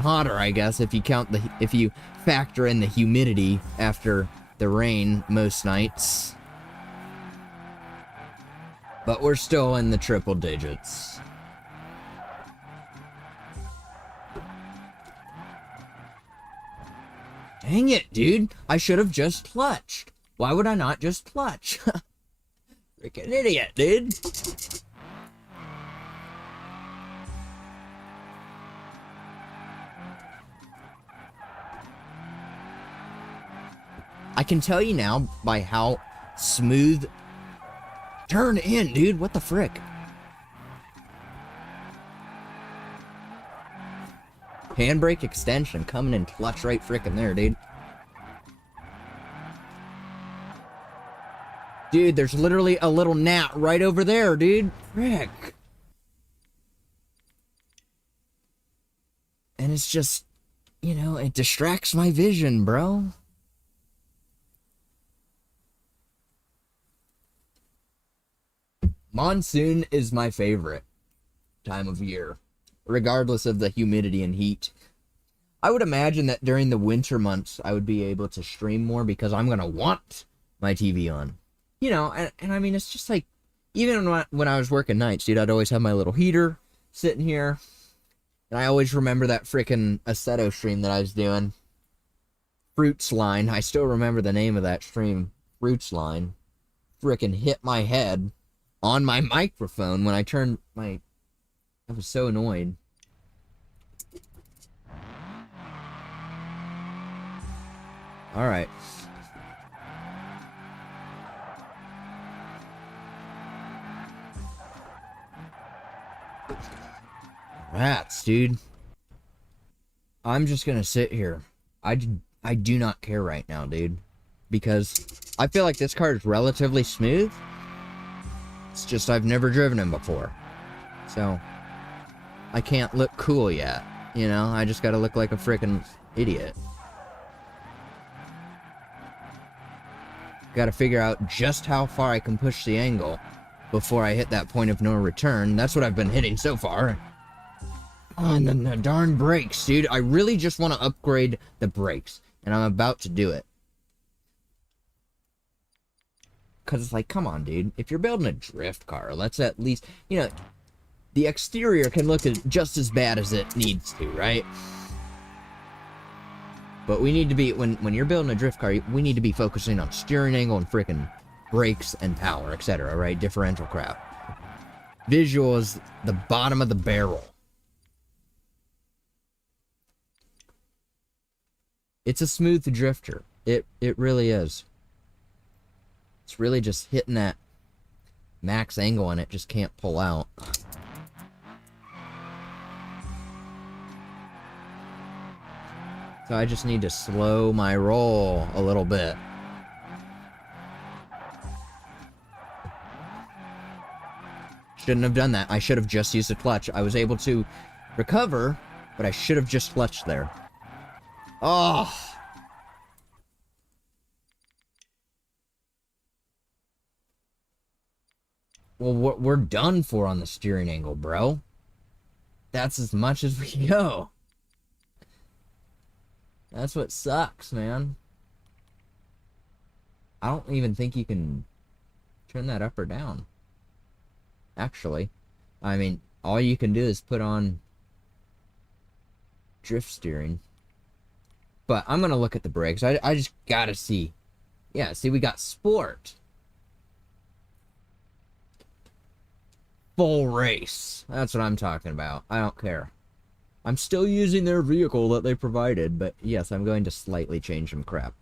hotter, I guess, if you factor in the humidity after the rain most nights. But we're still in the triple digits. Dang it, dude. I should have just clutched. Why would I not just clutch? Freaking idiot, dude. I can tell you now by how smooth... Turn in, dude. What the frick? Handbrake extension coming in clutch right frickin' there, dude. Dude, there's literally a little gnat right over there, dude. Frick. And it's just, you know, it distracts my vision, bro. Monsoon is my favorite time of year, regardless of the humidity and heat. I would imagine that during the winter months, I would be able to stream more because I'm going to want my TV on. You know, and I mean, it's just like, even when I was working nights, dude, I'd always have my little heater sitting here. And I always remember that frickin' Aceto stream that I was doing. Fruits Line. I still remember the name of that stream. Fruits Line. Frickin' hit my head on my microphone when I turned my... I was so annoyed. Alright. Rats, dude. I'm just gonna sit here. I do not care right now, dude. Because I feel like this car is relatively smooth. It's just I've never driven him before. So, I can't look cool yet. You know, I just gotta look like a frickin' idiot. Gotta figure out just how far I can push the angle before I hit that point of no return. That's what I've been hitting so far. Oh, and then the darn brakes, dude. I really just want to upgrade the brakes. And I'm about to do it. Because it's like, come on, dude. If you're building a drift car, let's at least... You know, the exterior can look just as bad as it needs to, right? But we need to be... When you're building a drift car, we need to be focusing on steering angle and frickin' brakes and power, etc., right? Differential crap. Visual is the bottom of the barrel. It's a smooth drifter. It really is. It's really just hitting that max angle and it just can't pull out. So I just need to slow my roll a little bit. Shouldn't have done that. I should have just used the clutch. I was able to recover, but I should have just clutched there. Oh! Well, we're done for on the steering angle, bro. That's as much as we go. That's what sucks, man. I don't even think you can turn that up or down. actually. I mean, all you can do is put on drift steering. But I'm gonna look at the brakes. I just gotta see. Yeah, see, we got sport. Full race. That's what I'm talking about. I don't care. I'm still using their vehicle that they provided, but yes, I'm going to slightly change some crap.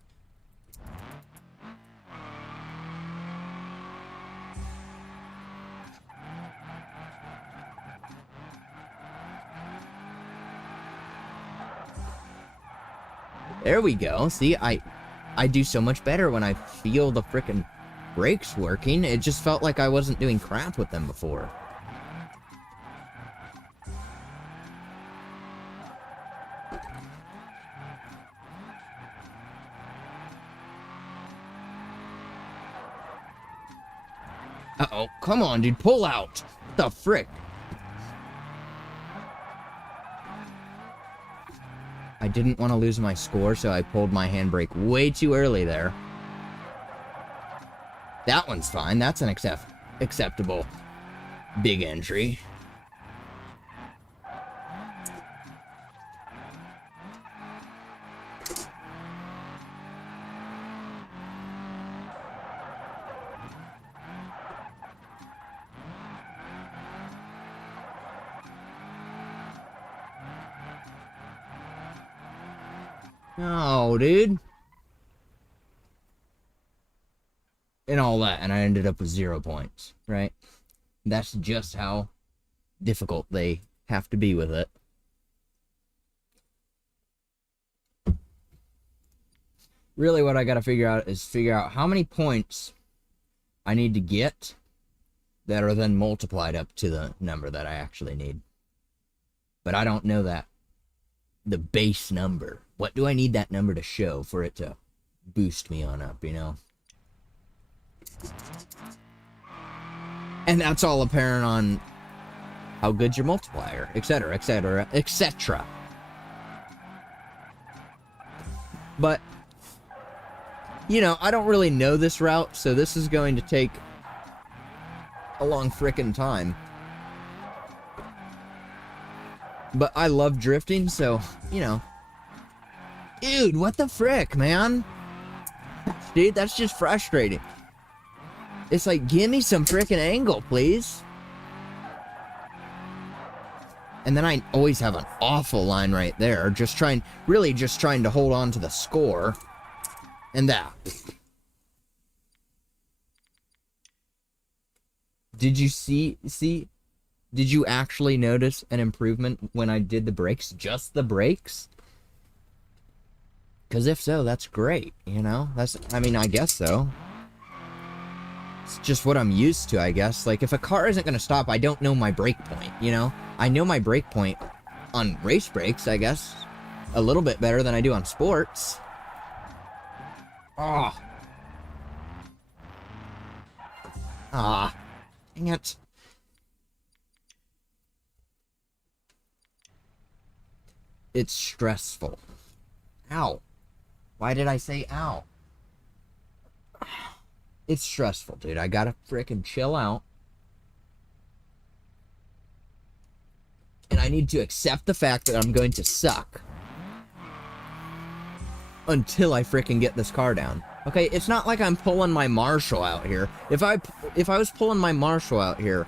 There we go. See, I do so much better when I feel the frickin' brakes working. It just felt like I wasn't doing crap with them before. Uh-oh, come on, dude, pull out! What the frick? I didn't want to lose my score, so I pulled my handbrake way too early there. That one's fine. That's an acceptable big entry. Oh, dude. And all that, and I ended up with 0 points, right? That's just how difficult they have to be with it. Really, what I gotta figure out is how many points I need to get that are then multiplied up to the number that I actually need. But I don't know that. The base number. What do I need that number to show for it to boost me on up, you know? And that's all apparent on how good's your multiplier, etc., etc., etc. But, you know, I don't really know this route, so this is going to take a long frickin' time. But I love drifting, so, you know. Dude, what the frick, man? Dude, that's just frustrating. It's like, give me some frickin' angle, please. And then I always have an awful line right there. Really just trying to hold on to the score. And that. Did you see, did you actually notice an improvement when I did the brakes? Just the brakes? Because if so, that's great, you know? I mean, I guess so. It's just what I'm used to, I guess. Like, if a car isn't going to stop, I don't know my brake point, you know? I know my brake point on race brakes, I guess. A little bit better than I do on sports. Oh. Ah. Dang it. It's stressful. Ow. Why did I say ow? It's stressful, dude. I gotta frickin' chill out. And I need to accept the fact that I'm going to suck. Until I frickin' get this car down. Okay, it's not like I'm pulling my Marshall out here. If I was pulling my Marshall out here,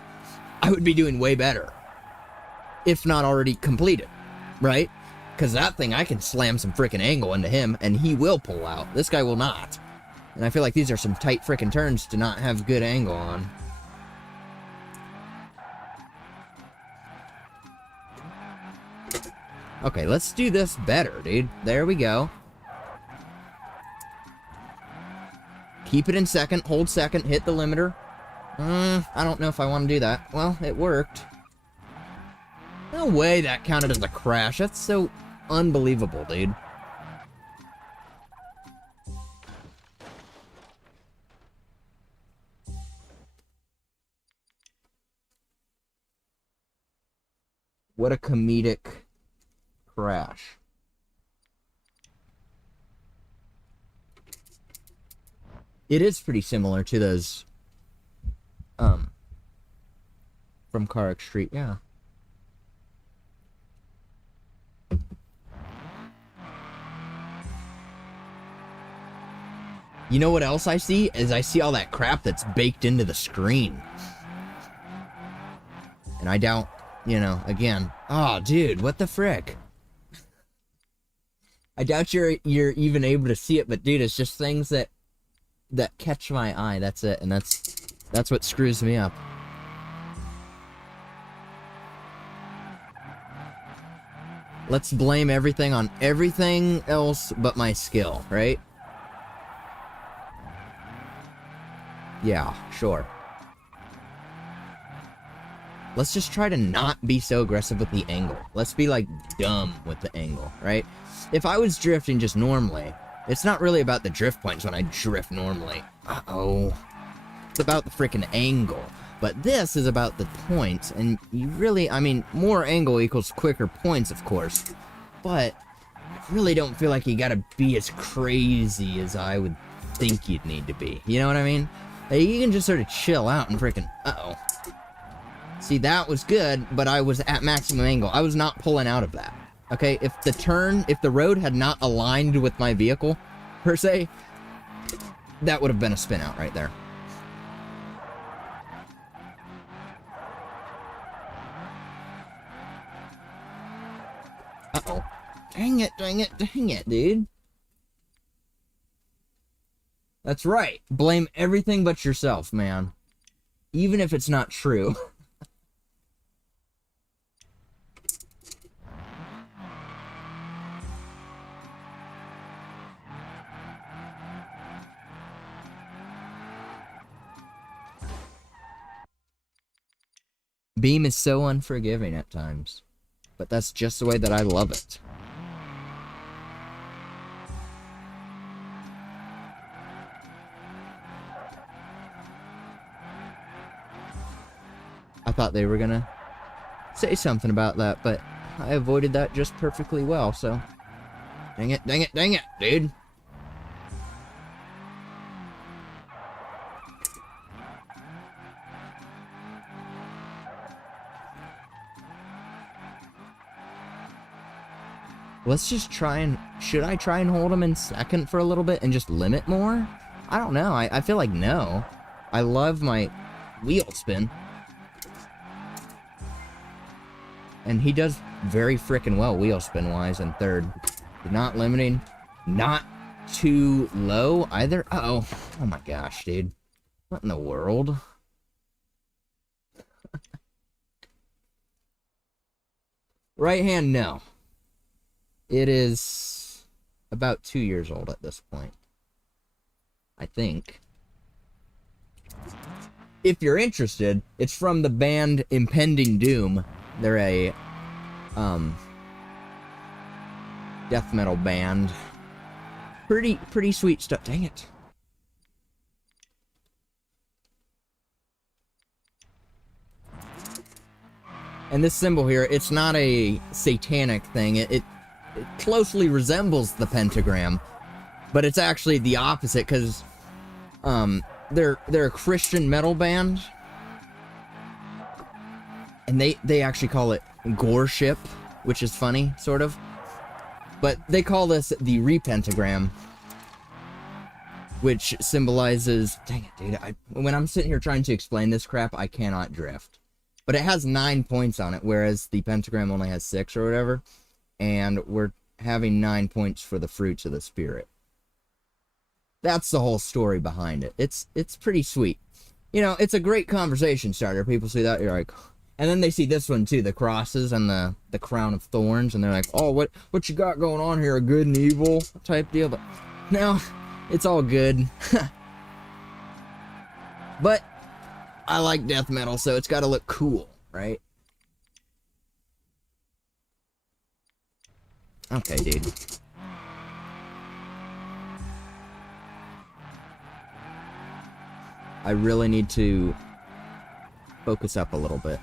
I would be doing way better. If not already completed. Right? Because that thing, I can slam some frickin' angle into him, and he will pull out. This guy will not. And I feel like these are some tight frickin' turns to not have good angle on. Okay, let's do this better, dude. There we go. Keep it in second, hold second, hit the limiter. I don't know if I want to do that. Well, it worked. No way that counted as a crash. That's so unbelievable, dude. What a comedic crash. It is pretty similar to those from Carrick Street, yeah. You know what else I see? Is I see all that crap that's baked into the screen. And I doubt, you know, again. Oh, dude, what the frick? I doubt you're even able to see it, but dude, it's just things that catch my eye. That's it, and that's what screws me up. Let's blame everything on everything else but my skill, right? Yeah, sure. Let's just try to not be so aggressive with the angle. Let's be, like, dumb with the angle, right? If I was drifting just normally, it's not really about the drift points when I drift normally. Uh-oh. It's about the freaking angle. But this is about the points, and you really, I mean, more angle equals quicker points, of course. But I really don't feel like you gotta be as crazy as I would think you'd need to be. You know what I mean? Like, you can just sort of chill out and freaking, uh-oh. See, that was good, but I was at maximum angle. I was not pulling out of that. Okay, if the road had not aligned with my vehicle, per se, that would have been a spin out right there. Uh-oh. Dang it, dang it, dang it, dude. That's right. Blame everything but yourself, man. Even if it's not true. Beam is so unforgiving at times. But that's just the way that I love it. I thought they were gonna say something about that, but I avoided that just perfectly well, so... Dang it, dang it, dang it, dude! Let's just try and... Should I try and hold him in second for a little bit and just limit more? I don't know. I feel like no. I love my wheel spin. And he does very frickin' well wheel spin-wise in third. Not limiting. Not too low either. Uh-oh. Oh my gosh, dude. What in the world? Right hand, no. It is about 2 years old at this point. I think. If you're interested, it's from the band Impending Doom. They're a death metal band. Pretty sweet stuff. Dang it. And this symbol here, it's not a satanic thing. It closely resembles the pentagram, but it's actually the opposite because they're a Christian metal band, and they actually call it Goreship, which is funny, sort of. But they call this the repentagram, which symbolizes... Dang it, dude. When I'm sitting here trying to explain this crap, I cannot drift. But it has 9 points on it, whereas the pentagram only has 6 or whatever. And we're having 9 points for the fruits of the spirit. That's the whole story behind it. It's pretty sweet. You know, it's a great conversation starter. People see that, you're like... And then they see this one too, the crosses and the crown of thorns, and they're like, oh, what you got going on here, a good and evil type deal? But no, it's all good. But I like death metal, so it's got to look cool, right? Okay, dude. I really need to focus up a little bit.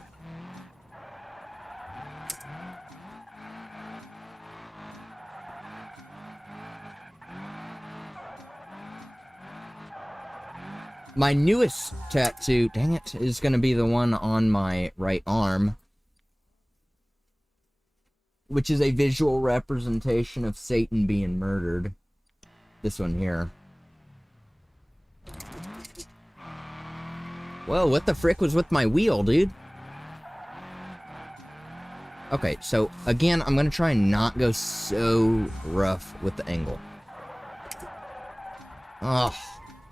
My newest tattoo, dang it, is gonna be the one on my right arm, which is a visual representation of Satan being murdered. This one here. Whoa, what the frick was with my wheel, dude? Okay, so, again, I'm gonna try and not go so rough with the angle. Oh,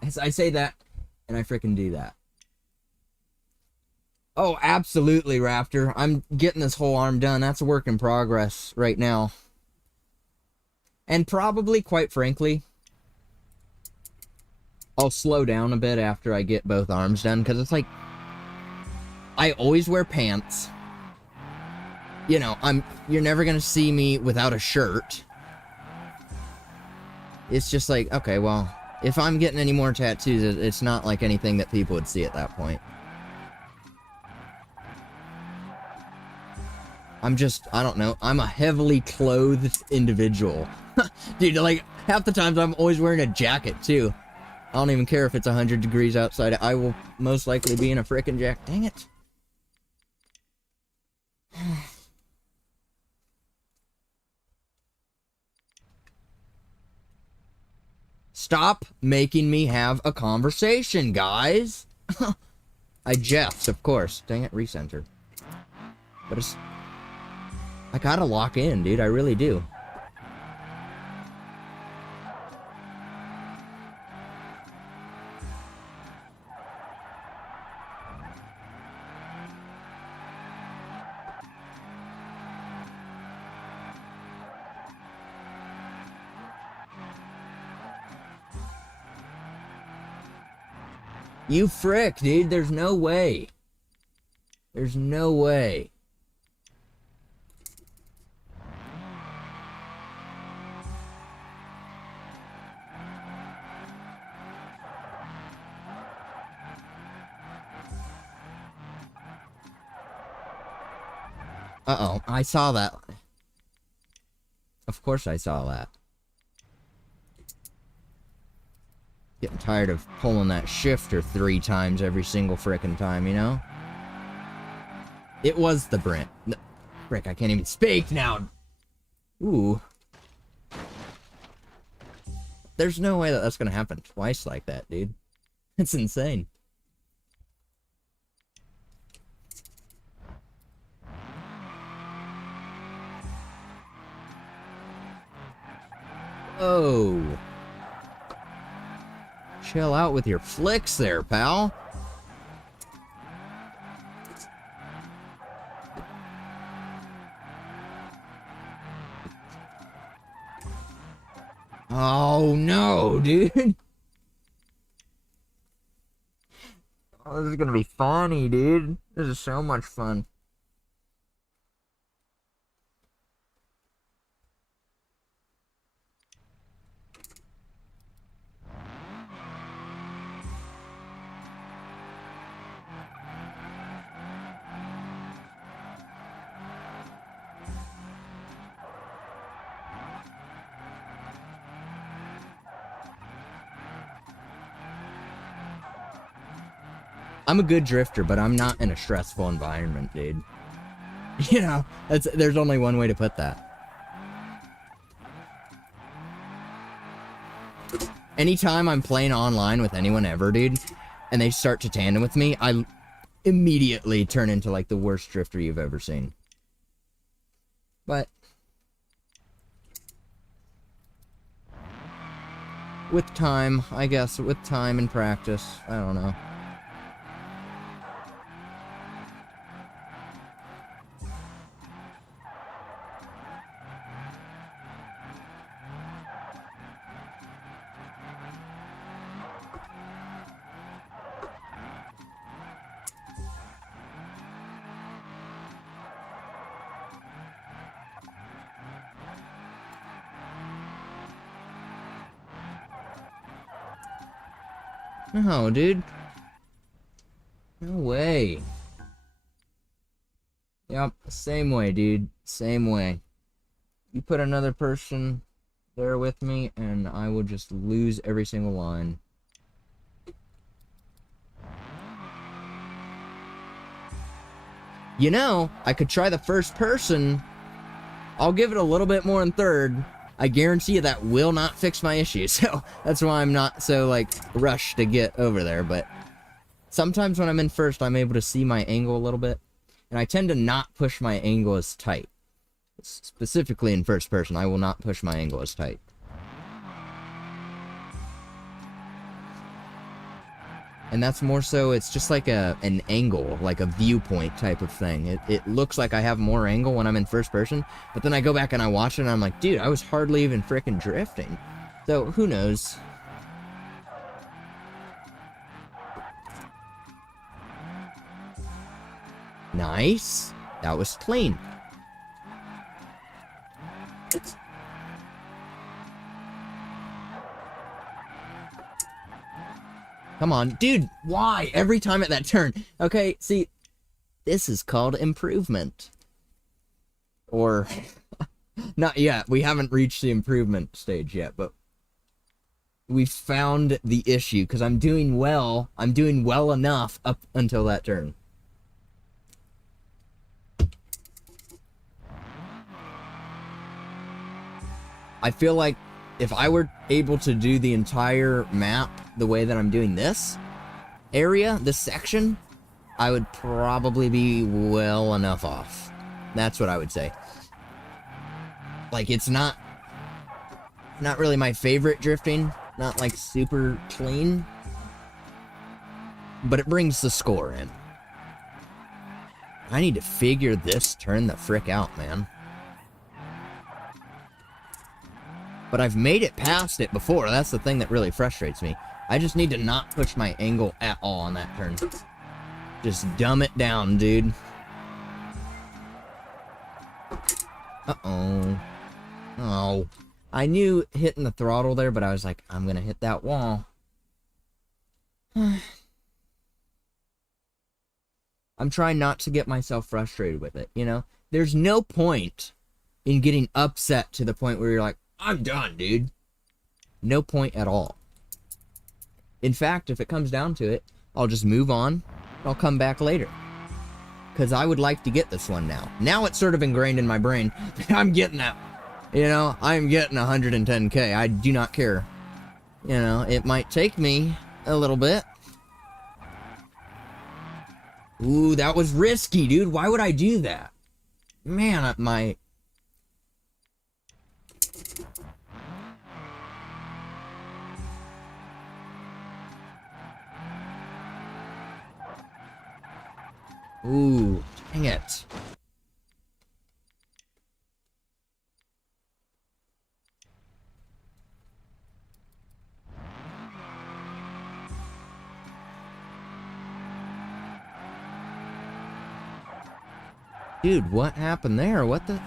as I say that, and I frickin' do that. Oh, absolutely, Raptor. I'm getting this whole arm done. That's a work in progress right now. And probably, quite frankly, I'll slow down a bit after I get both arms done, because it's like, I always wear pants. You know, you're never gonna see me without a shirt. It's just like, okay, well, if I'm getting any more tattoos, it's not like anything that people would see at that point. I'm just, I don't know, I'm a heavily clothed individual. Dude, like, half the times I'm always wearing a jacket, too. I don't even care if it's 100 degrees outside. I will most likely be in a frickin' jacket. Dang it. Stop making me have a conversation, guys. I jest, of course. Dang it, recenter. But it's... I gotta lock in, dude. I really do. You frick, dude. There's no way. There's no way. Uh-oh, I saw that. Of course I saw that. Getting tired of pulling that shifter 3 times every single frickin' time, you know? It was the Brent. No, frick, I can't even speak now! Ooh. There's no way that that's gonna happen twice like that, dude. It's insane. Oh. Chill out with your flicks there, pal. Oh no, dude. Oh, this is gonna be funny, dude. This is so much fun. I'm a good drifter, but I'm not in a stressful environment, dude. You know, there's only one way to put that. Anytime I'm playing online with anyone ever, dude, and they start to tandem with me, I immediately turn into, like, the worst drifter you've ever seen. But with time, I guess, with time and practice, I don't know. No, dude. No way. Yep, same way, dude. Same way. You put another person there with me, and I will just lose every single line. you know, I could try the first person. I'll give it a little bit more in third. I guarantee you that will not fix my issue. So that's why I'm not so, like, rushed to get over there. But sometimes when I'm in first, I'm able to see my angle a little bit. And I tend to not push my angle as tight. Specifically in first person, I will not push my angle as tight. And that's more so, it's just like an angle, like a viewpoint type of thing. It looks like I have more angle when I'm in first person, but then I go back and I watch it and I'm like, dude, I was hardly even frickin' drifting. So, who knows? Nice. That was clean. Come on, dude, why? Every time at that turn. Okay, see, this is called improvement. Or, not yet. We haven't reached the improvement stage yet, but we found the issue, because I'm doing well. I'm doing well enough up until that turn. I feel like if I were able to do the entire map the way that I'm doing this area, this section, I would probably be well enough off. That's what I would say. Like, it's not really my favorite drifting, not like super clean, but it brings the score in. I need to figure this turn the frick out, man. But I've made it past it before. That's the thing that really frustrates me. I just need to not push my angle at all on that turn. Just dumb it down, dude. Uh-oh. Oh. I knew hitting the throttle there, but I was like, I'm gonna hit that wall. I'm trying not to get myself frustrated with it, you know? There's no point in getting upset to the point where you're like, I'm done, dude. No point at all. In fact, if it comes down to it, I'll just move on. I'll come back later. Because I would like to get this one now. Now it's sort of ingrained in my brain. I'm getting that. You know, I'm getting 110K. I do not care. You know, it might take me a little bit. Ooh, that was risky, dude. Why would I do that? Man, my... Ooh, dang it. Dude, what happened there? What the...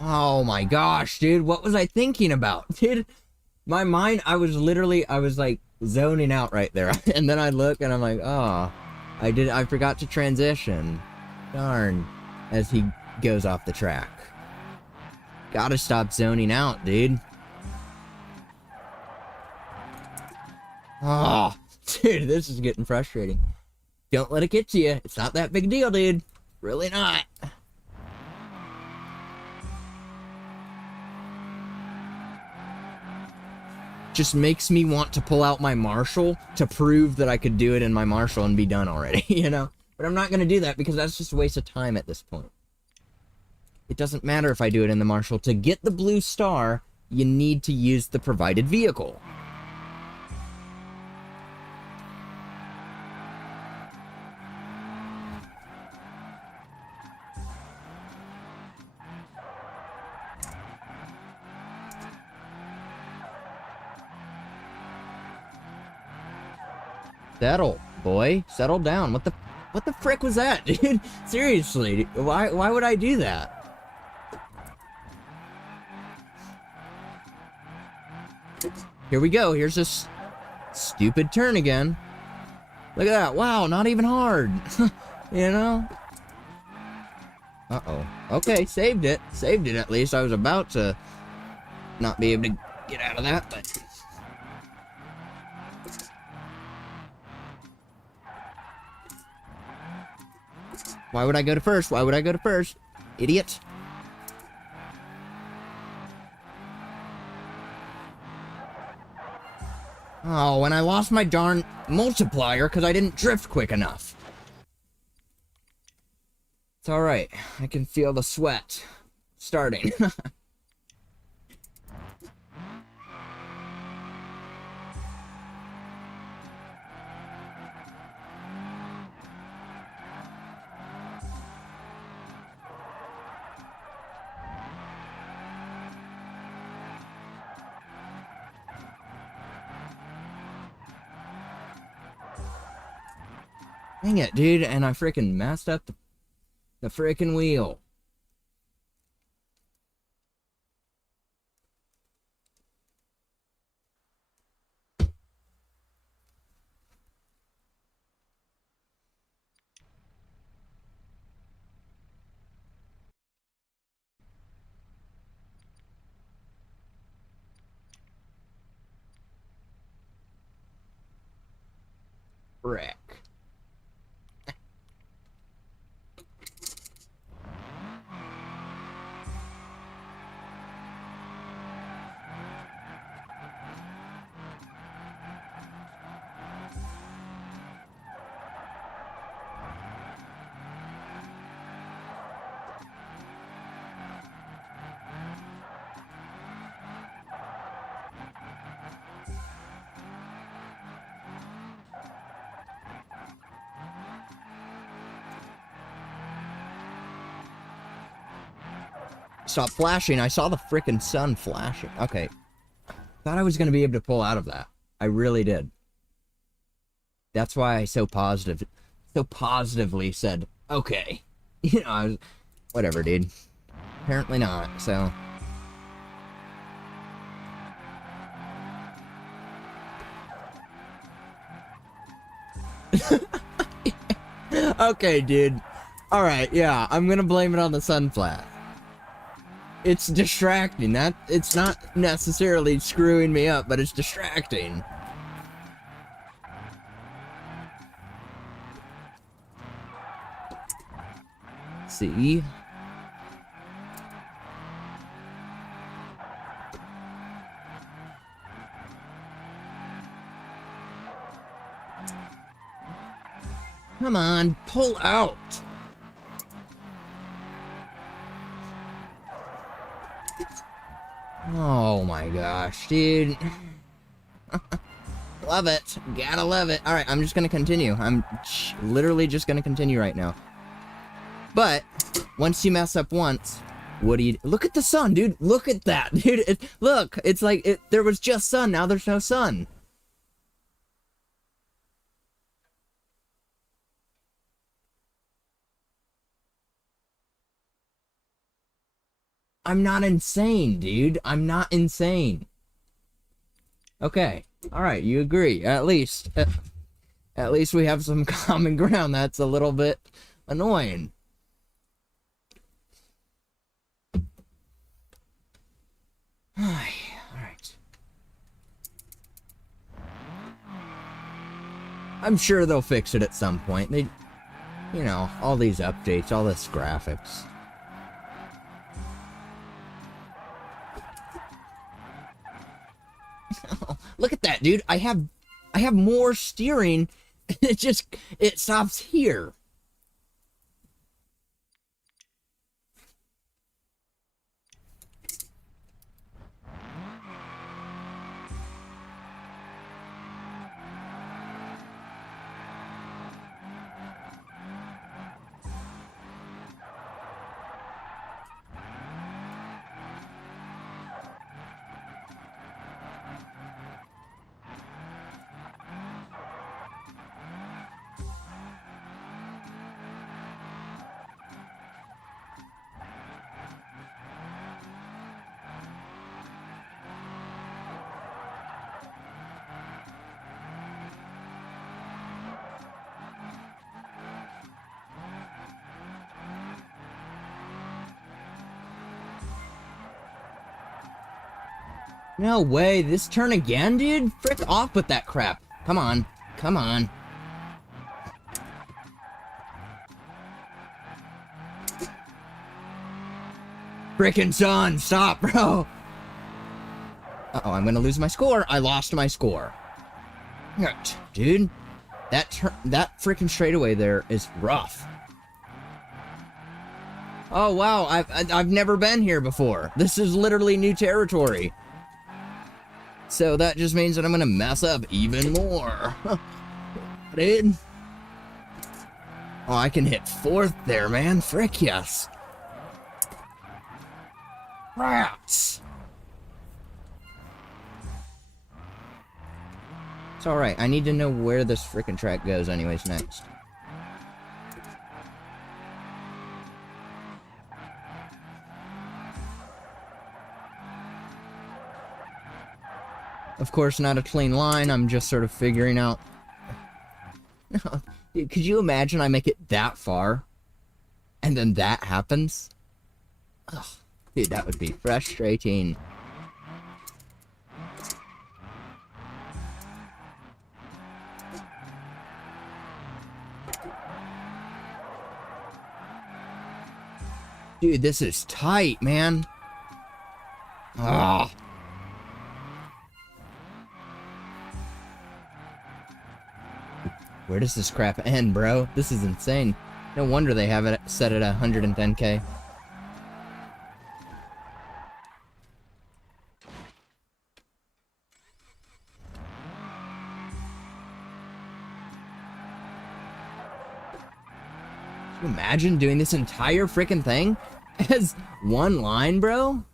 Oh my gosh, dude, what was I thinking about? Dude, my mind, I was like zoning out right there. And then I look and I'm like, oh, I forgot to transition. Darn, as he goes off the track. Gotta stop zoning out, dude. Oh, dude, this is getting frustrating. Don't let it get to you. It's not that big a deal, dude. Really not. Just makes me want to pull out my Marshall to prove that I could do it in my Marshall and be done already, you know? But I'm not going to do that because that's just a waste of time at this point. It doesn't matter if I do it in the Marshall. To get the blue star, you need to use the provided vehicle. Settle, boy. Settle down. What the frick was that, dude? Seriously, why would I do that? Here we go. Here's this stupid turn again. Look at that. Wow, not even hard. You know? Uh-oh. Okay, saved it. Saved it at least. I was about to not be able to get out of that, but... Why would I go to first? Why would I go to first? Idiot. Oh, and I lost my darn multiplier because I didn't drift quick enough. It's alright. I can feel the sweat starting. Dang it, dude, and I freaking messed up the freaking wheel. Frick. Stop flashing. I saw the frickin' sun flashing. Okay. Thought I was gonna be able to pull out of that. I really did. That's why I so positively said, okay. You know, I was, whatever, dude. Apparently not, so. Okay, dude. Alright, yeah, I'm gonna blame it on the sun flash. It's distracting. It's not necessarily screwing me up, but it's distracting. See? Come on, pull out. Oh my gosh, dude. Love it. Gotta love it. Alright, I'm just gonna continue. I'm literally just gonna continue right now. But, once you mess up once, what do you... Look at the sun, dude. Look at that, dude. Look, it's like there was just sun. Now there's no sun. I'm not insane, dude. I'm not insane. Okay. Alright, you agree. At least we have some common ground. That's a little bit annoying. Alright. I'm sure they'll fix it at some point. They, you know, all these updates, all this graphics. Look at that, dude. I have more steering. It stops here. No way, this turn again, dude? Frick off with that crap. Come on, come on. Frickin' son, stop, bro. Uh-oh, I'm gonna lose my score. I lost my score. Dude, that frickin' straightaway there is rough. Oh wow, I've never been here before. This is literally new territory. So that just means that I'm gonna mess up even more. Dude. Oh, I can hit 4th there, man. Frick yes. Rats. It's alright, I need to know where this frickin' track goes anyways next. Of course, not a clean line, I'm just sort of figuring out... Dude, could you imagine I make it that far? And then that happens? Ugh, dude, that would be frustrating. Dude, this is tight, man. Ah. Where does this crap end, bro? This is insane. No wonder they have it set at 110k. Can you imagine doing this entire freaking thing as one line, bro?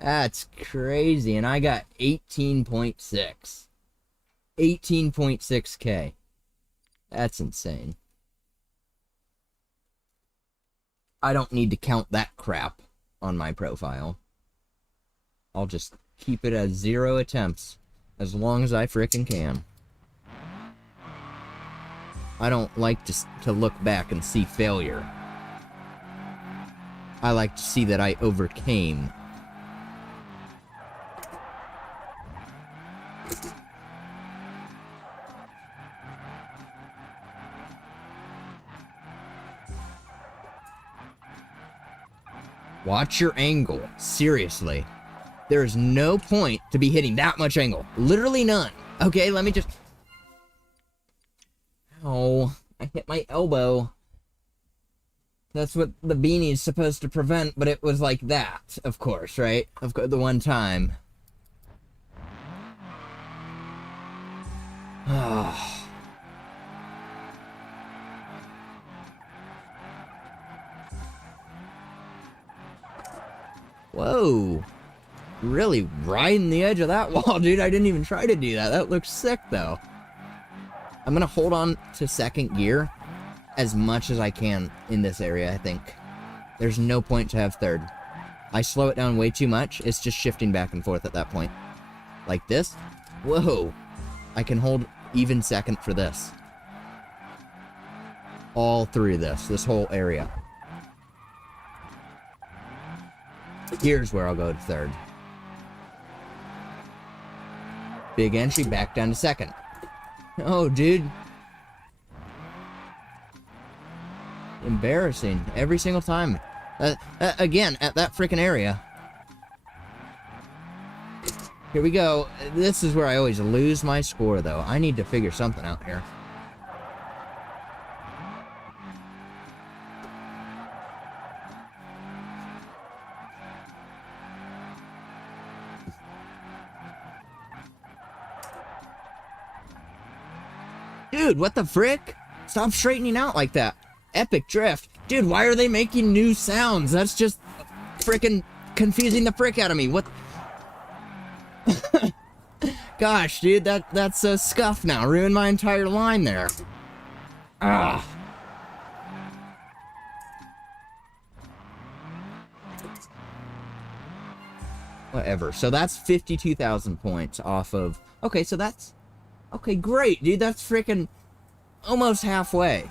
That's crazy, and I got 18.6. 18.6k. That's insane. I don't need to count that crap on my profile. I'll just keep it as 0 attempts as long as I frickin' can. I don't like to look back and see failure. I like to see that I overcame. Watch your angle. Seriously. There is no point to be hitting that much angle. Literally none. Okay, let me just... Oh, I hit my elbow. That's what the beanie is supposed to prevent, but it was like that, of course, right? Of course, the one time. Oh. Whoa. Really riding the edge of that wall, dude. I didn't even try to do that. That looks sick, though. I'm gonna hold on to 2nd gear as much as I can in this area, I think. There's no point to have 3rd. I slow it down way too much. It's just shifting back and forth at that point. Like this. Whoa. I can hold even 2nd for this. All through this whole area. Here's where I'll go to 3rd. Big entry, back down to 2nd. Oh, dude. Embarrassing. Every single time. Again, at that freaking area. Here we go. This is where I always lose my score, though. I need to figure something out here. Dude, what the frick? Stop straightening out like that. Epic drift. Dude, why are they making new sounds? That's just frickin' confusing the frick out of me. What? Gosh, dude, that's a scuff now. Ruined my entire line there. Ah. Whatever. So that's 52,000 points off of... Okay, so that's... Okay, great, dude. That's freaking almost halfway.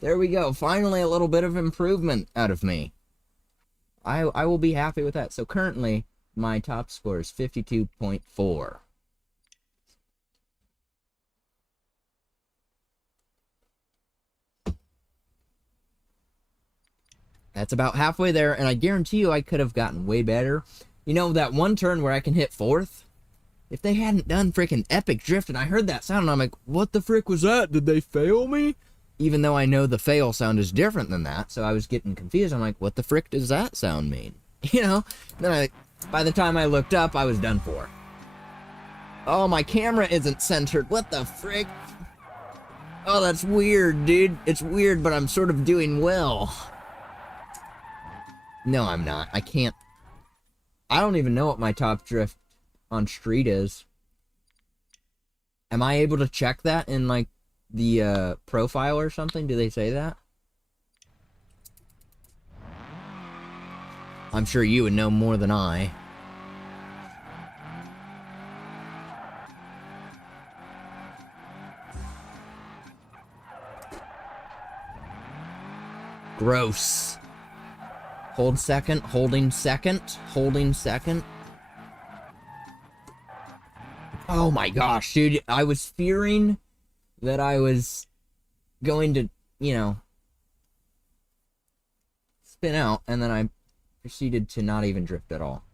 There we go. Finally, a little bit of improvement out of me. I will be happy with that. So currently, my top score is 52.4. That's about halfway there, and I guarantee you I could have gotten way better. You know, that one turn where I can hit 4th? If they hadn't done freaking epic drift, and I heard that sound, and I'm like, what the frick was that? Did they fail me? Even though I know the fail sound is different than that, so I was getting confused. I'm like, what the frick does that sound mean? You know? Then by the time I looked up, I was done for. Oh, my camera isn't centered. What the frick? Oh, that's weird, dude. It's weird, but I'm sort of doing well. No, I'm not. I can't. I don't even know what my top drift on street is. Am I able to check that in, like, the profile or something? Do they say that? I'm sure you would know more than I. Gross. Hold second, holding second, holding second. Oh my gosh, dude. I was fearing that I was going to, you know, spin out, and then I proceeded to not even drift at all.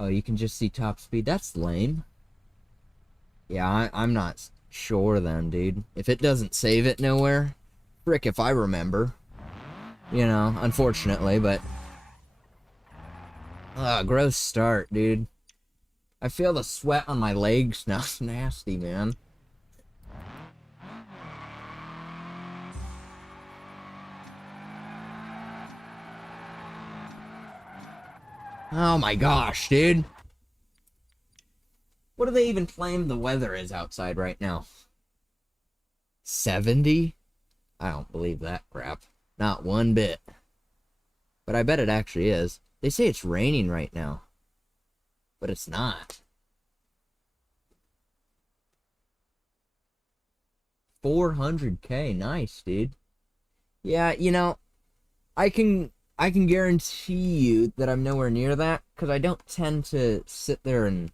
Oh, you can just see top speed. That's lame. Yeah, I'm not sure then, dude. If it doesn't save it nowhere, frick if I remember. You know, unfortunately, but... gross start, dude. I feel the sweat on my legs now. It's nasty, man. Oh my gosh, dude. What do they even claim the weather is outside right now? 70? I don't believe that crap. Not one bit. But I bet it actually is. They say it's raining right now. But it's not. 400K. Nice, dude. Yeah, you know, I can guarantee you that I'm nowhere near that, because I don't tend to sit there and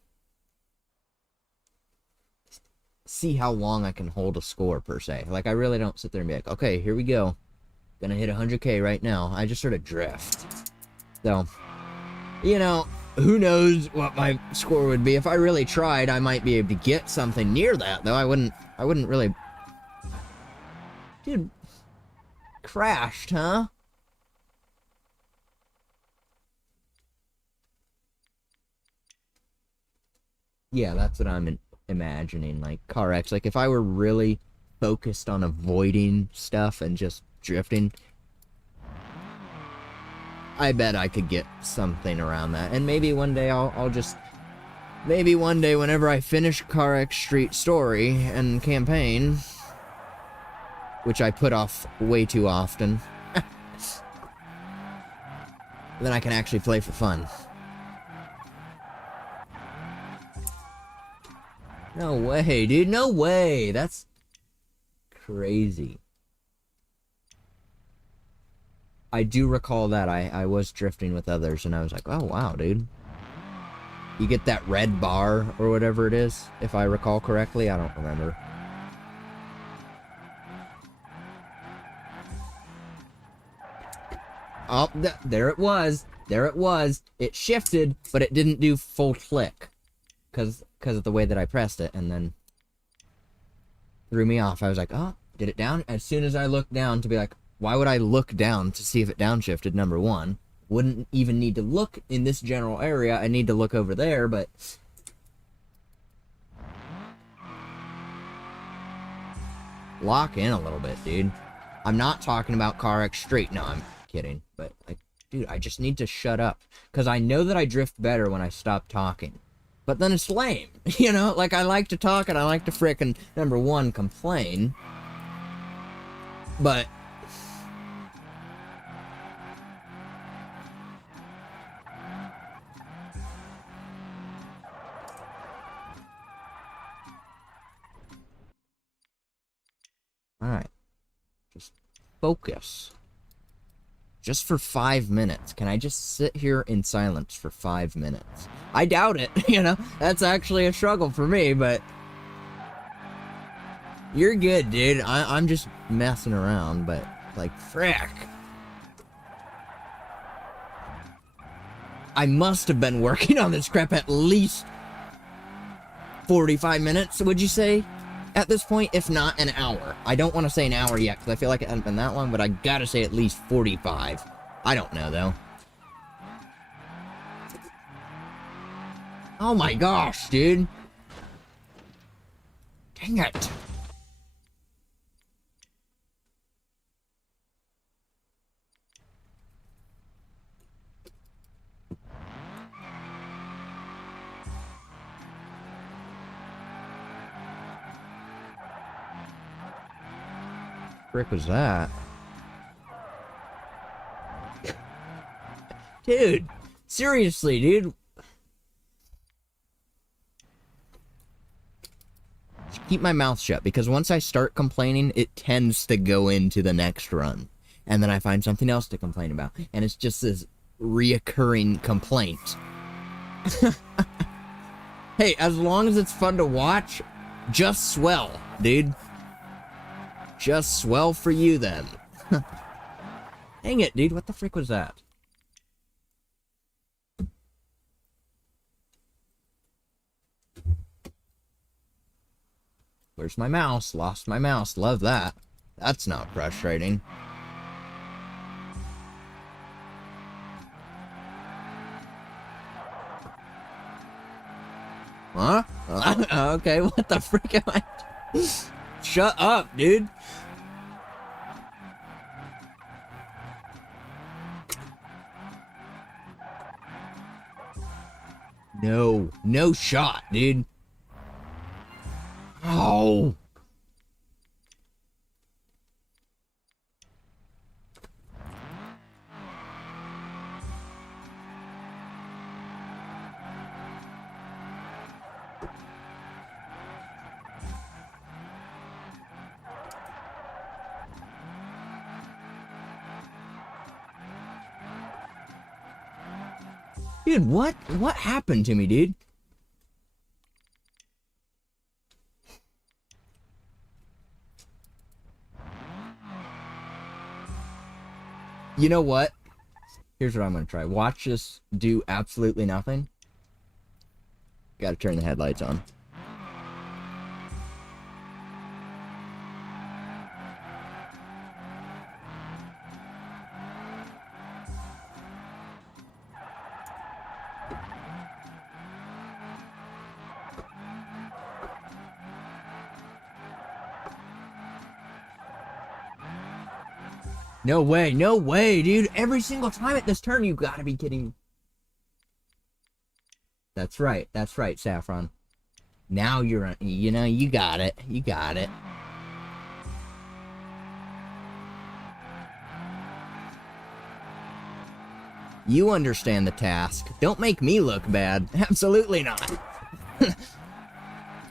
see how long I can hold a score, per se. Like, I really don't sit there and be like, okay, here we go. Gonna hit 100K right now. I just sort of drift. So, you know, who knows what my score would be. If I really tried, I might be able to get something near that, though. I wouldn't really... Dude, crashed, huh? Yeah, that's what I'm imagining, like, car X. Like, if I were really focused on avoiding stuff and just drifting, I bet I could get something around that. And maybe one day I'll just... Maybe one day whenever I finish Car X Street Story and campaign, which I put off way too often, then I can actually play for fun. No way, dude. No way. That's crazy. I do recall that I was drifting with others, and I was like, oh, wow, dude. You get that red bar or whatever it is, if I recall correctly. I don't remember. Oh, there it was. There it was. It shifted, but it didn't do full click. Because of the way that I pressed it, and then threw me off. I was like, oh, did it down? As soon as I looked down to be like, why would I look down to see if it downshifted, number one? Wouldn't even need to look in this general area. I need to look over there, but... Lock in a little bit, dude. I'm not talking about Car X Street. No, I'm kidding. But, like, dude, I just need to shut up. Because I know that I drift better when I stop talking. But then it's lame, you know? Like, I like to talk and I like to frickin', number one, complain. But... Alright. Just focus. Just for 5 minutes. Can I just sit here in silence for 5 minutes? I doubt it, you know? That's actually a struggle for me, but... You're good, dude. I'm just messing around, but, like, frick. I must have been working on this crap at least 45 minutes, would you say? At this point, if not an hour. I don't want to say an hour yet, because I feel like it hasn't been that long, but I gotta say at least 45. I don't know, though. Oh my gosh, dude. Dang it. Frick was that? Dude, seriously, dude. Just keep my mouth shut, because once I start complaining, it tends to go into the next run. And then I find something else to complain about. And it's just this reoccurring complaint. Hey, as long as it's fun to watch, just swell, dude. Just swell for you, then. Dang it, dude. What the frick was that? Where's my mouse? Lost my mouse. Love that. That's not frustrating. Huh? Okay, what the frick am I... Shut up, dude. No shot, dude. Oh. Dude, what happened to me, dude? You know what? Here's what I'm gonna try. Watch this do absolutely nothing. Gotta turn the headlights on. No way, dude. Every single time at this turn, you gotta be kidding me. That's right, Saffron. Now you're, you know, you got it. You got it. You understand the task. Don't make me look bad. Absolutely not.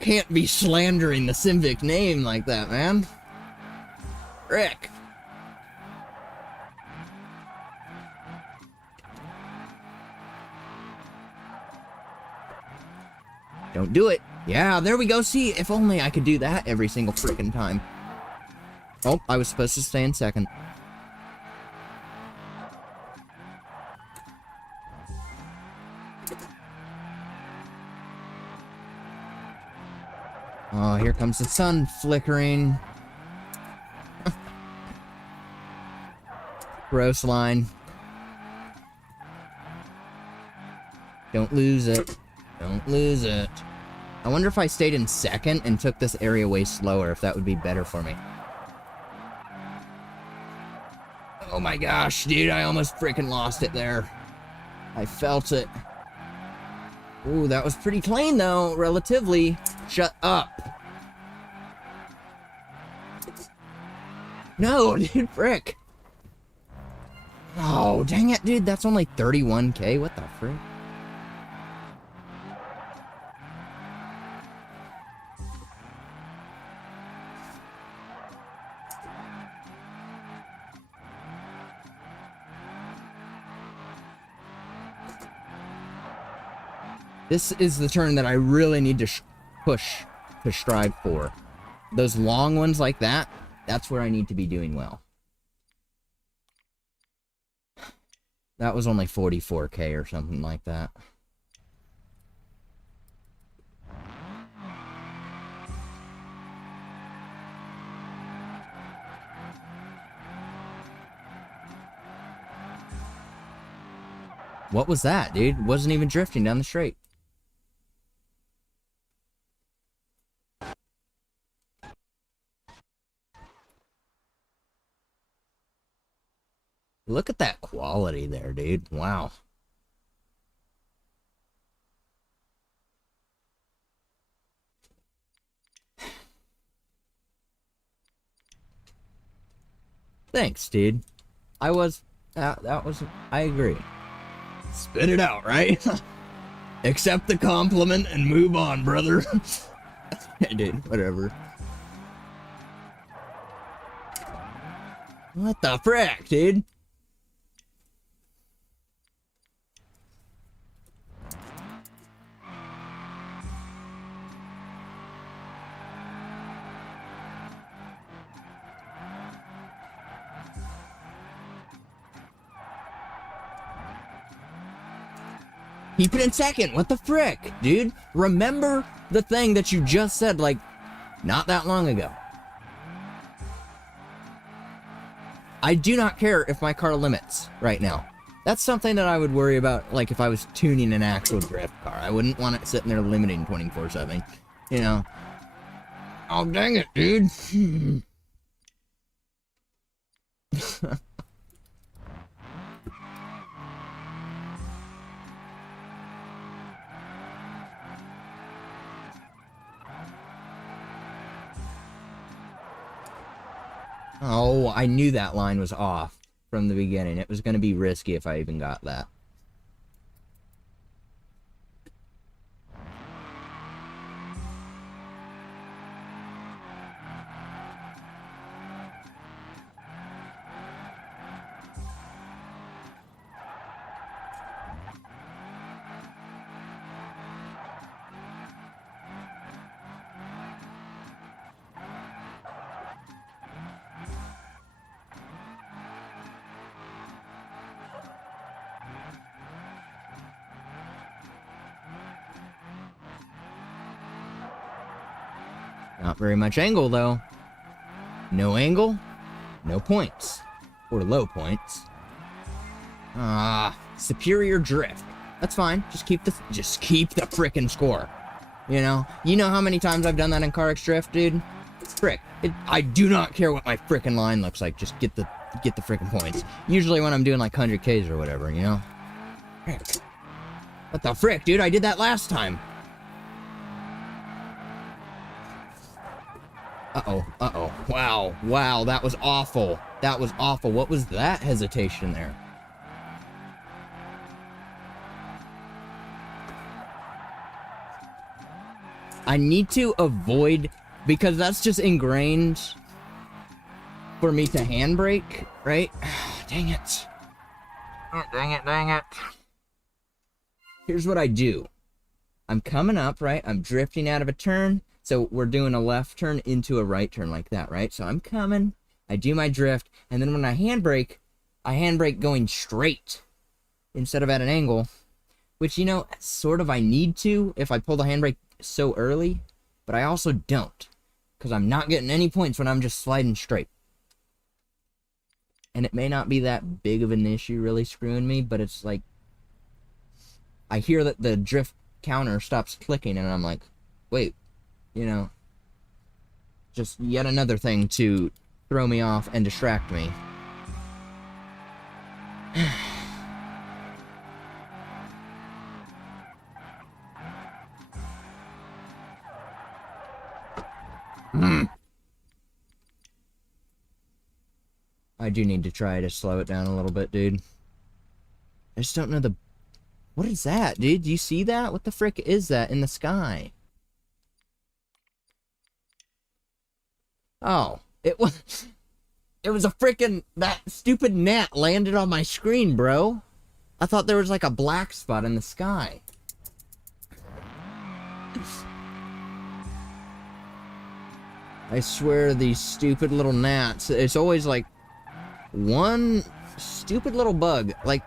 Can't be slandering the Simvic name like that, man. Rick. Don't do it. Yeah, there we go. See, if only I could do that every single freaking time. Oh, I was supposed to stay in second. Oh, here comes the sun flickering. Gross line. Don't lose it. Don't lose it. I wonder if I stayed in second and took this area way slower, if that would be better for me. Oh my gosh, dude, I almost freaking lost it there. I felt it. Ooh, that was pretty clean, though, relatively. Shut up. No, dude, frick. Oh, dang it, dude, that's only 31K? What the frick? This is the turn that I really need to push to strive for. Those long ones like that, that's where I need to be doing well. That was only 44K or something like that. What was that, dude? Wasn't even drifting down the straight. Look at that quality there, dude. Wow. Thanks, dude. That was, I agree. Spit it out, right? Accept the compliment and move on, brother. Hey, dude, whatever. What the frick, dude? Keep it in second. What the frick, dude? Remember the thing that you just said, like, not that long ago. I do not care if my car limits right now. That's something that I would worry about, like, if I was tuning an actual drift car. I wouldn't want it sitting there limiting 24/7. You know? Oh, dang it, dude. Oh, I knew that line was off from the beginning. It was going to be risky if I even got that. Not very much angle, though. No angle, no points. Or low points. Superior drift. That's fine. Just keep the frickin' score. You know how many times I've done that in CarX Drift, dude? Frick. I do not care what my frickin' line looks like. Just get the frickin' points. Usually when I'm doing like 100Ks or whatever, you know? Frick. What the frick, dude? I did that last time. Uh-oh. Wow, that was awful. That was awful. What was that hesitation there? I need to avoid, because that's just ingrained for me to handbrake, right? Dang it. Oh, dang it. Here's what I do. I'm coming up, right? I'm drifting out of a turn. So we're doing a left turn into a right turn like that, right? So I'm coming, I do my drift, and then when I handbrake going straight instead of at an angle, which, you know, sort of I need to if I pull the handbrake so early, but I also don't, because I'm not getting any points when I'm just sliding straight. And it may not be that big of an issue really screwing me, but it's like, I hear that the drift counter stops clicking, and I'm like, wait. You know, just yet another thing to throw me off and distract me. I do need to try to slow it down a little bit, dude. I just don't know the... What is that, dude? Do you see that? What the frick is that in the sky? Oh, it was a frickin', that stupid gnat landed on my screen, bro. I thought there was like a black spot in the sky. I swear these stupid little gnats, it's always like one stupid little bug. Like,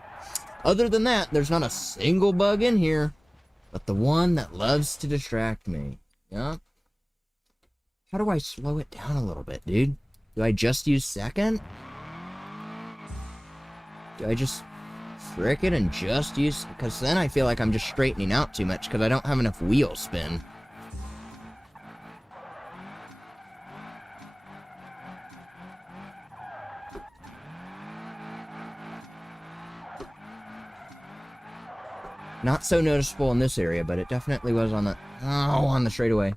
other than that, there's not a single bug in here, but the one that loves to distract me. Yeah. How do I slow it down a little bit, dude? Do I just use second? Do I just frick it and just use... Because then I feel like I'm just straightening out too much because I don't have enough wheel spin. Not so noticeable in this area, but it definitely was on the... Oh, on the straightaway.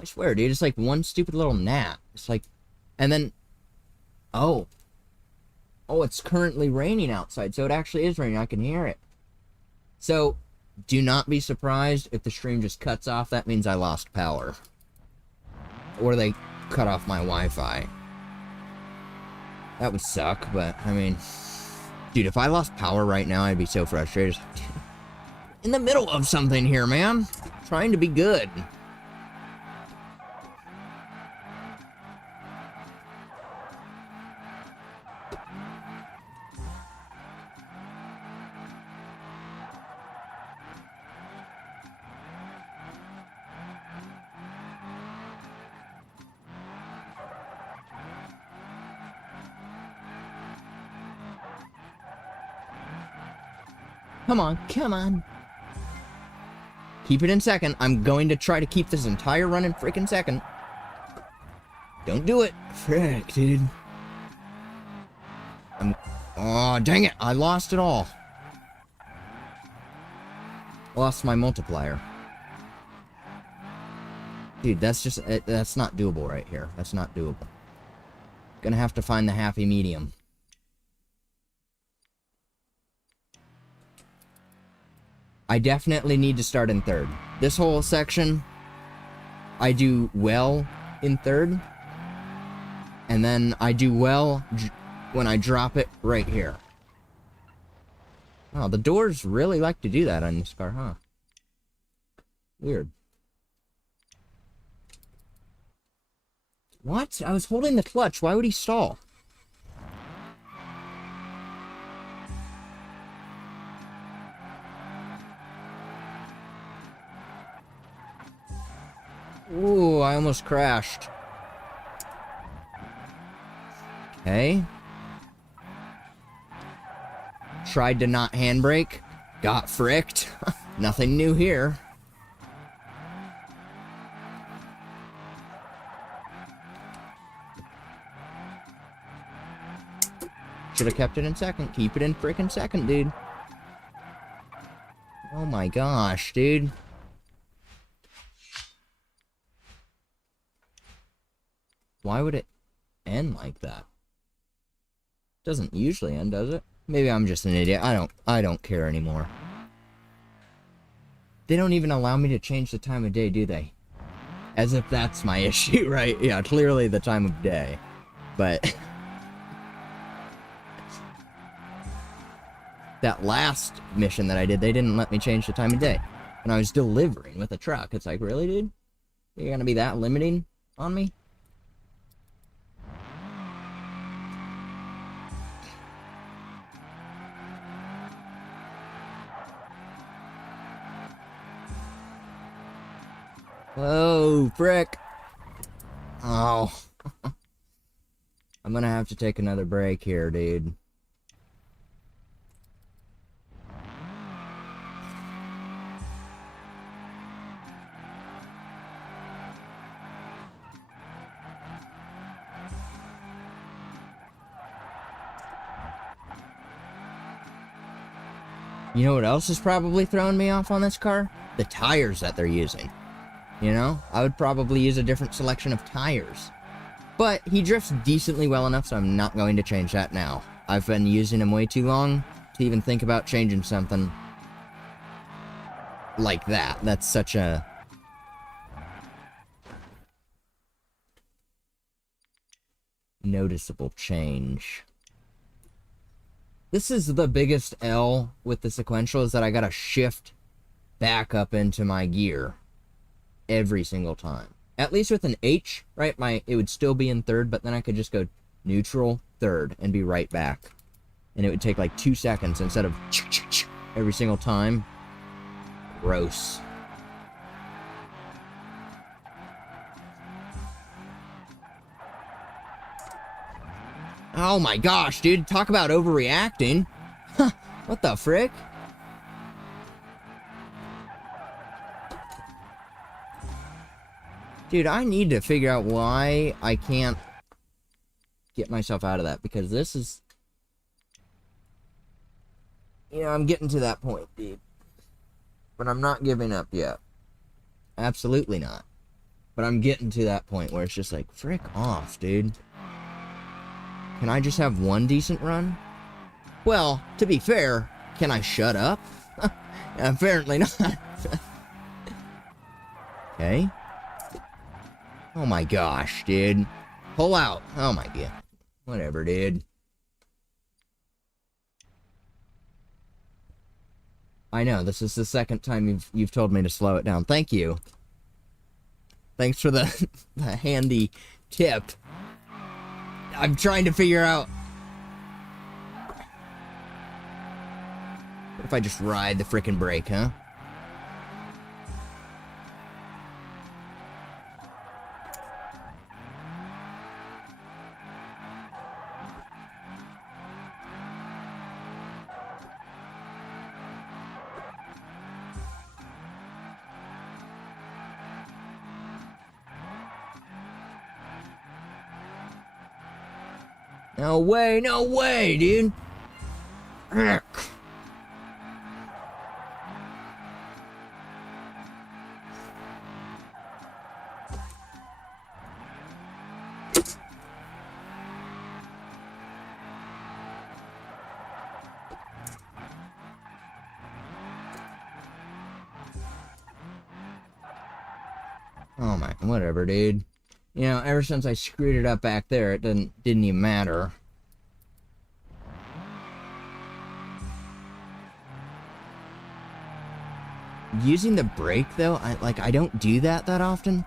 I swear, dude, it's like one stupid little gnat. It's like... And then... Oh. Oh, it's currently raining outside, so it actually is raining. I can hear it. So, do not be surprised if the stream just cuts off. That means I lost power. Or they cut off my Wi-Fi. That would suck, but, I mean... Dude, if I lost power right now, I'd be so frustrated. In the middle of something here, man. Trying to be good. Come on, come on. Keep it in second. I'm going to try to keep this entire run in freaking second. Don't do it. Frick, dude. Oh, dang it. I lost it all. Lost my multiplier. Dude, that's just... That's not doable right here. That's not doable. Gonna have to find the happy medium. I definitely need to start in third. This whole section, I do well in third. And then I do well when I drop it right here. Oh, the doors really like to do that on this car, huh? Weird. What? I was holding the clutch. Why would he stall? Ooh, I almost crashed. Okay. Tried to not handbrake. Got fricked. Nothing new here. Should have kept it in second. Keep it in frickin' second, dude. Oh my gosh, dude. Why would it end like that? Doesn't usually end, does it? Maybe I'm just an idiot. I don't care anymore. They don't even allow me to change the time of day, do they? As if that's my issue, right? Yeah, clearly the time of day. But that last mission that I did, they didn't let me change the time of day. And I was delivering with a truck. It's like, really, dude? You're gonna be that limiting on me? Oh, frick. Oh. I'm gonna have to take another break here, dude. You know what else is probably throwing me off on this car? The tires that they're using. You know, I would probably use a different selection of tires. But he drifts decently well enough, so I'm not going to change that now. I've been using him way too long to even think about changing something like that. That's such a... noticeable change. This is the biggest L with the sequential, is that I gotta shift back up into my gear every single time. At least with an H, right? It would still be in third, but then I could just go neutral, third, and be right back. And it would take like 2 seconds instead of every single time. Gross. Oh my gosh, dude. Talk about overreacting. Huh, what the frick? Dude, I need to figure out why I can't get myself out of that, because this is... You know, I'm getting to that point, dude. But I'm not giving up yet. Absolutely not. But I'm getting to that point where it's just like, frick off, dude. Can I just have one decent run? Well, to be fair, can I shut up? Apparently not. Okay. Oh my gosh, dude. Pull out. Oh my god. Whatever, dude. I know, this is the second time you've told me to slow it down. Thank you. Thanks for the handy tip. I'm trying to figure out... What if I just ride the frickin' brake, huh? No way, dude. Ugh. Oh my, whatever, dude. You know, ever since I screwed it up back there, it didn't even matter. Using the brake, though, I don't do that often.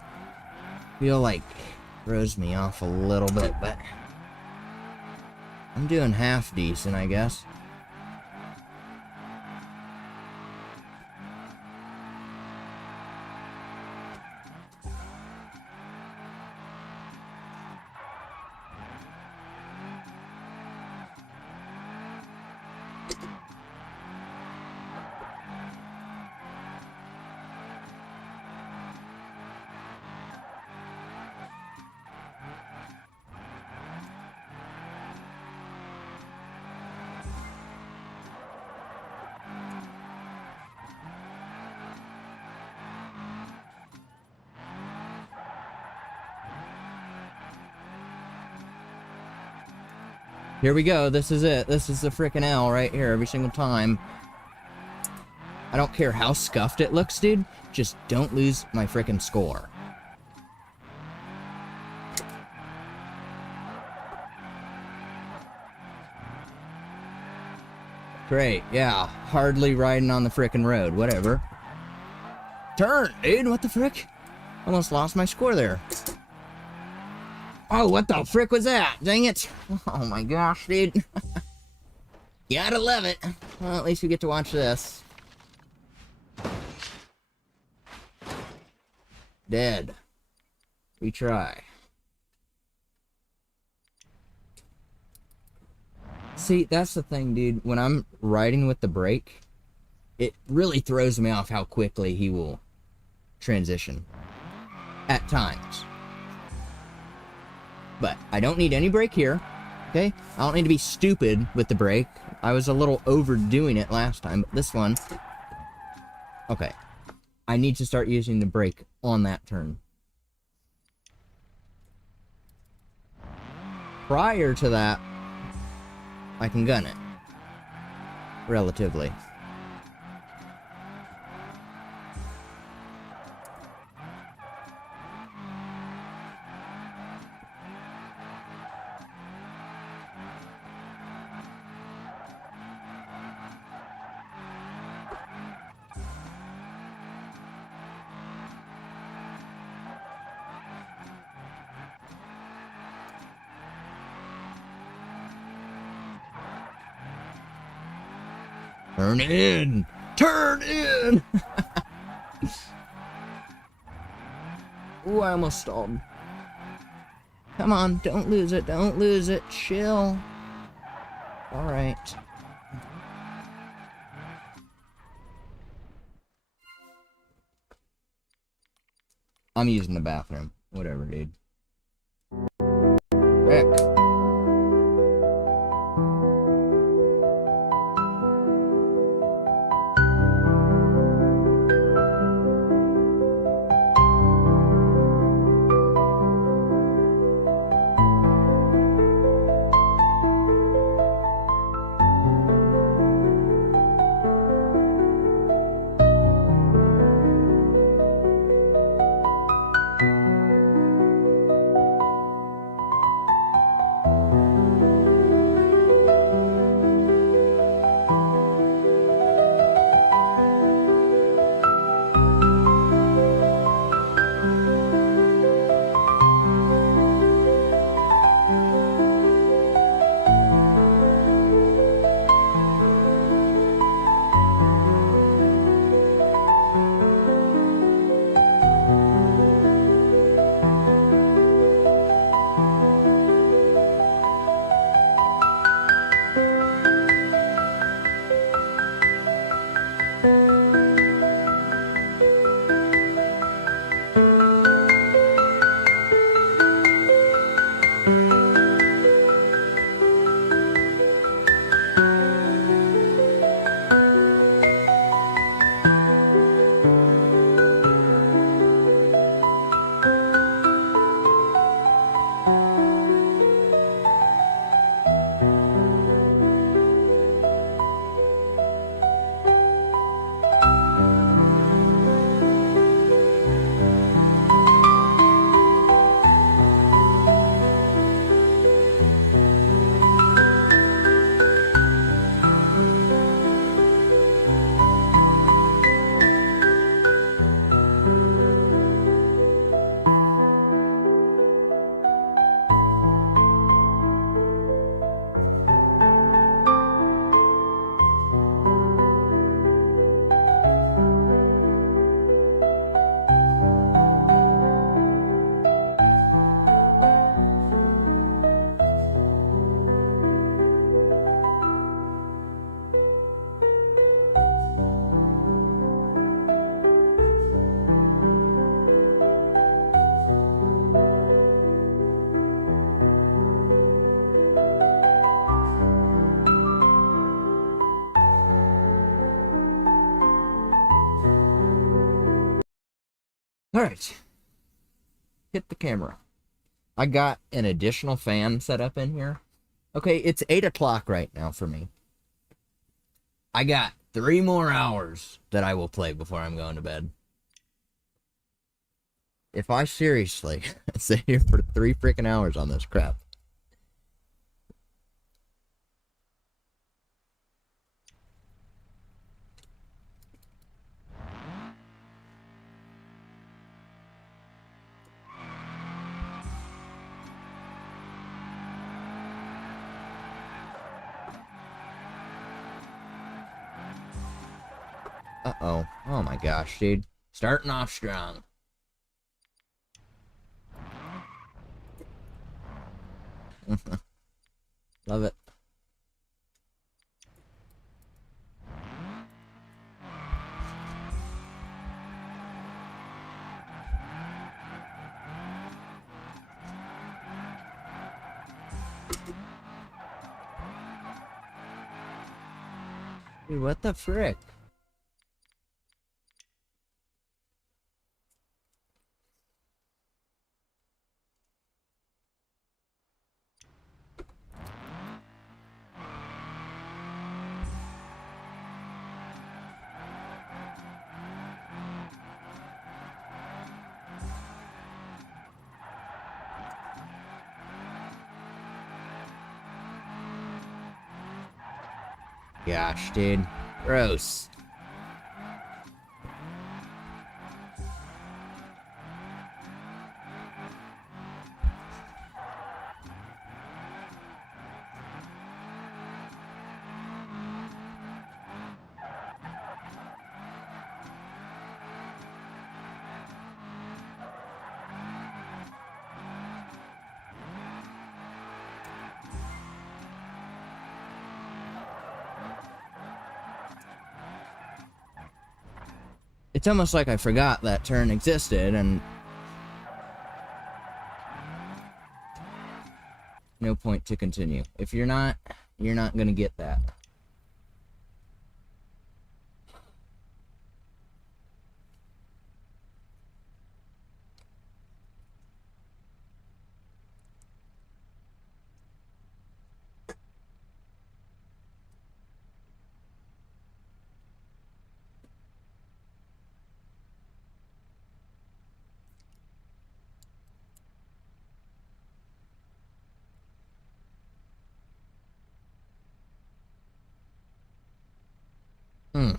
Feel like throws me off a little bit, but I'm doing half decent, I guess. Here we go. This is it. This is the frickin' L right here every single time. I don't care how scuffed it looks, dude. Just don't lose my frickin' score. Great. Yeah. Hardly riding on the frickin' road. Whatever. Turn, dude. What the frick? Almost lost my score there. Oh, what the frick was that? Dang it. Oh my gosh, dude. Gotta love it. Well, at least we get to watch this. Dead. Retry. See, that's the thing, dude. When I'm riding with the brake, it really throws me off how quickly he will transition. At times. But I don't need any brake here, okay? I don't need to be stupid with the brake. I was a little overdoing it last time, but this one... Okay. I need to start using the brake on that turn. Prior to that, I can gun it. Relatively. Turn in! Turn in! Ooh, I almost stalled. Come on, don't lose it, don't lose it. Chill. Alright. I'm using the bathroom. Whatever, dude. Rick. Alright. Hit the camera. I got an additional fan set up in here. Okay, it's 8 o'clock right now for me. I got 3 more hours that I will play before I'm going to bed. If I seriously sit here for 3 freaking hours on this crap. Uh-oh. Oh my gosh, dude. Starting off strong. Love it. Dude, what the frick? Gosh, dude. Gross. It's almost like I forgot that turn existed, and no point to continue. If you're not gonna get that. Hmm.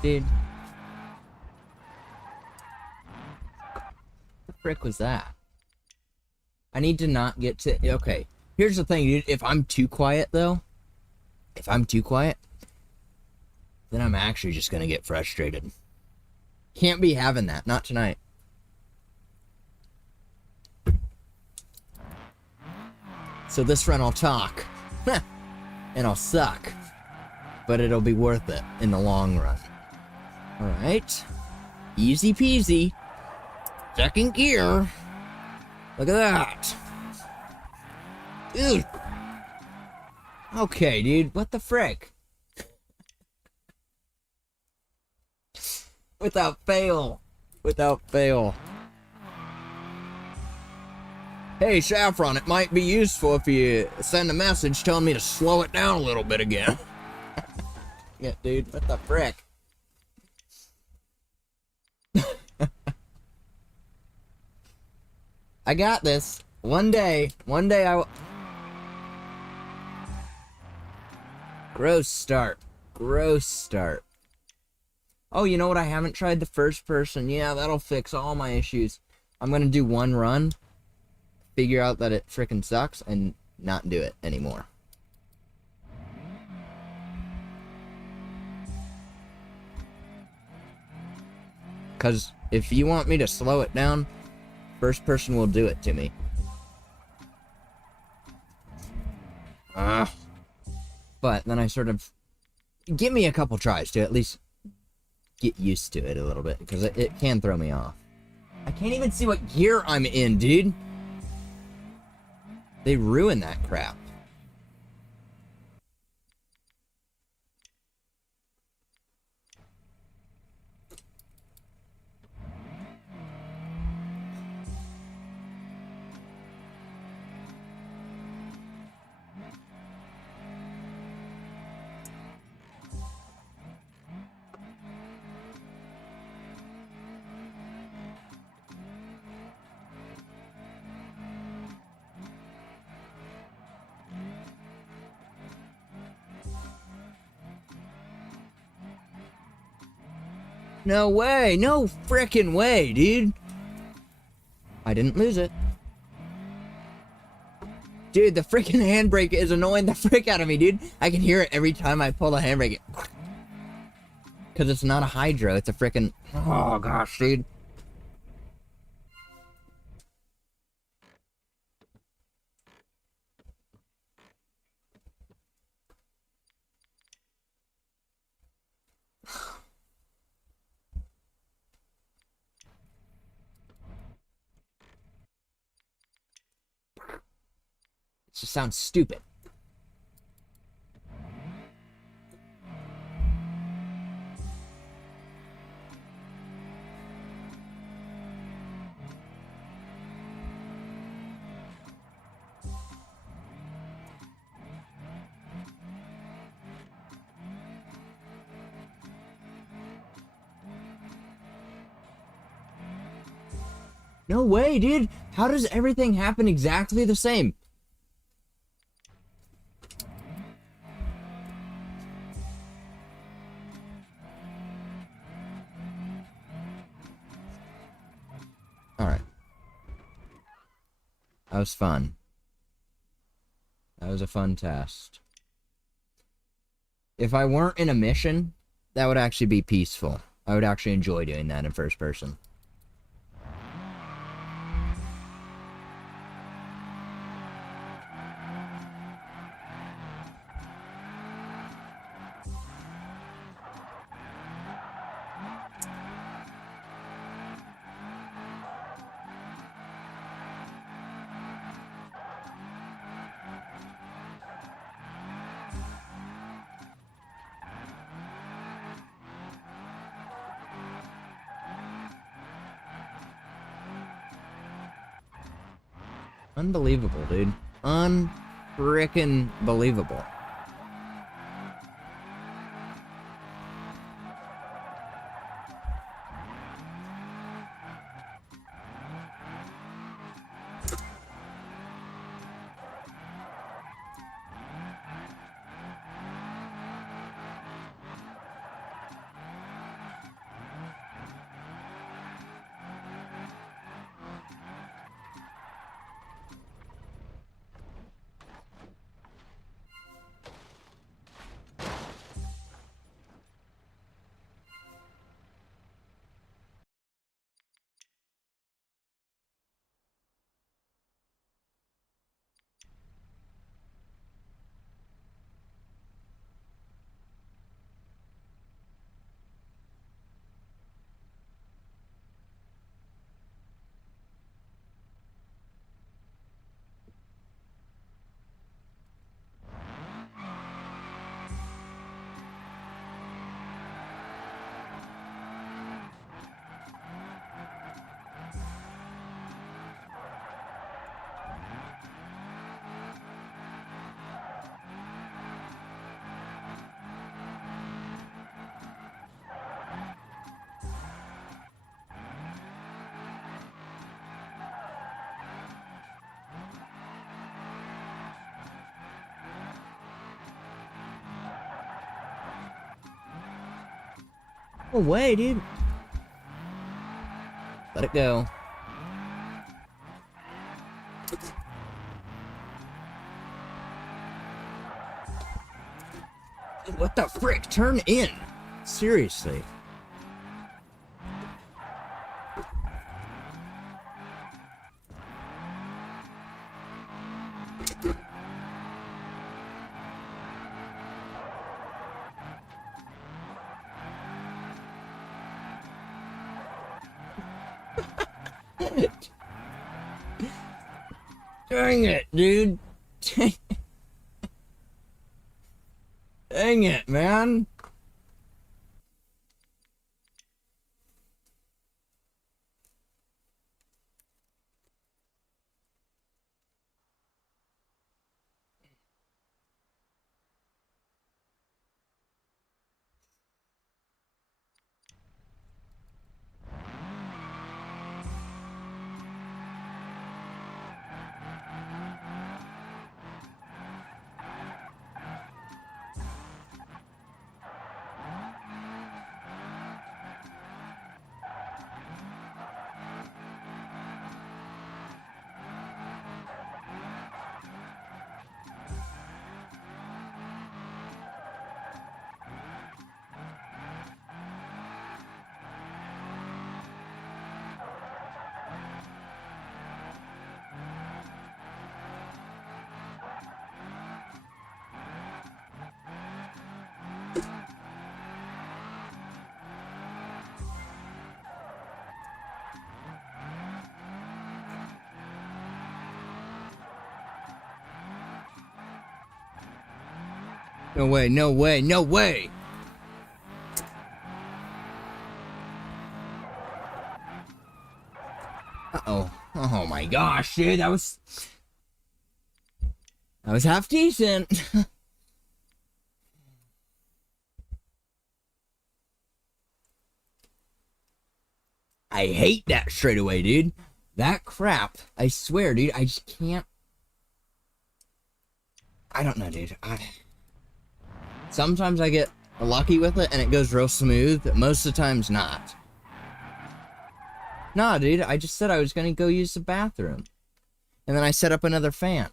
Dude. What the frick was that? I need to not get to... Okay, here's the thing, dude. If I'm too quiet, though, then I'm actually just gonna get frustrated. Can't be having that. Not tonight. So this run I'll talk. And I'll suck. But it'll be worth it in the long run. Alright. Easy peasy. Second gear. Look at that. Dude. Okay, dude. What the frick? Without fail. Without fail. Hey, Saffron, it might be useful if you send a message telling me to slow it down a little bit again. Yeah, dude. What the frick? I got this. One day I will... Gross start. Gross start. Oh, you know what? I haven't tried the first person. Yeah, that'll fix all my issues. I'm gonna do one run, figure out that it frickin' sucks, and not do it anymore. Because if you want me to slow it down, first person will do it to me. But then I sort of... Give me a couple tries to at least get used to it a little bit, because it can throw me off. I can't even see what gear I'm in, dude. They ruined that crap. No way. No frickin' way, dude. I didn't lose it. Dude, the frickin' handbrake is annoying the frick out of me, dude. I can hear it every time I pull the handbrake. Because it's not a hydro, it's a frickin'... Oh, gosh, dude. It just sounds stupid. No way, dude. How does everything happen exactly the same? Alright. That was fun. That was a fun test. If I weren't in a mission, that would actually be peaceful. I would actually enjoy doing that in first person. Unbelievable, dude. Unfrickin' believable. No way, dude. Let it go. What the frick? Turn in. Seriously. Dang it, dude. Dang it, man. No way, no way, no way! Uh-oh. Oh my gosh, dude, that was half decent. I hate that straightaway, dude. That crap, I swear, dude, I just can't. I don't know, dude. Sometimes I get lucky with it and it goes real smooth. Most of the times not. Nah, dude, I just said I was gonna go use the bathroom. And then I set up another fan.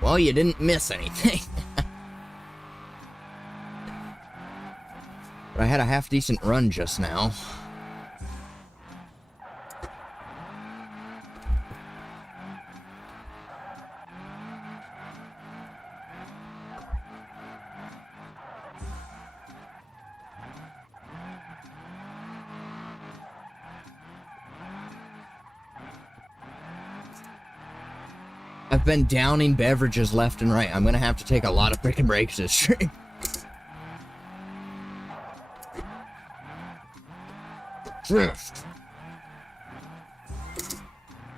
Well, you didn't miss anything. But I had a half-decent run just now. I've been downing beverages left and right. I'm gonna have to take a lot of freaking breaks this stream. Drift.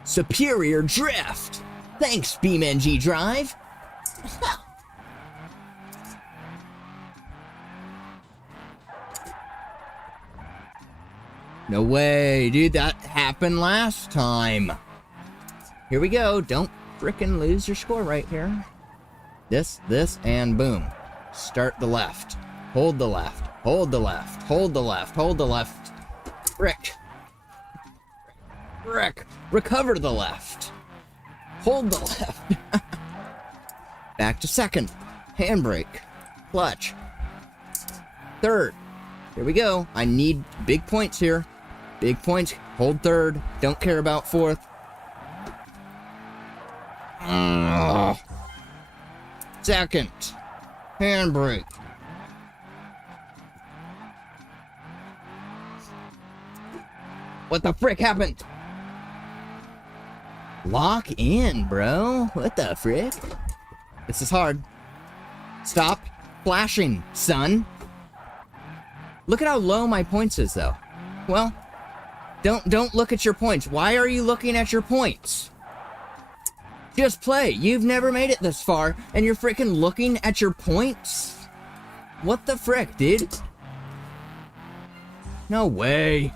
Superior drift. Thanks, BeamNG Drive. No way, dude. That happened last time. Here we go. Don't frickin' lose your score right here. This, and boom. Start the left. Hold the left. Hold the left. Hold the left. Hold the left. Frick. Frick. Recover the left. Hold the left. Back to second. Handbrake. Clutch. Third. Here we go. I need big points here. Big points. Hold third. Don't care about fourth. Second. Handbrake. What the frick happened? Lock in, bro. What the frick? This is hard. Stop flashing, son. Look at how low my points is, though. Well, don't look at your points. Why are you looking at your points? Just play. You've never made it this far, and you're freaking looking at your points? What the frick, dude? No way.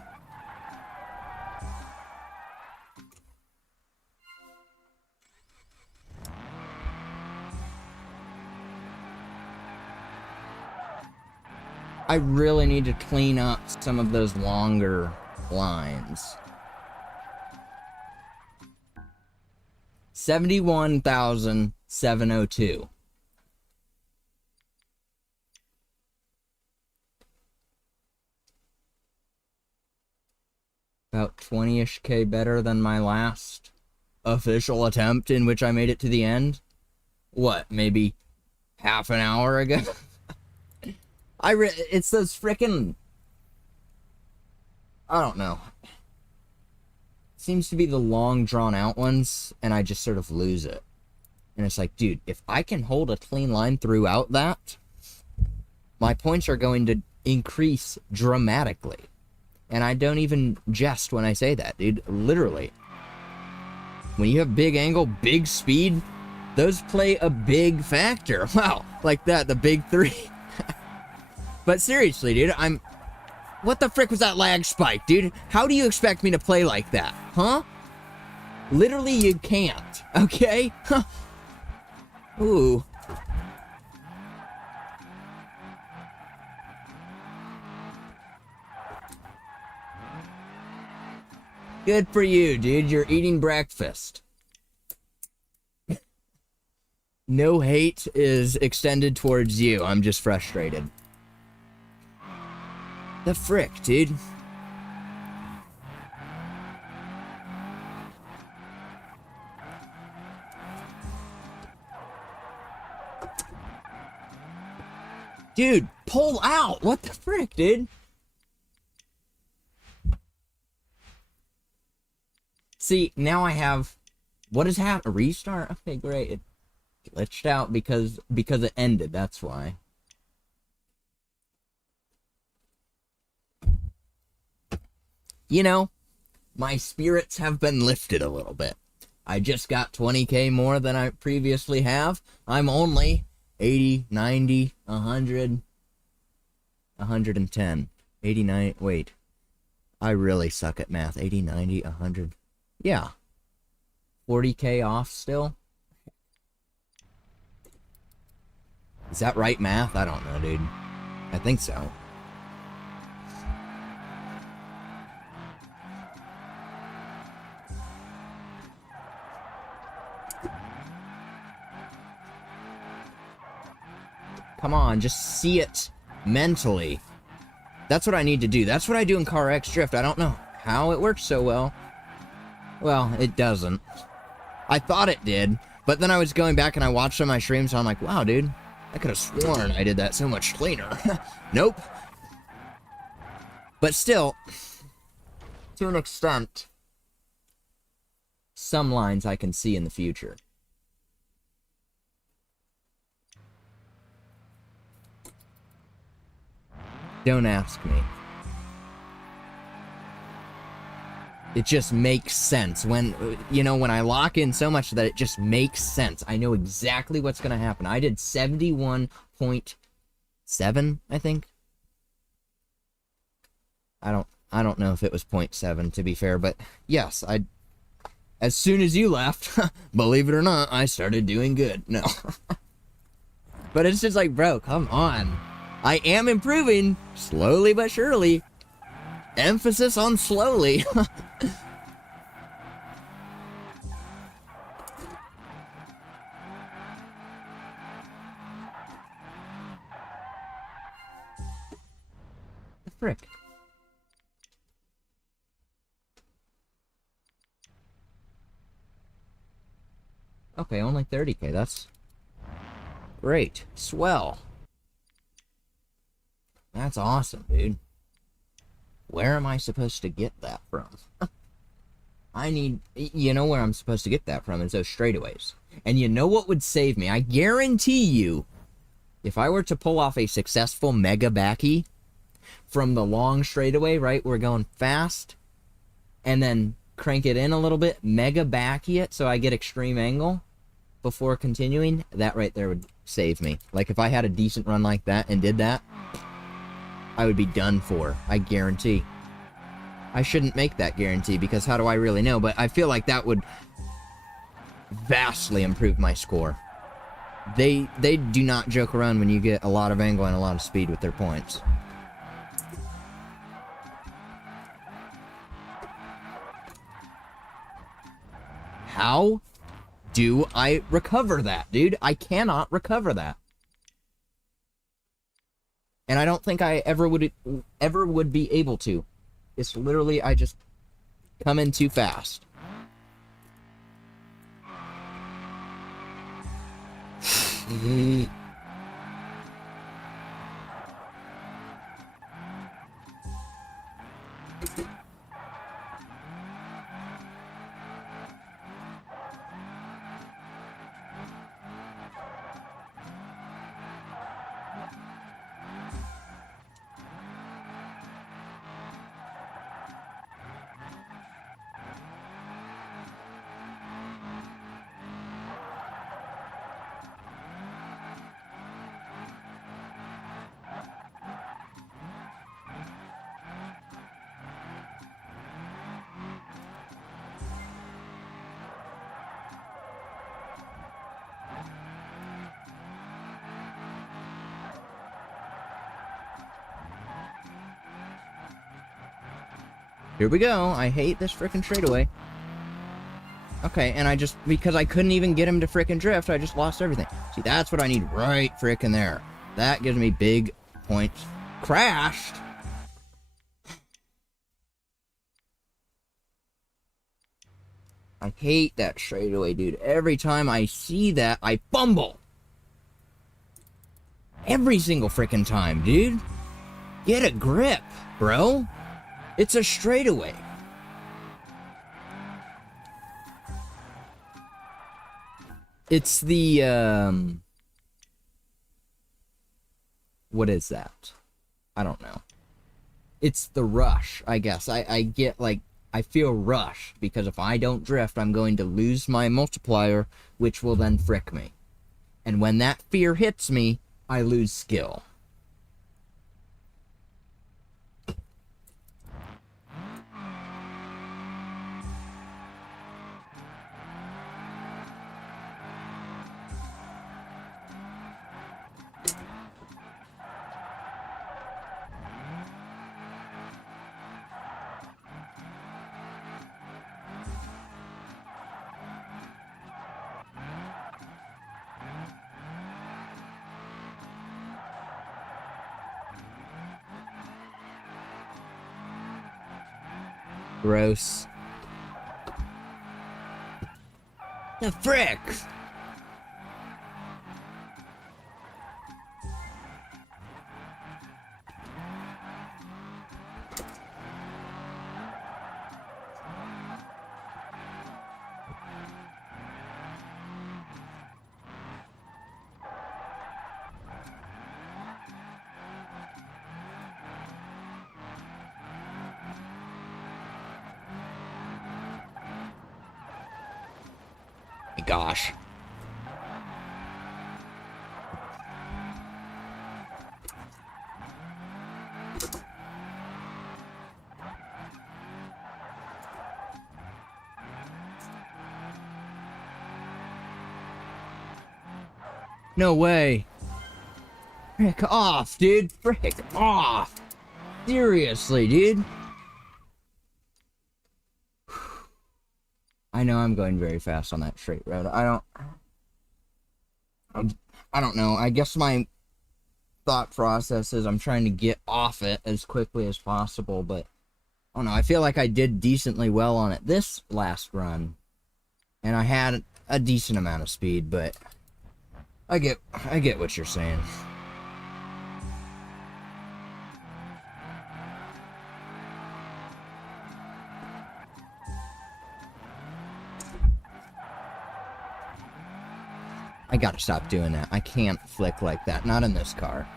I really need to clean up some of those longer lines. 71,702. About 20-ish K better than my last official attempt in which I made it to the end. What, maybe half an hour ago? It's those frickin', I don't know. Seems to be the long drawn out ones, and I just sort of lose it. And it's like, dude, if I can hold a clean line throughout that, my points are going to increase dramatically. And I don't even jest when I say that, dude. Literally. When you have big angle, big speed, those play a big factor. Wow, like that, the big three. But seriously, dude, what the frick was that lag spike, dude? How do you expect me to play like that, huh? Literally, you can't, okay? Huh. Ooh. Good for you, dude. You're eating breakfast. No hate is extended towards you. I'm just frustrated. The frick, dude? Dude, pull out! What the frick, dude? See, now I have... What has happened? A restart? Okay, great. It glitched out because it ended, that's why. You know, my spirits have been lifted a little bit. I just got 20K more than I previously have. I'm only 80, 90, 100, 110, 89, wait. I really suck at math. 80, 90, 100. Yeah. 40K off still? Is that right math? I don't know, dude. I think so. Come on, just see it mentally. That's what I need to do. That's what I do in Car X Drift. I don't know how it works so well. Well, it doesn't. I thought it did, but then I was going back and I watched some of my streams, and I'm like, wow, dude, I could have sworn I did that so much cleaner. Nope. But still, to an extent, some lines I can see in the future. Don't ask me. It just makes sense when, you know, when I lock in so much that it just makes sense. I know exactly what's going to happen. I did 71.7, I think. I don't know if it was 0.7 to be fair, but yes, as soon as you left, believe it or not, I started doing good. No. But it's just like, bro, come on. I am improving, slowly but surely. Emphasis on slowly. The frick? Okay, only 30K, that's great. Swell. That's awesome, dude. Where am I supposed to get that from? You know where I'm supposed to get that from is those straightaways. And you know what would save me? I guarantee you, if I were to pull off a successful mega backy from the long straightaway, right, we're going fast, and then crank it in a little bit, mega backy it so I get extreme angle before continuing, that right there would save me. Like if I had a decent run like that and did that, I would be done for, I guarantee. I shouldn't make that guarantee because how do I really know? But I feel like that would vastly improve my score. They do not joke around when you get a lot of angle and a lot of speed with their points. How do I recover that, dude? I cannot recover that. And I don't think I ever would be able to. It's literally, I just come in too fast. Here we go. I hate this frickin' straightaway. Okay, and because I couldn't even get him to frickin' drift, I just lost everything. See, that's what I need right frickin' there. That gives me big points. Crashed! I hate that straightaway, dude. Every time I see that, I fumble. Every single frickin' time, dude. Get a grip, bro. It's a straightaway. It's the, what is that? I don't know. It's the rush, I guess. I get, like, I feel rushed, because if I don't drift, I'm going to lose my multiplier, which will then frick me. And when that fear hits me, I lose skill. Gross. The frick? My gosh. No way. Frick off, dude. Frick off. Seriously, dude. I know I'm going very fast on that straight road. I don't know. I guess my thought process is I'm trying to get off it as quickly as possible, but I don't know. I feel like I did decently well on it this last run, and I had a decent amount of speed, but I get what you're saying. I gotta stop doing that. I can't flick like that. Not in this car.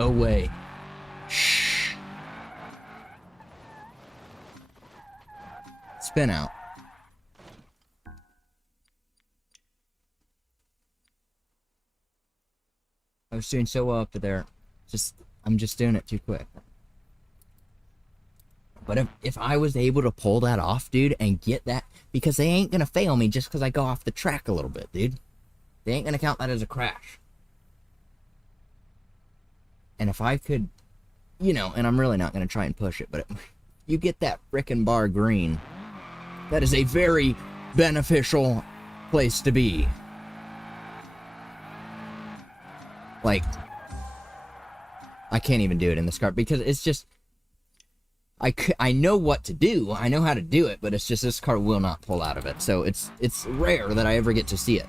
Oh, wait. Shh. Spin out. I was doing so well up there. I'm just doing it too quick. But if I was able to pull that off, dude, and get that, because they ain't gonna fail me just because I go off the track a little bit, dude. They ain't gonna count that as a crash. And if I could, and I'm really not going to try and push it, but you get that frickin' bar green, that is a very beneficial place to be. Like, I can't even do it in this car because it's just, I know what to do, I know how to do it, but it's just this car will not pull out of it. So it's rare that I ever get to see it.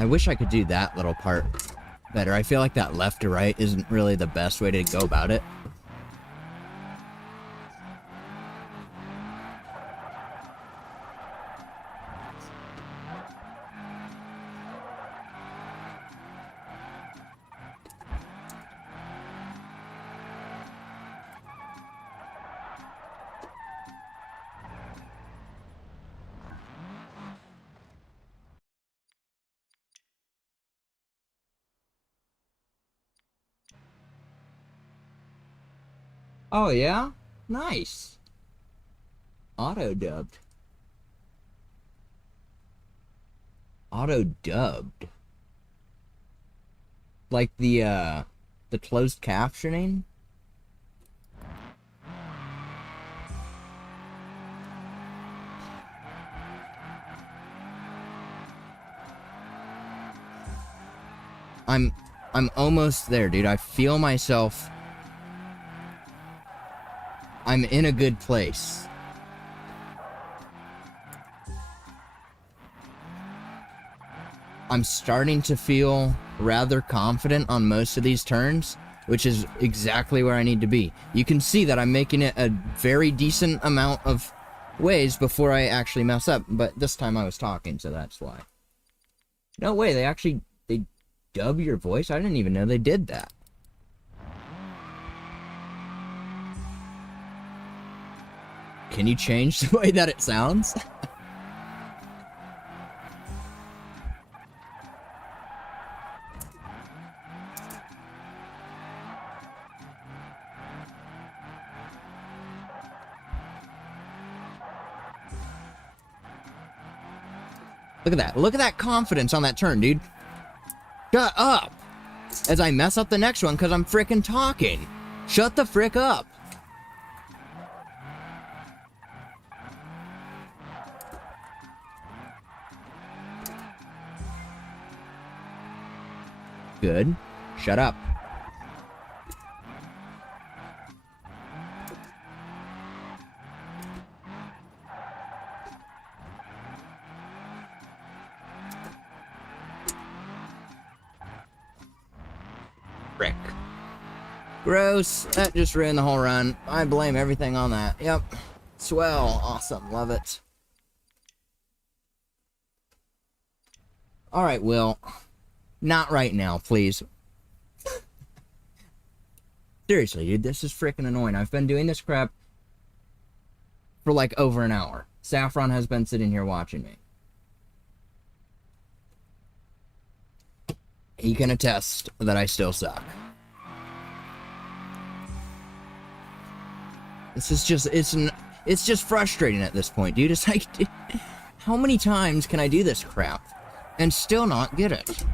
I wish I could do that little part better. I feel like that left to right isn't really the best way to go about it. Oh, yeah? Nice. Auto-dubbed. Auto-dubbed. Like the closed captioning? I'm almost there, dude. I feel myself. I'm in a good place. I'm starting to feel rather confident on most of these turns, which is exactly where I need to be. You can see that I'm making it a very decent amount of ways before I actually mess up, but this time I was talking, so that's why. No way, they dub your voice? I didn't even know they did that. Can you change the way that it sounds? Look at that. Look at that confidence on that turn, dude. Shut up! As I mess up the next one because I'm frickin' talking. Shut the frick up. Good. Shut up. Frick. Gross. That just ruined the whole run. I blame everything on that. Yep. Swell. Awesome. Love it. Alright, Will. Not right now, please. Seriously, dude, this is freaking annoying. I've been doing this crap for like over an hour. Saffron has been sitting here watching me. He can attest that I still suck. This is just, it's just frustrating at this point, dude. It's like, how many times can I do this crap and still not get it?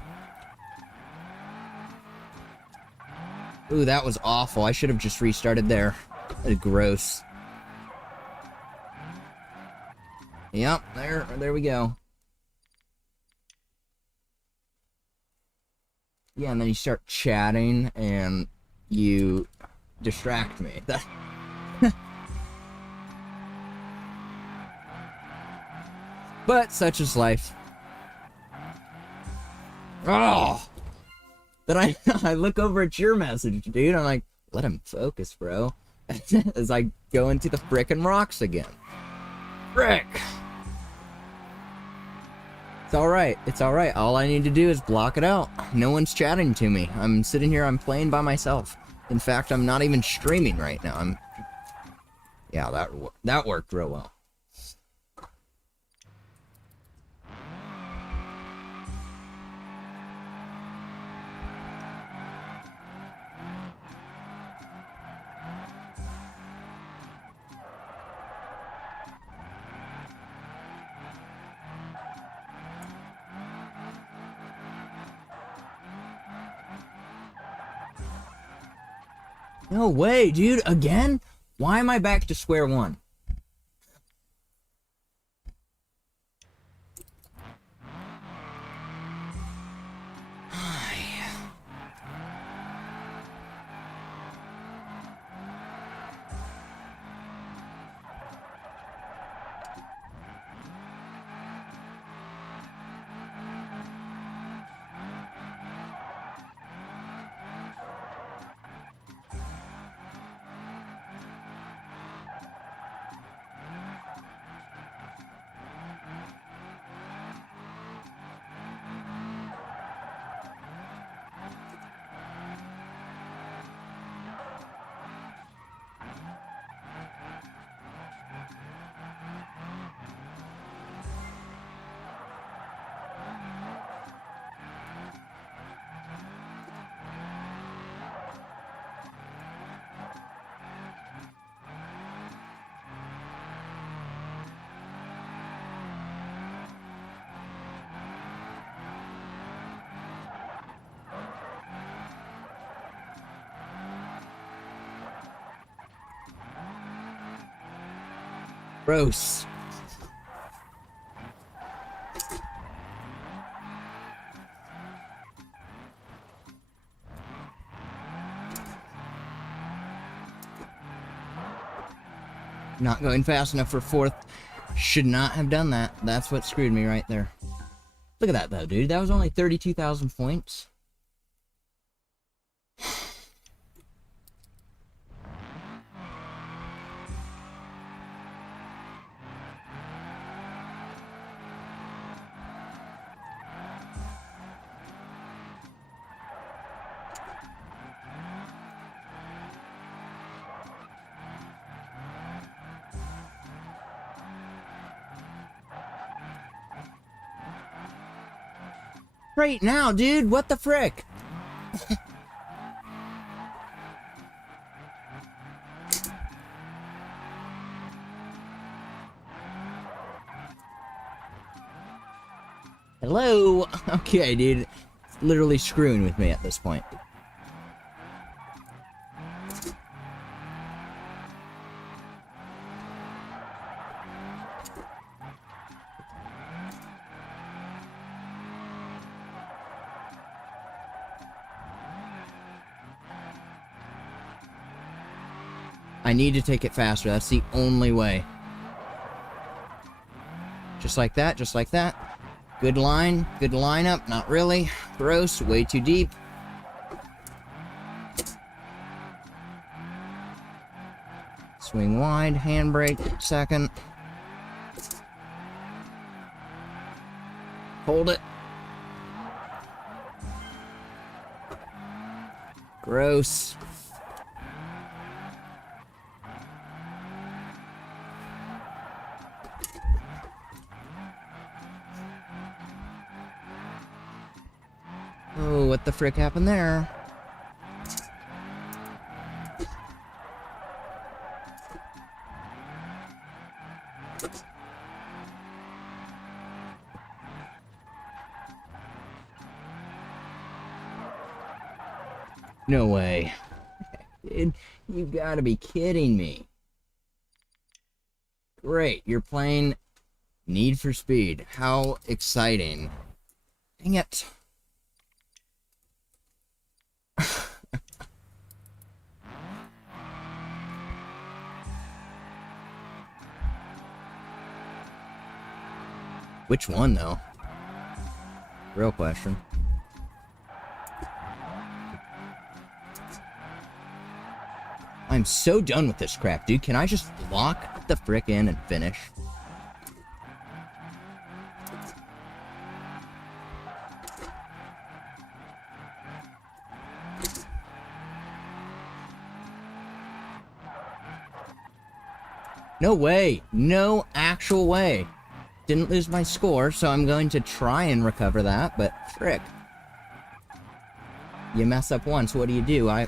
Ooh, that was awful. I should have just restarted there. That's gross. Yep, there we go. Yeah, and then you start chatting and you distract me. But such is life. Oh! Then I look over at your message, dude. I'm like, let him focus, bro. As I go into the frickin' rocks again. Frick! It's alright. It's alright. All I need to do is block it out. No one's chatting to me. I'm sitting here, I'm playing by myself. In fact, I'm not even streaming right now. Yeah, that worked real well. No way, dude. Again? Why am I back to square one? Gross. Not going fast enough for fourth. Should not have done that. That's what screwed me right there. Look at that, though, dude. That was only 32,000 points. Right now, dude. What the frick? Hello? Okay, dude. It's literally screwing with me at this point. I need to take it faster. That's the only way. Just like that, just like that. Good line, good lineup. Not really. Gross, way too deep. Swing wide, handbrake, second. Hold it. Gross. Oh, what the frick happened there? No way. Dude, you gotta be kidding me. Great, you're playing Need for Speed. How exciting. Dang it. Which one, though? Real question. I'm so done with this crap, dude. Can I just lock the frick in and finish? No way. No actual way. Didn't lose my score, so I'm going to try and recover that, but frick. You mess up once, what do? I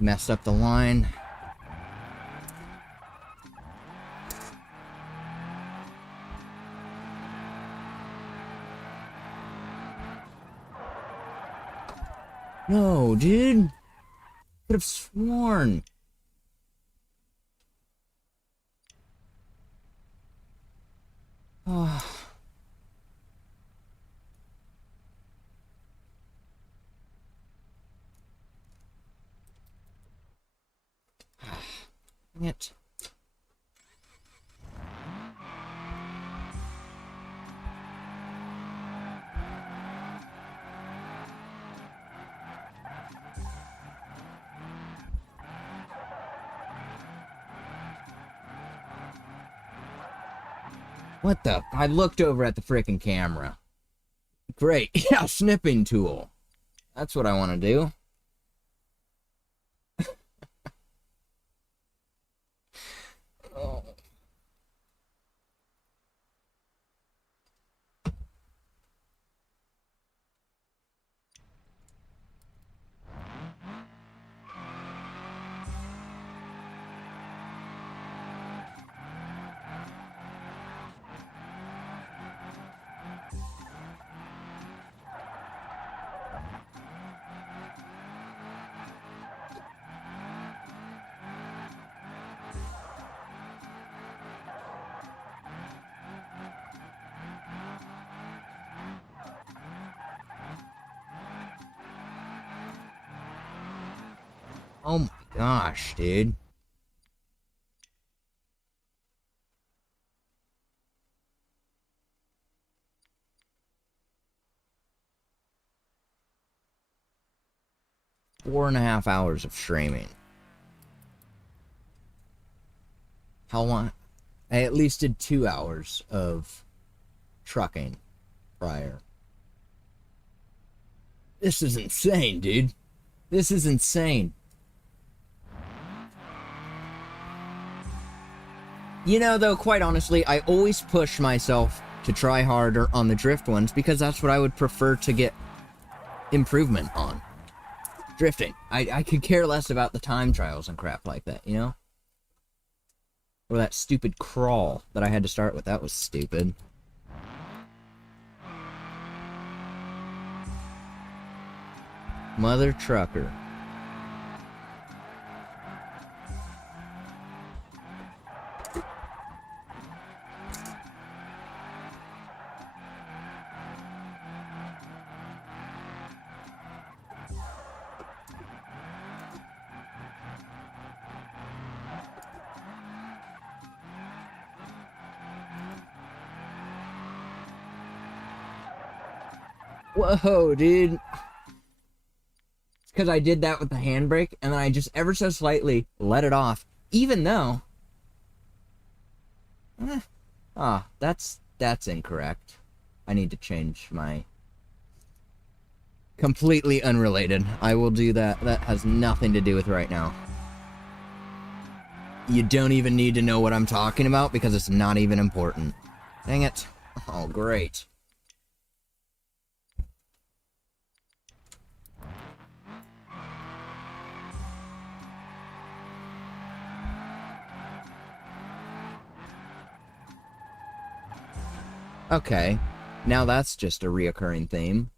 messed up the line. No, dude. Could have sworn. Oh. Dang it. What the? I looked over at the freaking camera. Great. Yeah, snipping tool. That's what I want to do. Oh. Oh my gosh, dude. Four and a half hours of streaming. How long? I at least did 2 hours of trucking prior. This is insane, dude. This is insane. You know, though, quite honestly, I always push myself to try harder on the drift ones because that's what I would prefer to get improvement on. Drifting. I could care less about the time trials and crap like that, you know? Or that stupid crawl that I had to start with. That was stupid. Mother trucker. Whoa, dude. It's because I did that with the handbrake, and then I just ever so slightly let it off, even though... that's incorrect. I need to change my... Completely unrelated. I will do that. That has nothing to do with right now. You don't even need to know what I'm talking about, because it's not even important. Dang it. Oh, great. Okay, now that's just a reoccurring theme.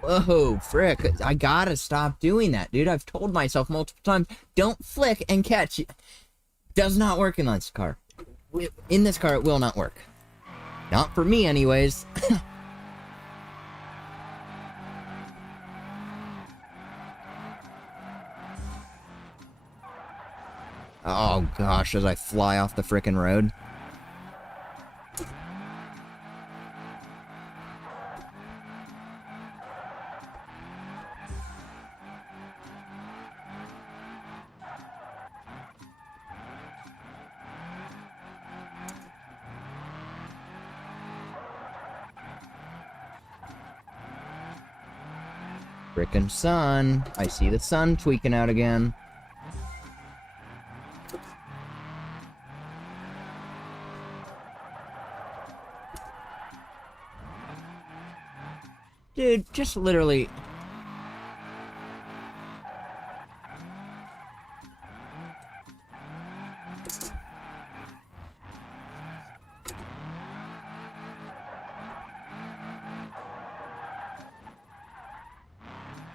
Whoa, frick. I gotta stop doing that, dude. I've told myself multiple times, don't flick and catch. Does not work in this car. In this car, it will not work. Not for me, anyways. Oh, gosh, as I fly off the frickin' road. Frickin' sun. I see the sun tweaking out again. Dude, just literally...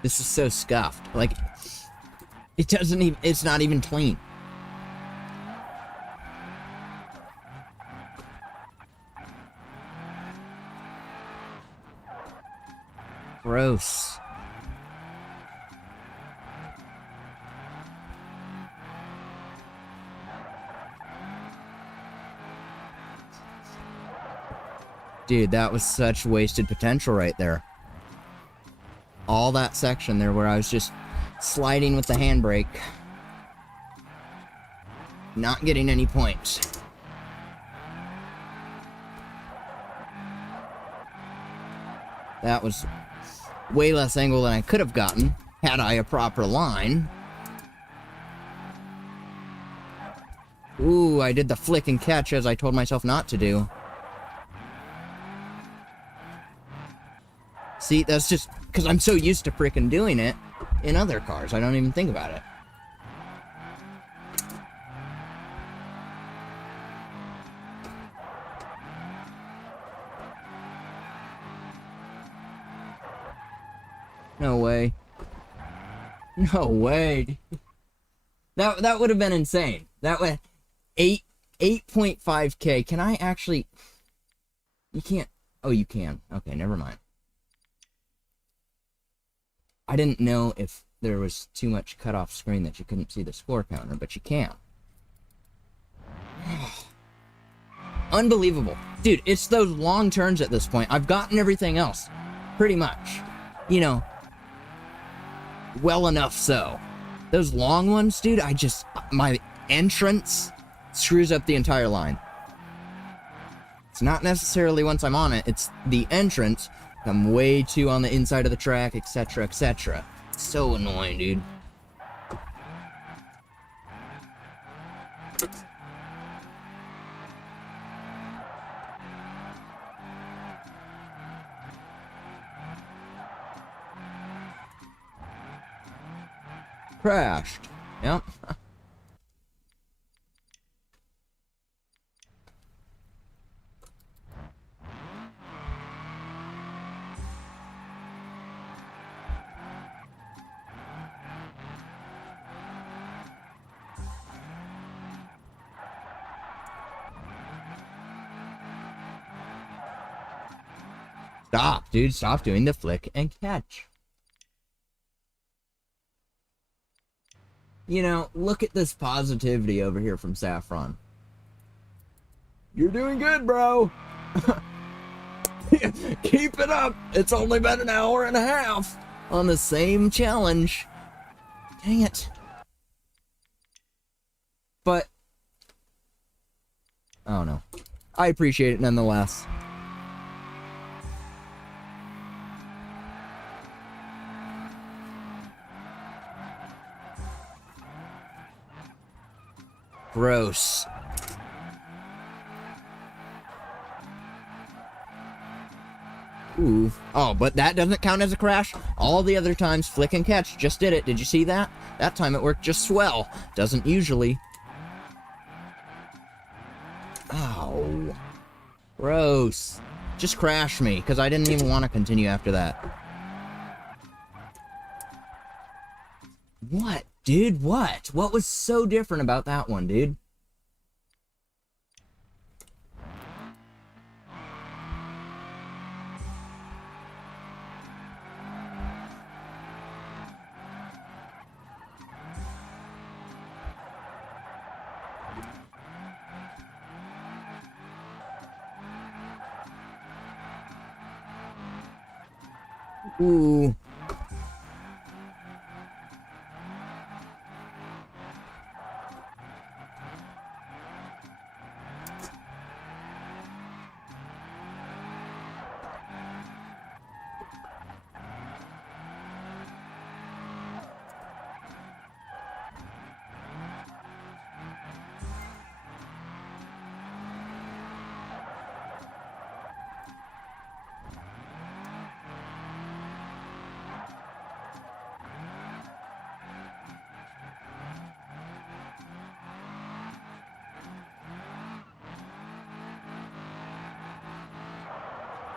This is so scuffed. Like, it doesn't even... It's not even clean. Gross. Dude, that was such wasted potential right there. All that section there where I was just sliding with the handbrake. Not getting any points. That was way less angle than I could have gotten had I a proper line. Ooh, I did the flick and catch as I told myself not to do. See, that's just because I'm so used to frickin' doing it in other cars. I don't even think about it. No way. No way. That would have been insane. That would 8.5K. Can I actually? You can't. Oh, you can. Okay, never mind. I didn't know if there was too much cut off screen that you couldn't see the score counter, but you can. Unbelievable. Dude, it's those long turns at this point. I've gotten everything else. Pretty much. You know, well enough so. Those long ones, dude, my entrance screws up the entire line. It's not necessarily once I'm on it, it's the entrance. I'm way too on the inside of the track, etc., etc. It's so annoying, dude. Crashed. Yep. Stop, dude. Stop doing the flick and catch. You know, look at this positivity over here from Saffron. You're doing good, bro. Keep it up. It's only been an hour and a half on the same challenge. Dang it. But, I don't know. I appreciate it nonetheless. Gross. Ooh. Oh, but that doesn't count as a crash? All the other times, flick and catch just did it. Did you see that? That time it worked just swell. Doesn't usually. Ow. Gross. Just crash me, because I didn't even want to continue after that. What? Dude, what? What was so different about that one, dude? Ooh.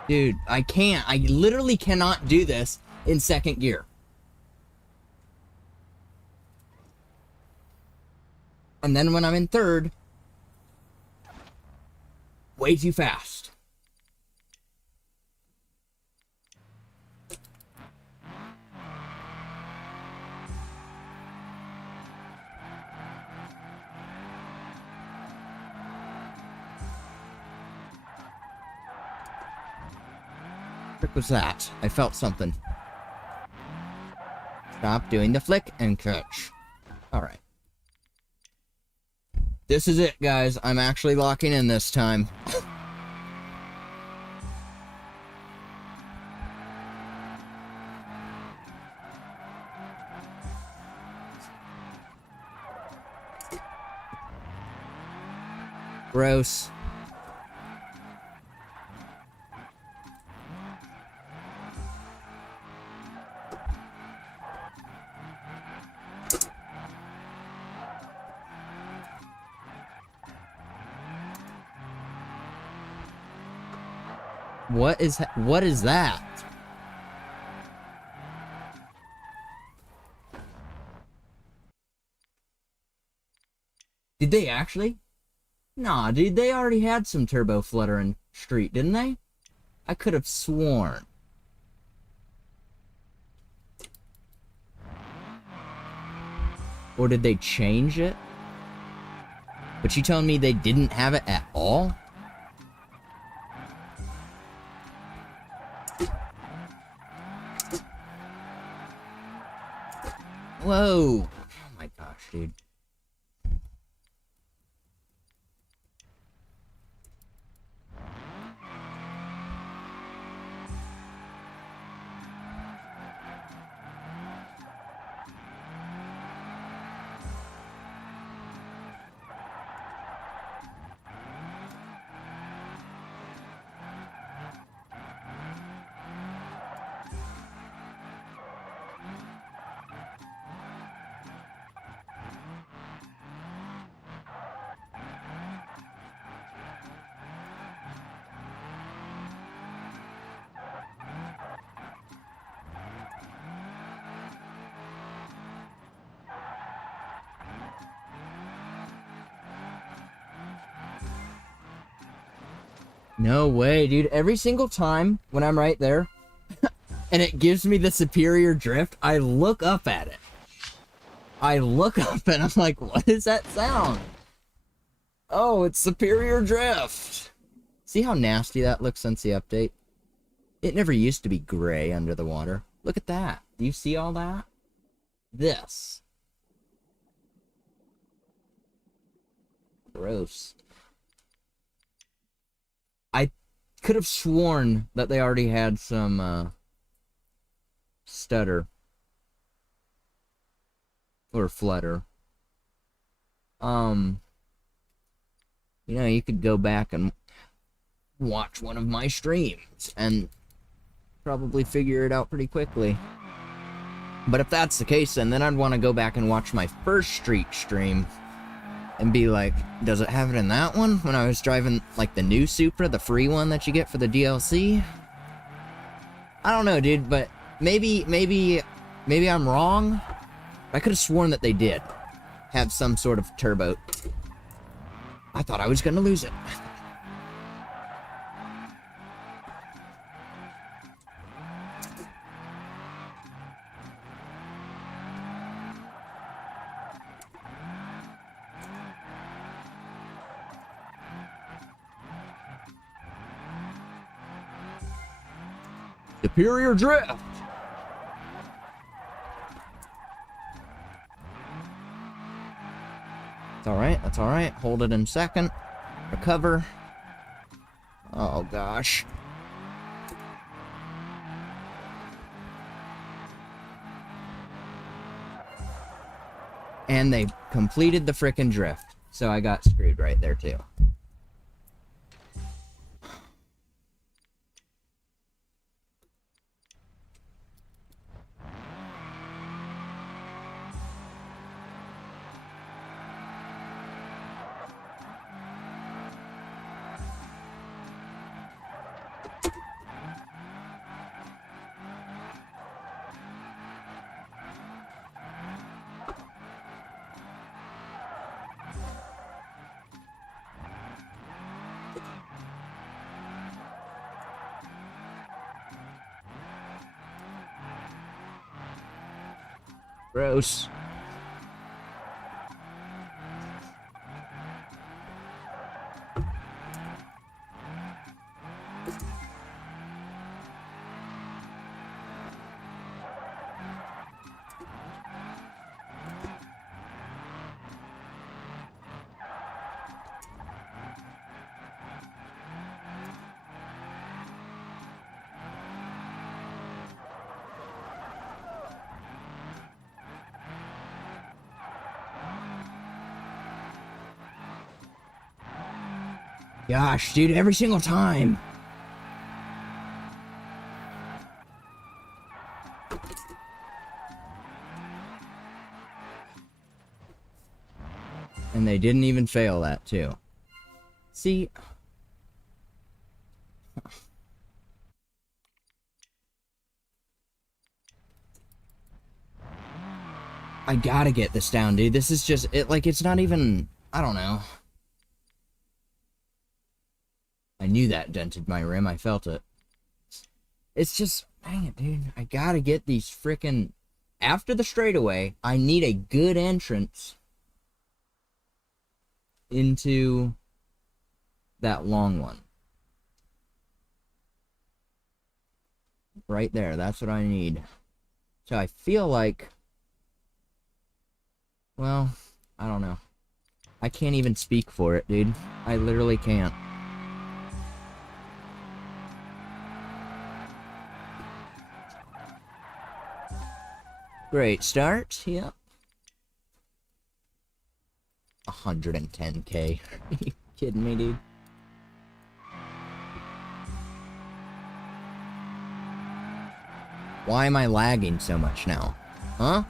Dude, I can't. I literally cannot do this in second gear. And then when I'm in third, way too fast. What was that? I felt something. Stop doing the flick and catch. Alright. This is it, guys. I'm actually locking in this time. Gross. What is that? Did they actually? Nah, dude, they already had some turbo flutter in Street, didn't they? I could have sworn. Or did they change it? But you telling me they didn't have it at all? Whoa. Oh my gosh, dude. No way, dude. Every single time when I'm right there and it gives me the superior drift, I look up at it. I look up and I'm like, what is that sound? Oh, it's superior drift. See how nasty that looks since the update? It never used to be gray under the water. Look at that. Do you see all that? This. Gross. I could have sworn that they already had some stutter or flutter. You know, you could go back and watch one of my streams and probably figure it out pretty quickly. But if that's the case, then I'd want to go back and watch my first Street stream and be like, does it have it in that one? When I was driving, like, the new Supra, the free one that you get for the DLC? I don't know, dude, but maybe I'm wrong. I could have sworn that they did have some sort of turbo. I thought I was gonna lose it. Superior drift. It's alright, that's alright. Hold it in second. Recover. Oh gosh. And they completed the frickin' drift. So I got screwed right there too. Gross. Gosh, dude, every single time. And they didn't even fail that, too. See? I gotta get this down, dude. This is just, like, it's not even I don't know. I knew that dented my rim. I felt it. It's just, dang it, dude. I gotta get these frickin'... After the straightaway, I need a good entrance into that long one. Right there. That's what I need. So I feel like... Well, I don't know. I can't even speak for it, dude. I literally can't. Great start, yep. 110K. Are you kidding me, dude? Why am I lagging so much now? Huh?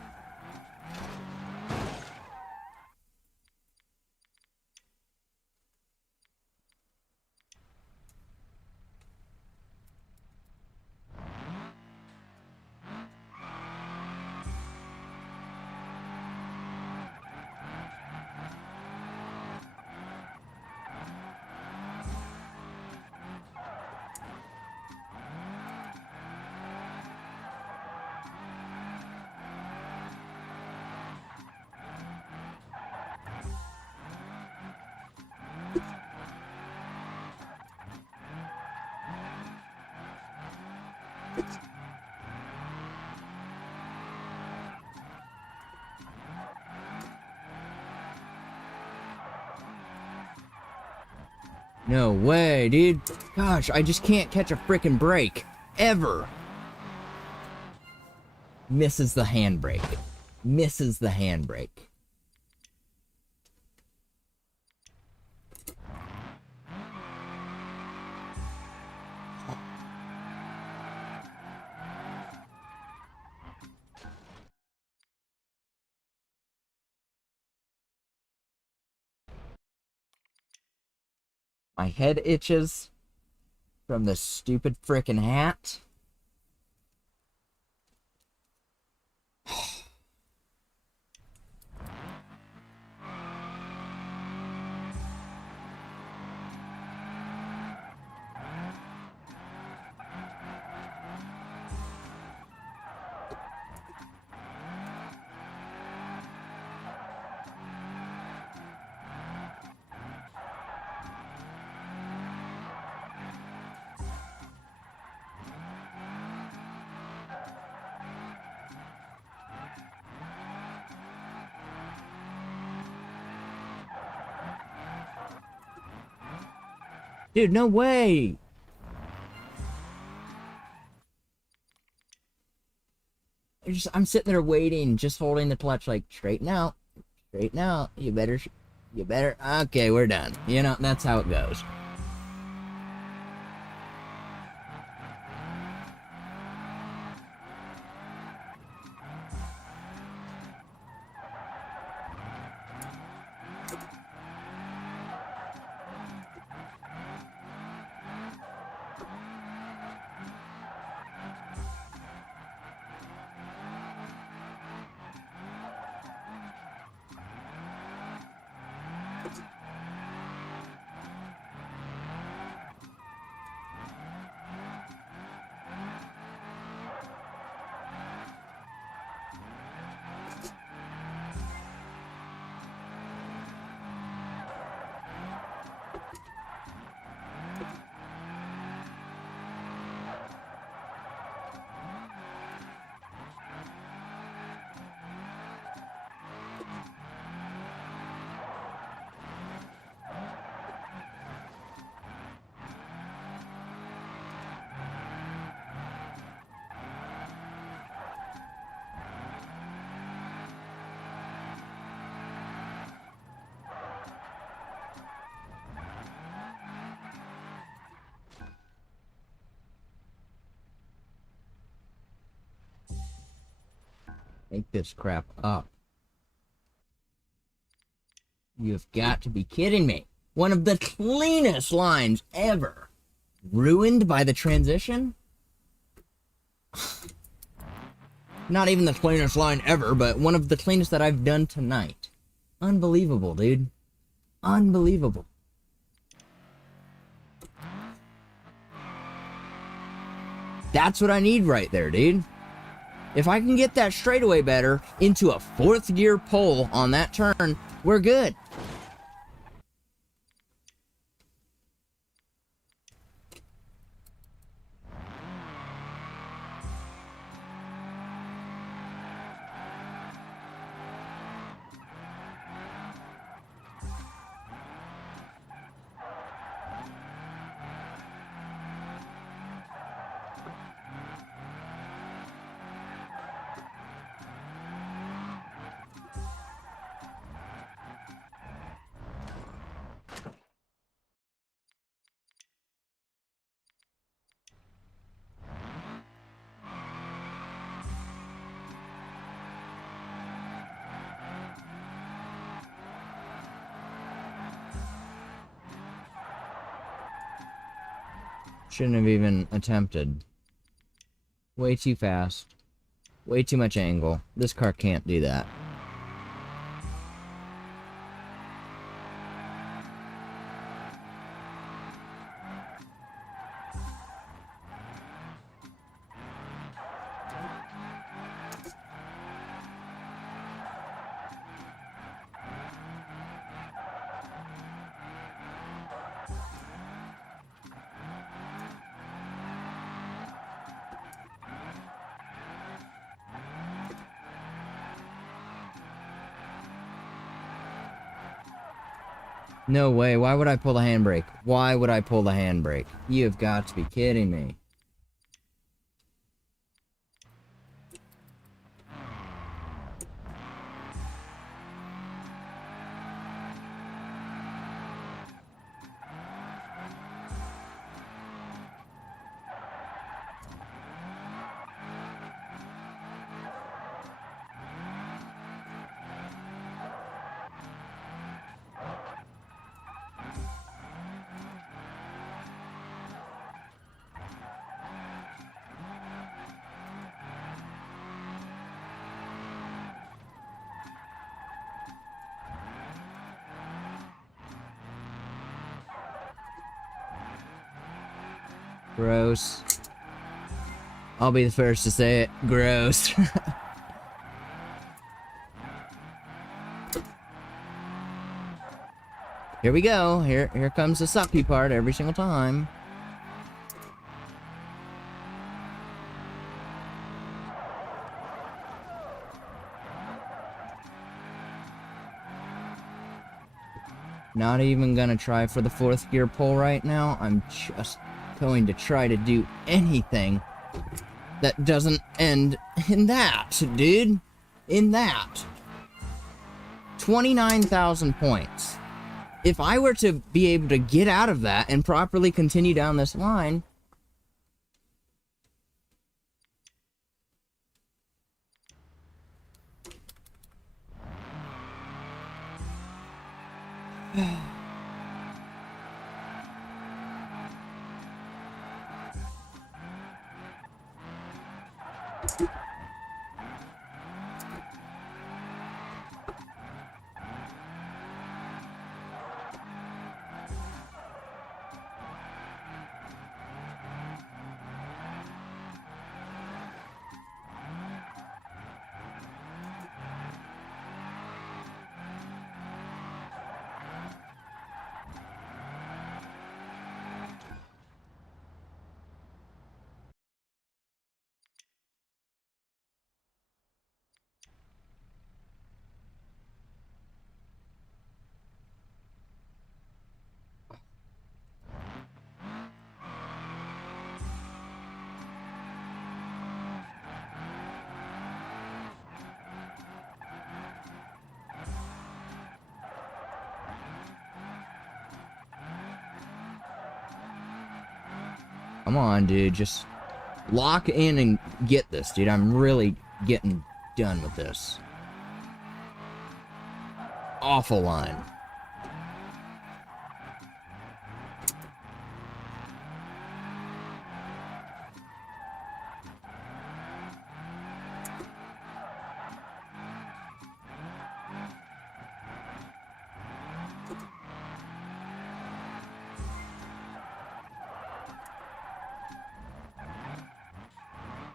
No way, dude. Gosh, I just can't catch a frickin' break. Ever. Misses the handbrake. Misses the handbrake. My head itches from the stupid frickin' hat. Dude, no way! I'm sitting there waiting, just holding the clutch like, straighten out. Straighten out. You better... Okay, we're done. You know, that's how it goes. Make this crap up. You've got to be kidding me. One of the cleanest lines ever. Ruined by the transition? Not even the cleanest line ever, but one of the cleanest that I've done tonight. Unbelievable, dude. Unbelievable. That's what I need right there, dude. If I can get that straightaway better into a 4th gear pull on that turn, we're good. Shouldn't have even attempted. Way too fast. Way too much angle. This car can't do that. No way. Why would I pull the handbrake? Why would I pull the handbrake? You have got to be kidding me. Gross. I'll be the first to say it. Gross. Here we go. Here comes the sucky part every single time. Not even gonna try for the 4th gear pull right now. I'm just going to try to do anything that doesn't end in that, dude. In that. 29,000 points. If I were to be able to get out of that and properly continue down this line... Come on, dude. Just lock in and get this, dude. I'm really getting done with this. Awful line.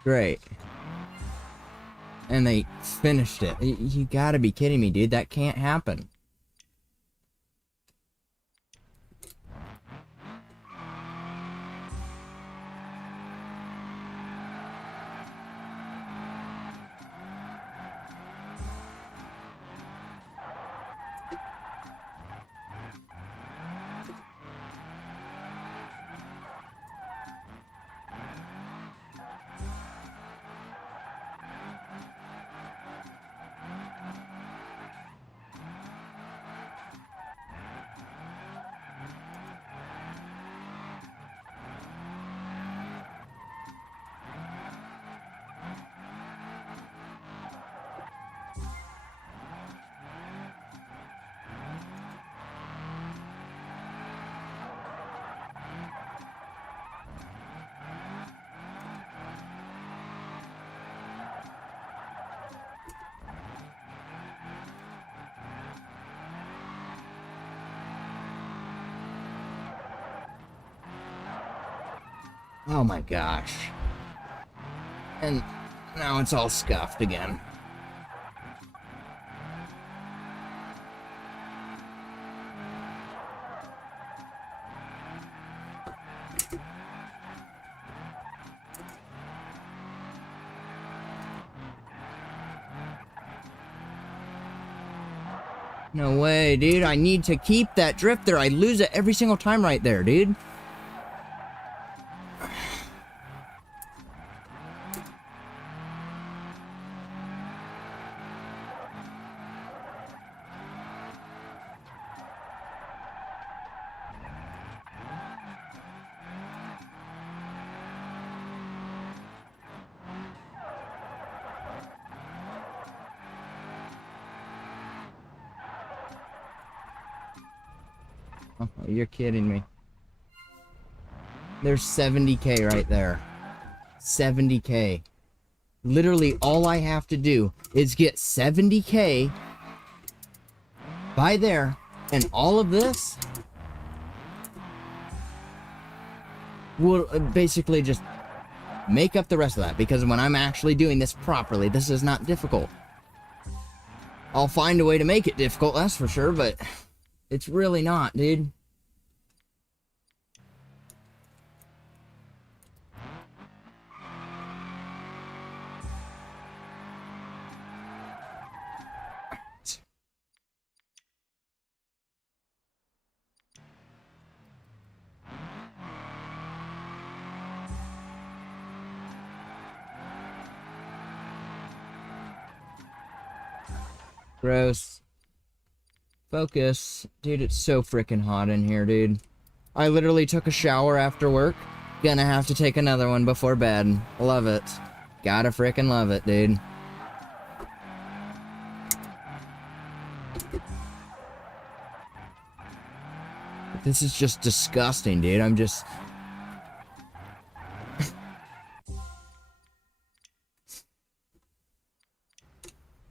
Great. And they finished it. You gotta be kidding me, dude. That can't happen. Oh my gosh. And now it's all scuffed again. No way, dude. I need to keep that drifter. I lose it every single time right there, dude. Oh, you're kidding me. There's 70K right there. 70K. Literally, all I have to do is get 70K by there, and all of this will basically just make up the rest of that, because when I'm actually doing this properly, this is not difficult. I'll find a way to make it difficult, that's for sure, but it's really not, dude. Gross. Focus. Dude, it's so freaking hot in here, dude. I literally took a shower after work. Gonna have to take another one before bed. Love it. Gotta freaking love it, dude. This is just disgusting, dude. I'm just...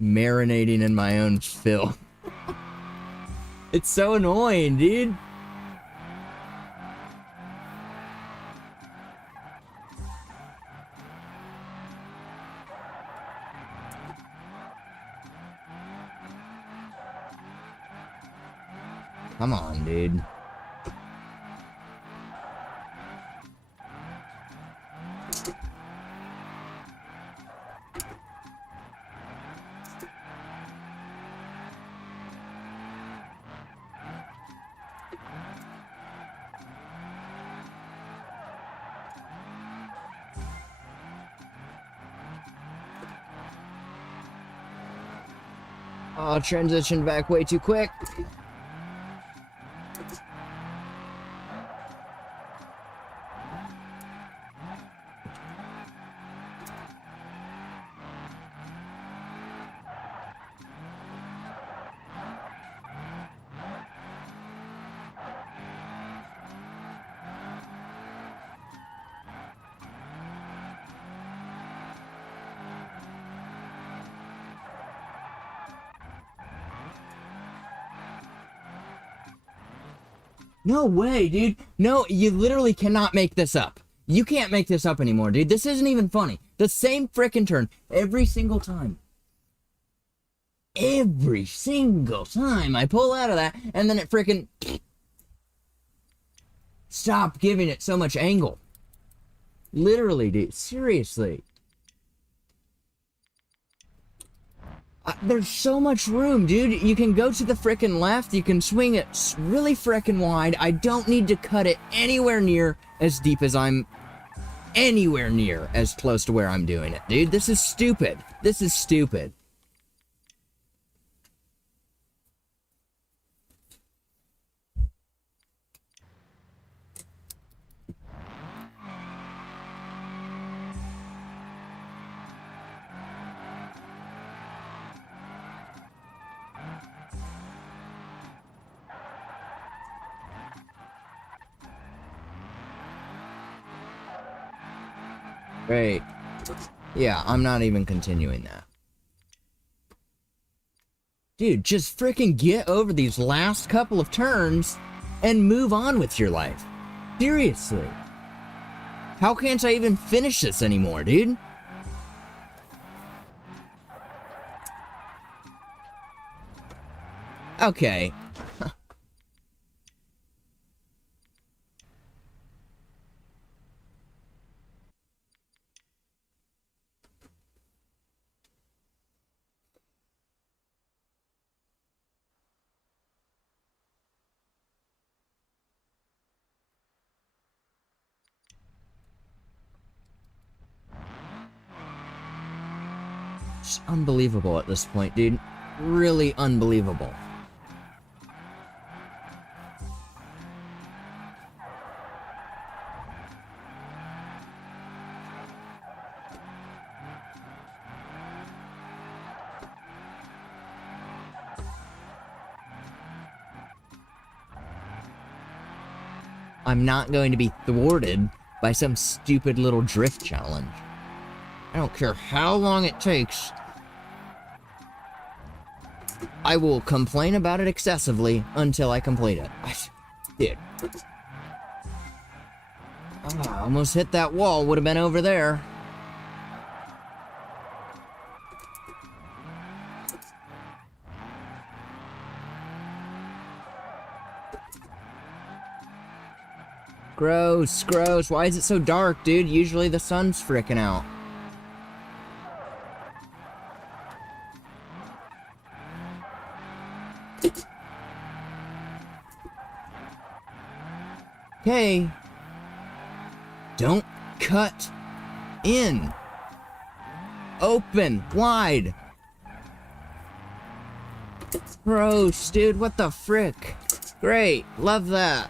marinating in my own filth. It's so annoying, dude. Come on, dude. Oh, transitioned back way too quick. No way, dude. No, you literally cannot make this up. You can't make this up anymore, dude. This isn't even funny. The same frickin' turn every single time. Every single time I pull out of that, and then it frickin'... Stop giving it so much angle. Literally, dude. Seriously. There's so much room, dude. You can go to the frickin' left. You can swing it really frickin' wide. I don't need to cut it anywhere near as deep as I'm... Anywhere near as close to where I'm doing it, dude. This is stupid. This is stupid. Great. Yeah, I'm not even continuing that. Dude, just freaking get over these last couple of turns and move on with your life. Seriously. How can't I even finish this anymore, dude? Okay. It's unbelievable at this point, dude. Really unbelievable. I'm not going to be thwarted by some stupid little drift challenge. I don't care how long it takes. I will complain about it excessively until I complete it. Dude. Oh, I almost hit that wall. Would have been over there. Gross, gross. Why is it so dark, dude? Usually the sun's frickin' out. Okay. Don't cut in. Open, wide. Gross, dude. What the frick? Great. Love that.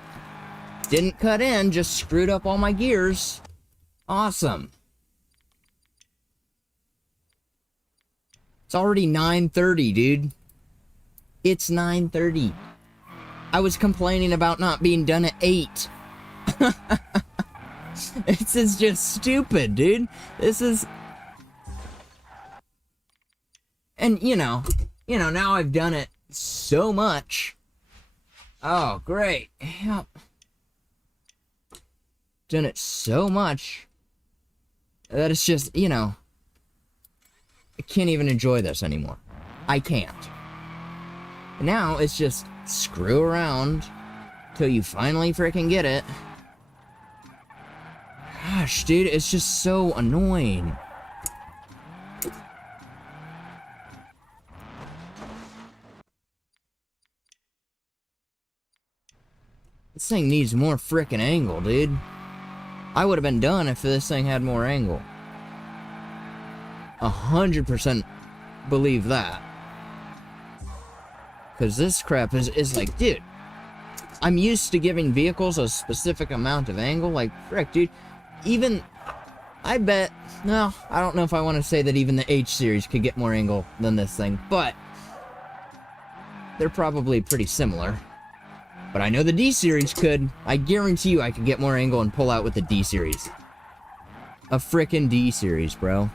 Didn't cut in, just screwed up all my gears. Awesome. It's already 9:30, dude. It's 9:30. I was complaining about not being done at 8. This is just stupid, dude. This is... And, you know, now I've done it so much. Oh, great. Yep. Done it so much that it's just, you know, I can't even enjoy this anymore. I can't. And now it's just screw around till you finally freaking get it. Gosh, dude, it's just so annoying. This thing needs more freaking angle, dude. I would have been done if this thing had more angle. 100% believe that. Because this crap is like, dude, I'm used to giving vehicles a specific amount of angle. Like, frick, dude. Even, I bet, no, I don't know if I want to say that even the H series could get more angle than this thing. But, they're probably pretty similar. But I know the D series could. I guarantee you I could get more angle and pull out with the D series. A frickin' D series, bro.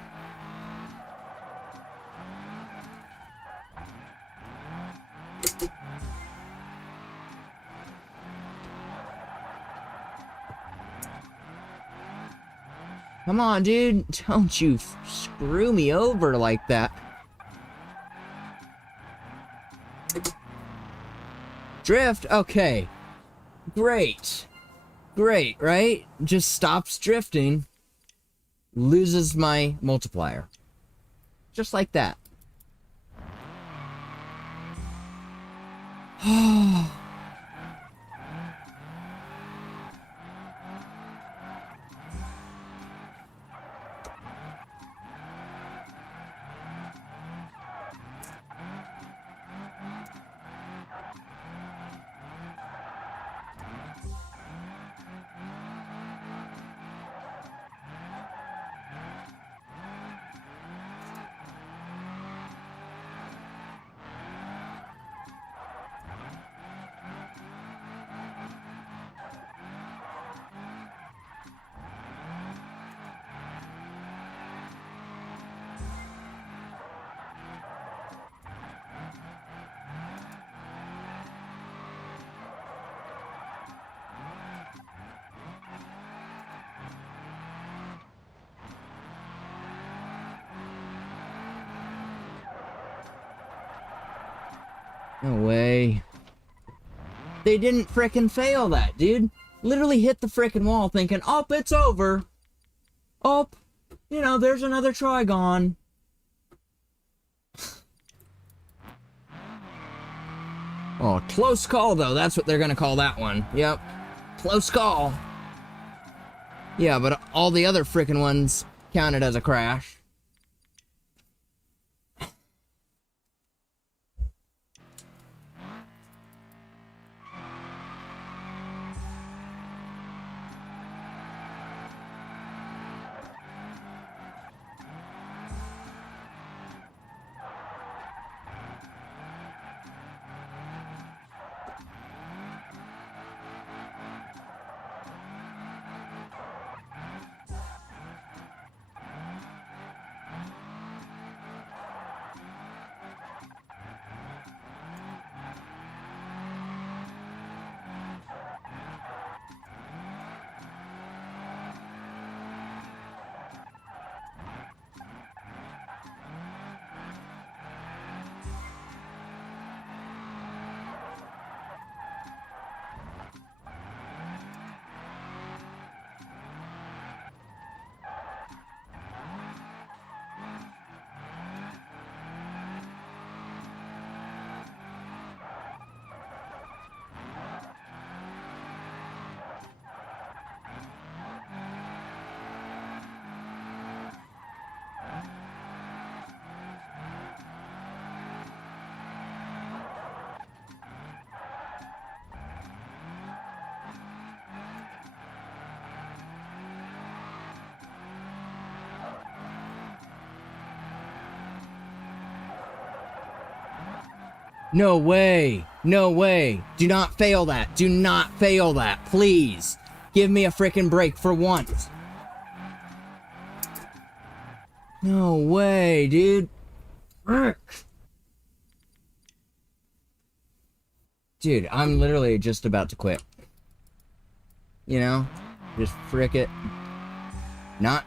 Come on, dude. Don't you screw me over like that. Drift? Okay. Great. Great, right? Just stops drifting. Loses my multiplier. Just like that. No way. They didn't frickin' fail that, dude. Literally hit the frickin' wall thinking, oh, it's over. Oh, you know, there's another try gone. Oh, close call, though. That's what they're gonna call that one. Yep. Close call. Yeah, but all the other frickin' ones counted as a crash. No way. No way. Do not fail that. Do not fail that. Please. Give me a frickin' break for once. No way, dude. Dude, I'm literally just about to quit. You know? Just frick it. Not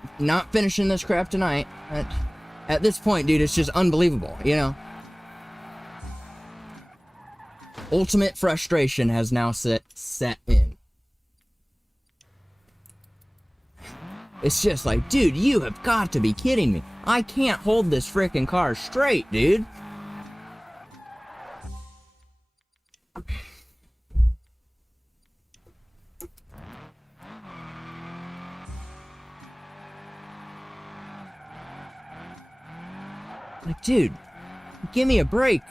finishing this crap tonight. At this point, dude, it's just unbelievable, you know? Ultimate frustration has now set in. It's just like, dude, you have got to be kidding me. I can't hold this frickin' car straight, dude. Like, dude, give me a break,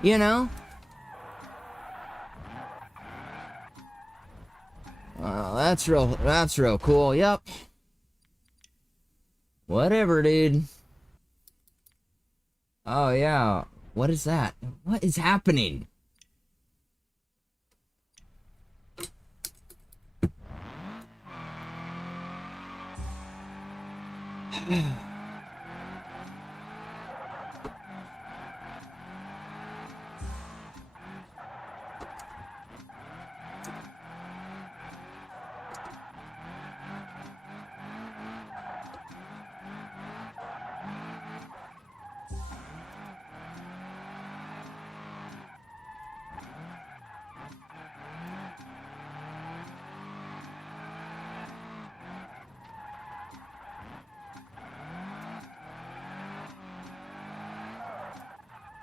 you know? That's real cool. Yep. Whatever, dude. Oh, yeah. What is that? What is happening?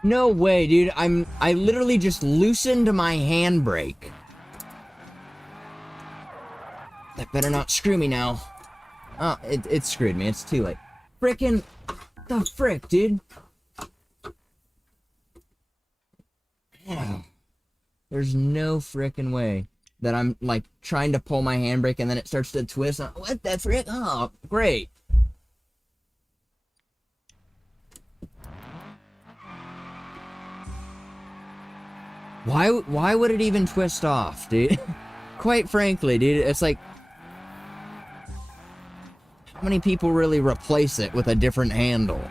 No way, dude. I literally just loosened my handbrake. That better not screw me now. Oh, it screwed me. It's too late. Frickin' the frick, dude. There's no frickin' way that I'm like trying to pull my handbrake and then it starts to twist. What the frick? Oh, great. Why would it even twist off, dude? Quite frankly, dude, it's like, how many people really replace it with a different handle?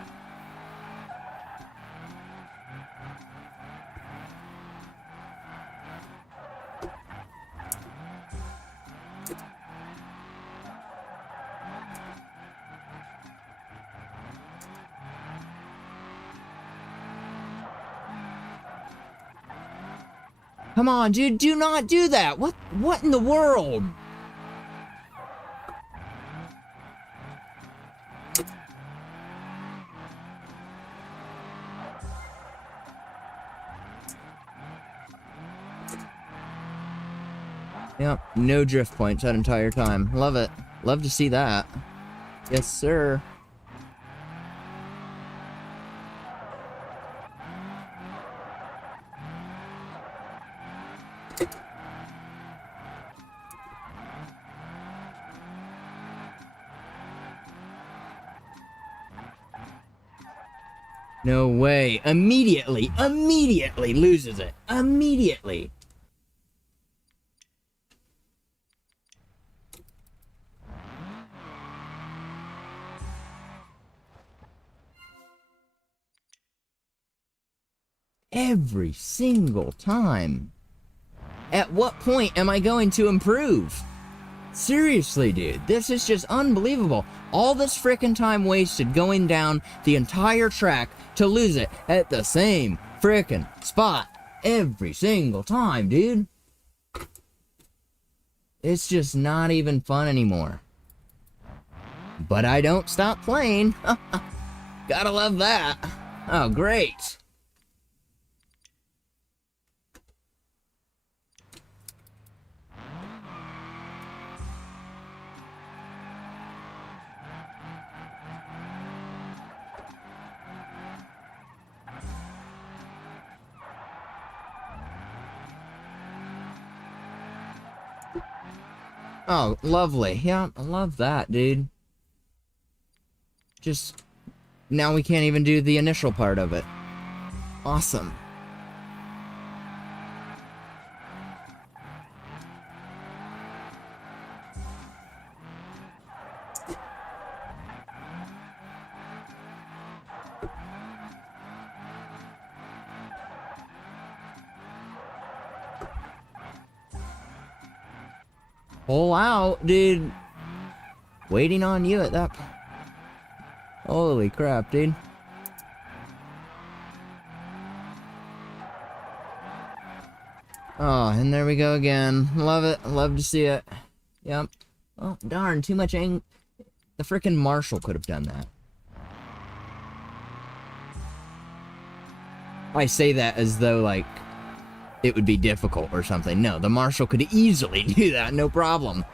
Come on, dude, do not do that. What in the world? Yep, no drift points that entire time. Love it. Love to see that. Yes, sir. No way. Immediately loses it. Immediately. Every single time. At what point am I going to improve? Seriously, dude, this is just unbelievable. All this frickin' time wasted going down the entire track to lose it at the same frickin' spot every single time, dude. It's just not even fun anymore. But I don't stop playing. Gotta love that. Oh, great. Oh, lovely. Yeah, I love that, dude. Just, now we can't even do the initial part of it. Awesome. Pull out, dude. Waiting on you at that. Holy crap, dude. Oh, and there we go again. Love it. Love to see it. Yep. Oh, darn. Too much The frickin' marshal could have done that. I say that as though, like, it would be difficult or something. No, the marshal could easily do that. No problem.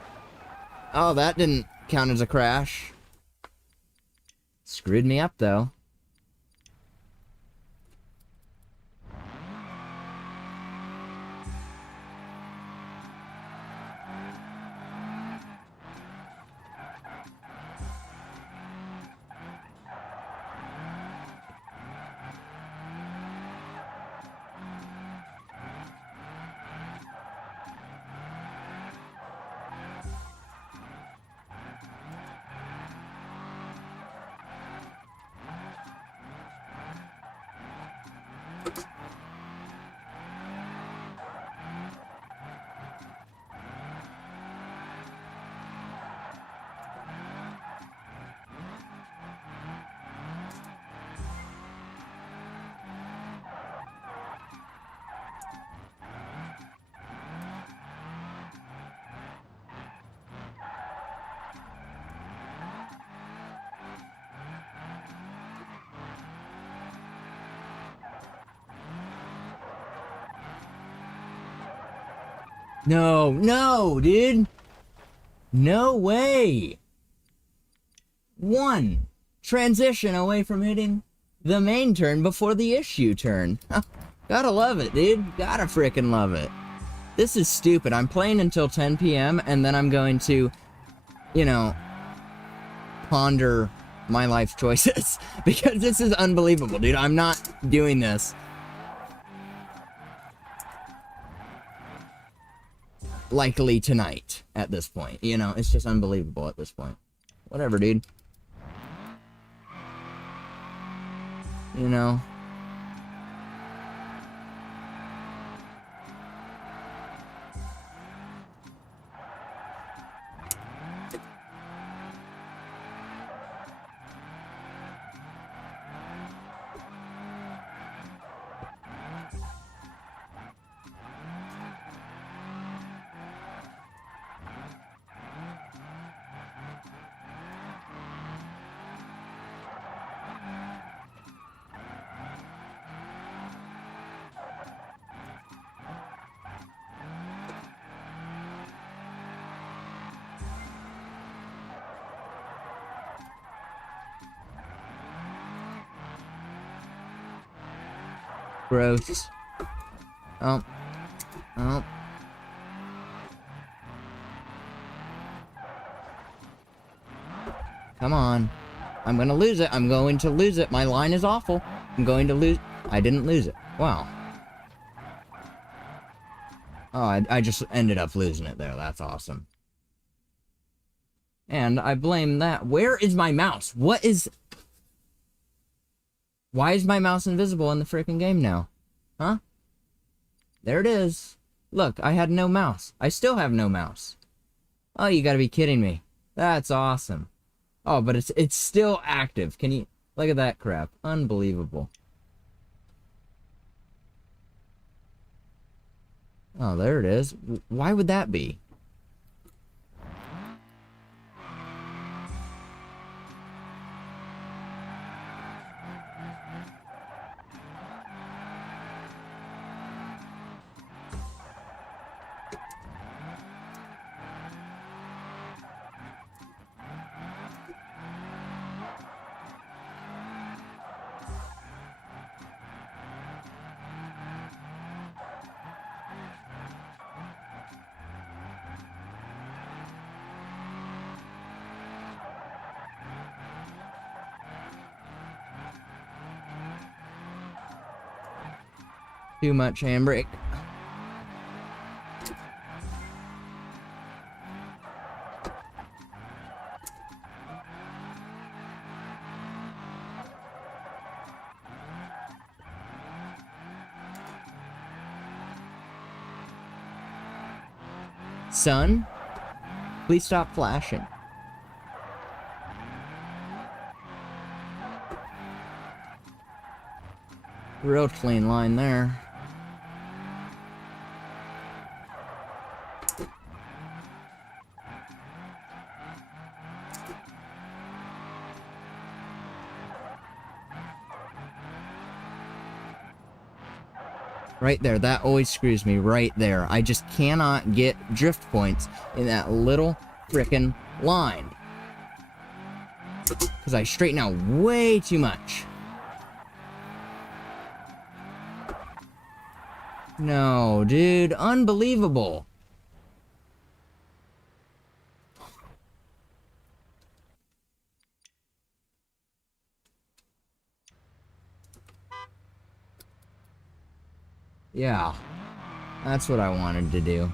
Oh, that didn't count as a crash. Screwed me up, though. No, no, dude. No way. One transition away from hitting the main turn before the issue turn. Gotta love it, dude. Gotta frickin' love it. This is stupid. I'm playing until 10 p.m. and then I'm going to, you know, ponder my life choices. Because this is unbelievable, dude. I'm not doing this likely tonight at this point. You know, it's just unbelievable at this point. Whatever, dude. You know. Gross. Oh. Oh. Come on. I'm gonna lose it. I'm going to lose it. My line is awful. I'm going to lose. I didn't lose it. Wow. Oh, I just ended up losing it there. That's awesome. And I blame that. Where is my mouse? What is... Why is my mouse invisible in the freaking game now? Huh? There it is. Look, I had no mouse. I still have no mouse. Oh, you gotta be kidding me. That's awesome. Oh, but it's still active. Can you... Look at that crap. Unbelievable. Oh, there it is. Why would that be? Too much handbrake. Son, please stop flashing. Real clean line there. Right there, that always screws me right there. I just cannot get drift points in that little frickin' line. Because I straighten out way too much. No, dude, unbelievable. Yeah, that's what I wanted to do.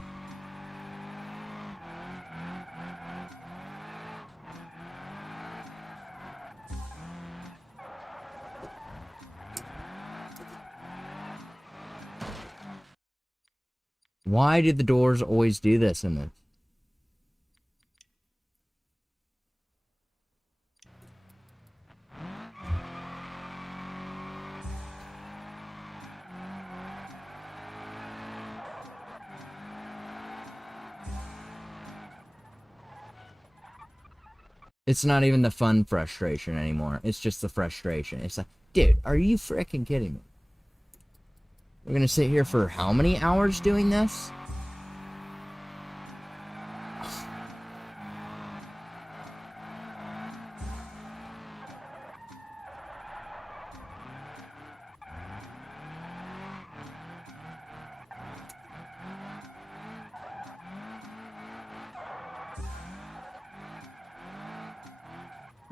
Why did the doors always do this in this? It's not even the fun frustration anymore. It's just the frustration. It's like, dude, are you freaking kidding me? We're gonna sit here for how many hours doing this?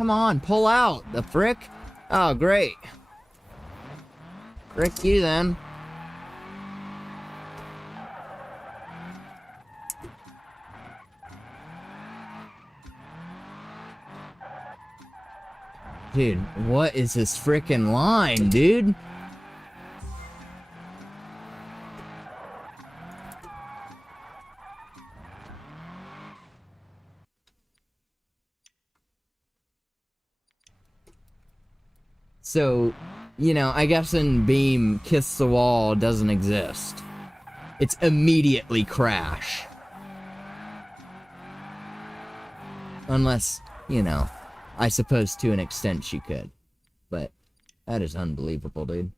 Come on, pull out. The frick? Oh, great. Frick you, then. Dude, what is this frickin' line, dude? So, you know, I guess in Beam, Kiss the Wall doesn't exist. It's immediately crash. Unless, you know, I suppose to an extent she could. But that is unbelievable, dude.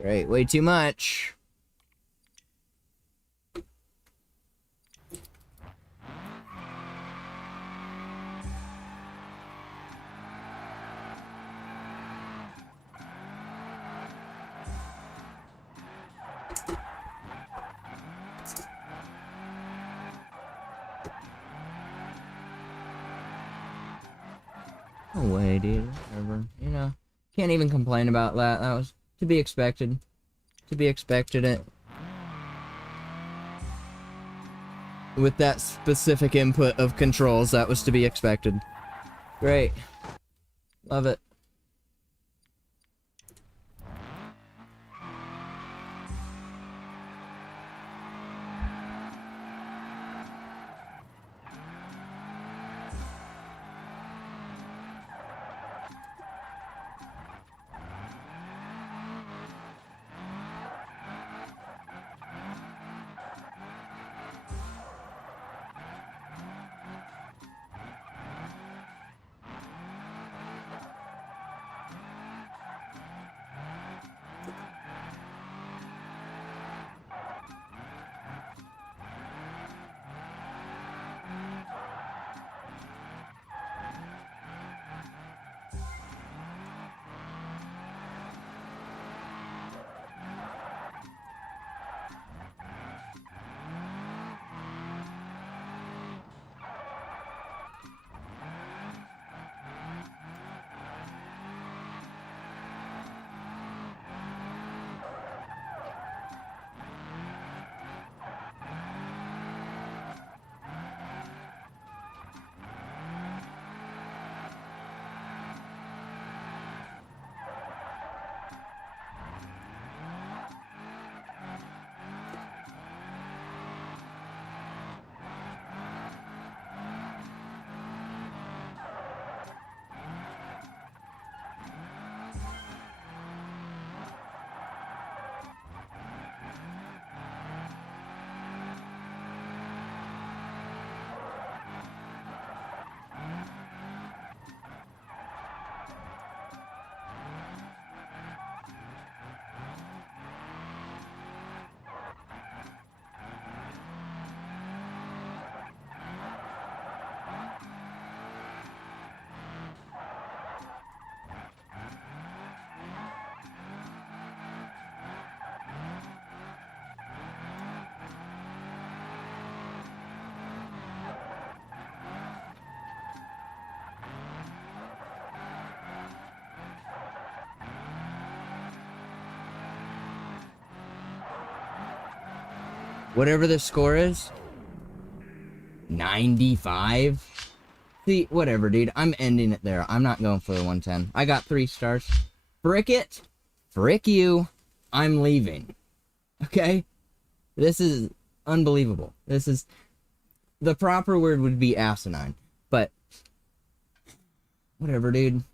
Great, way too much. No way, dude. Whatever. You know, can't even complain about that. That was to be expected. To be expected it. With that specific input of controls, that was to be expected. Great. Love it. Whatever the score is, 95? See, whatever, dude. I'm ending it there. I'm not going for the 110. I got 3 stars. Frick it. Frick you. I'm leaving. Okay? This is unbelievable. This is... The proper word would be asinine. But... Whatever, dude.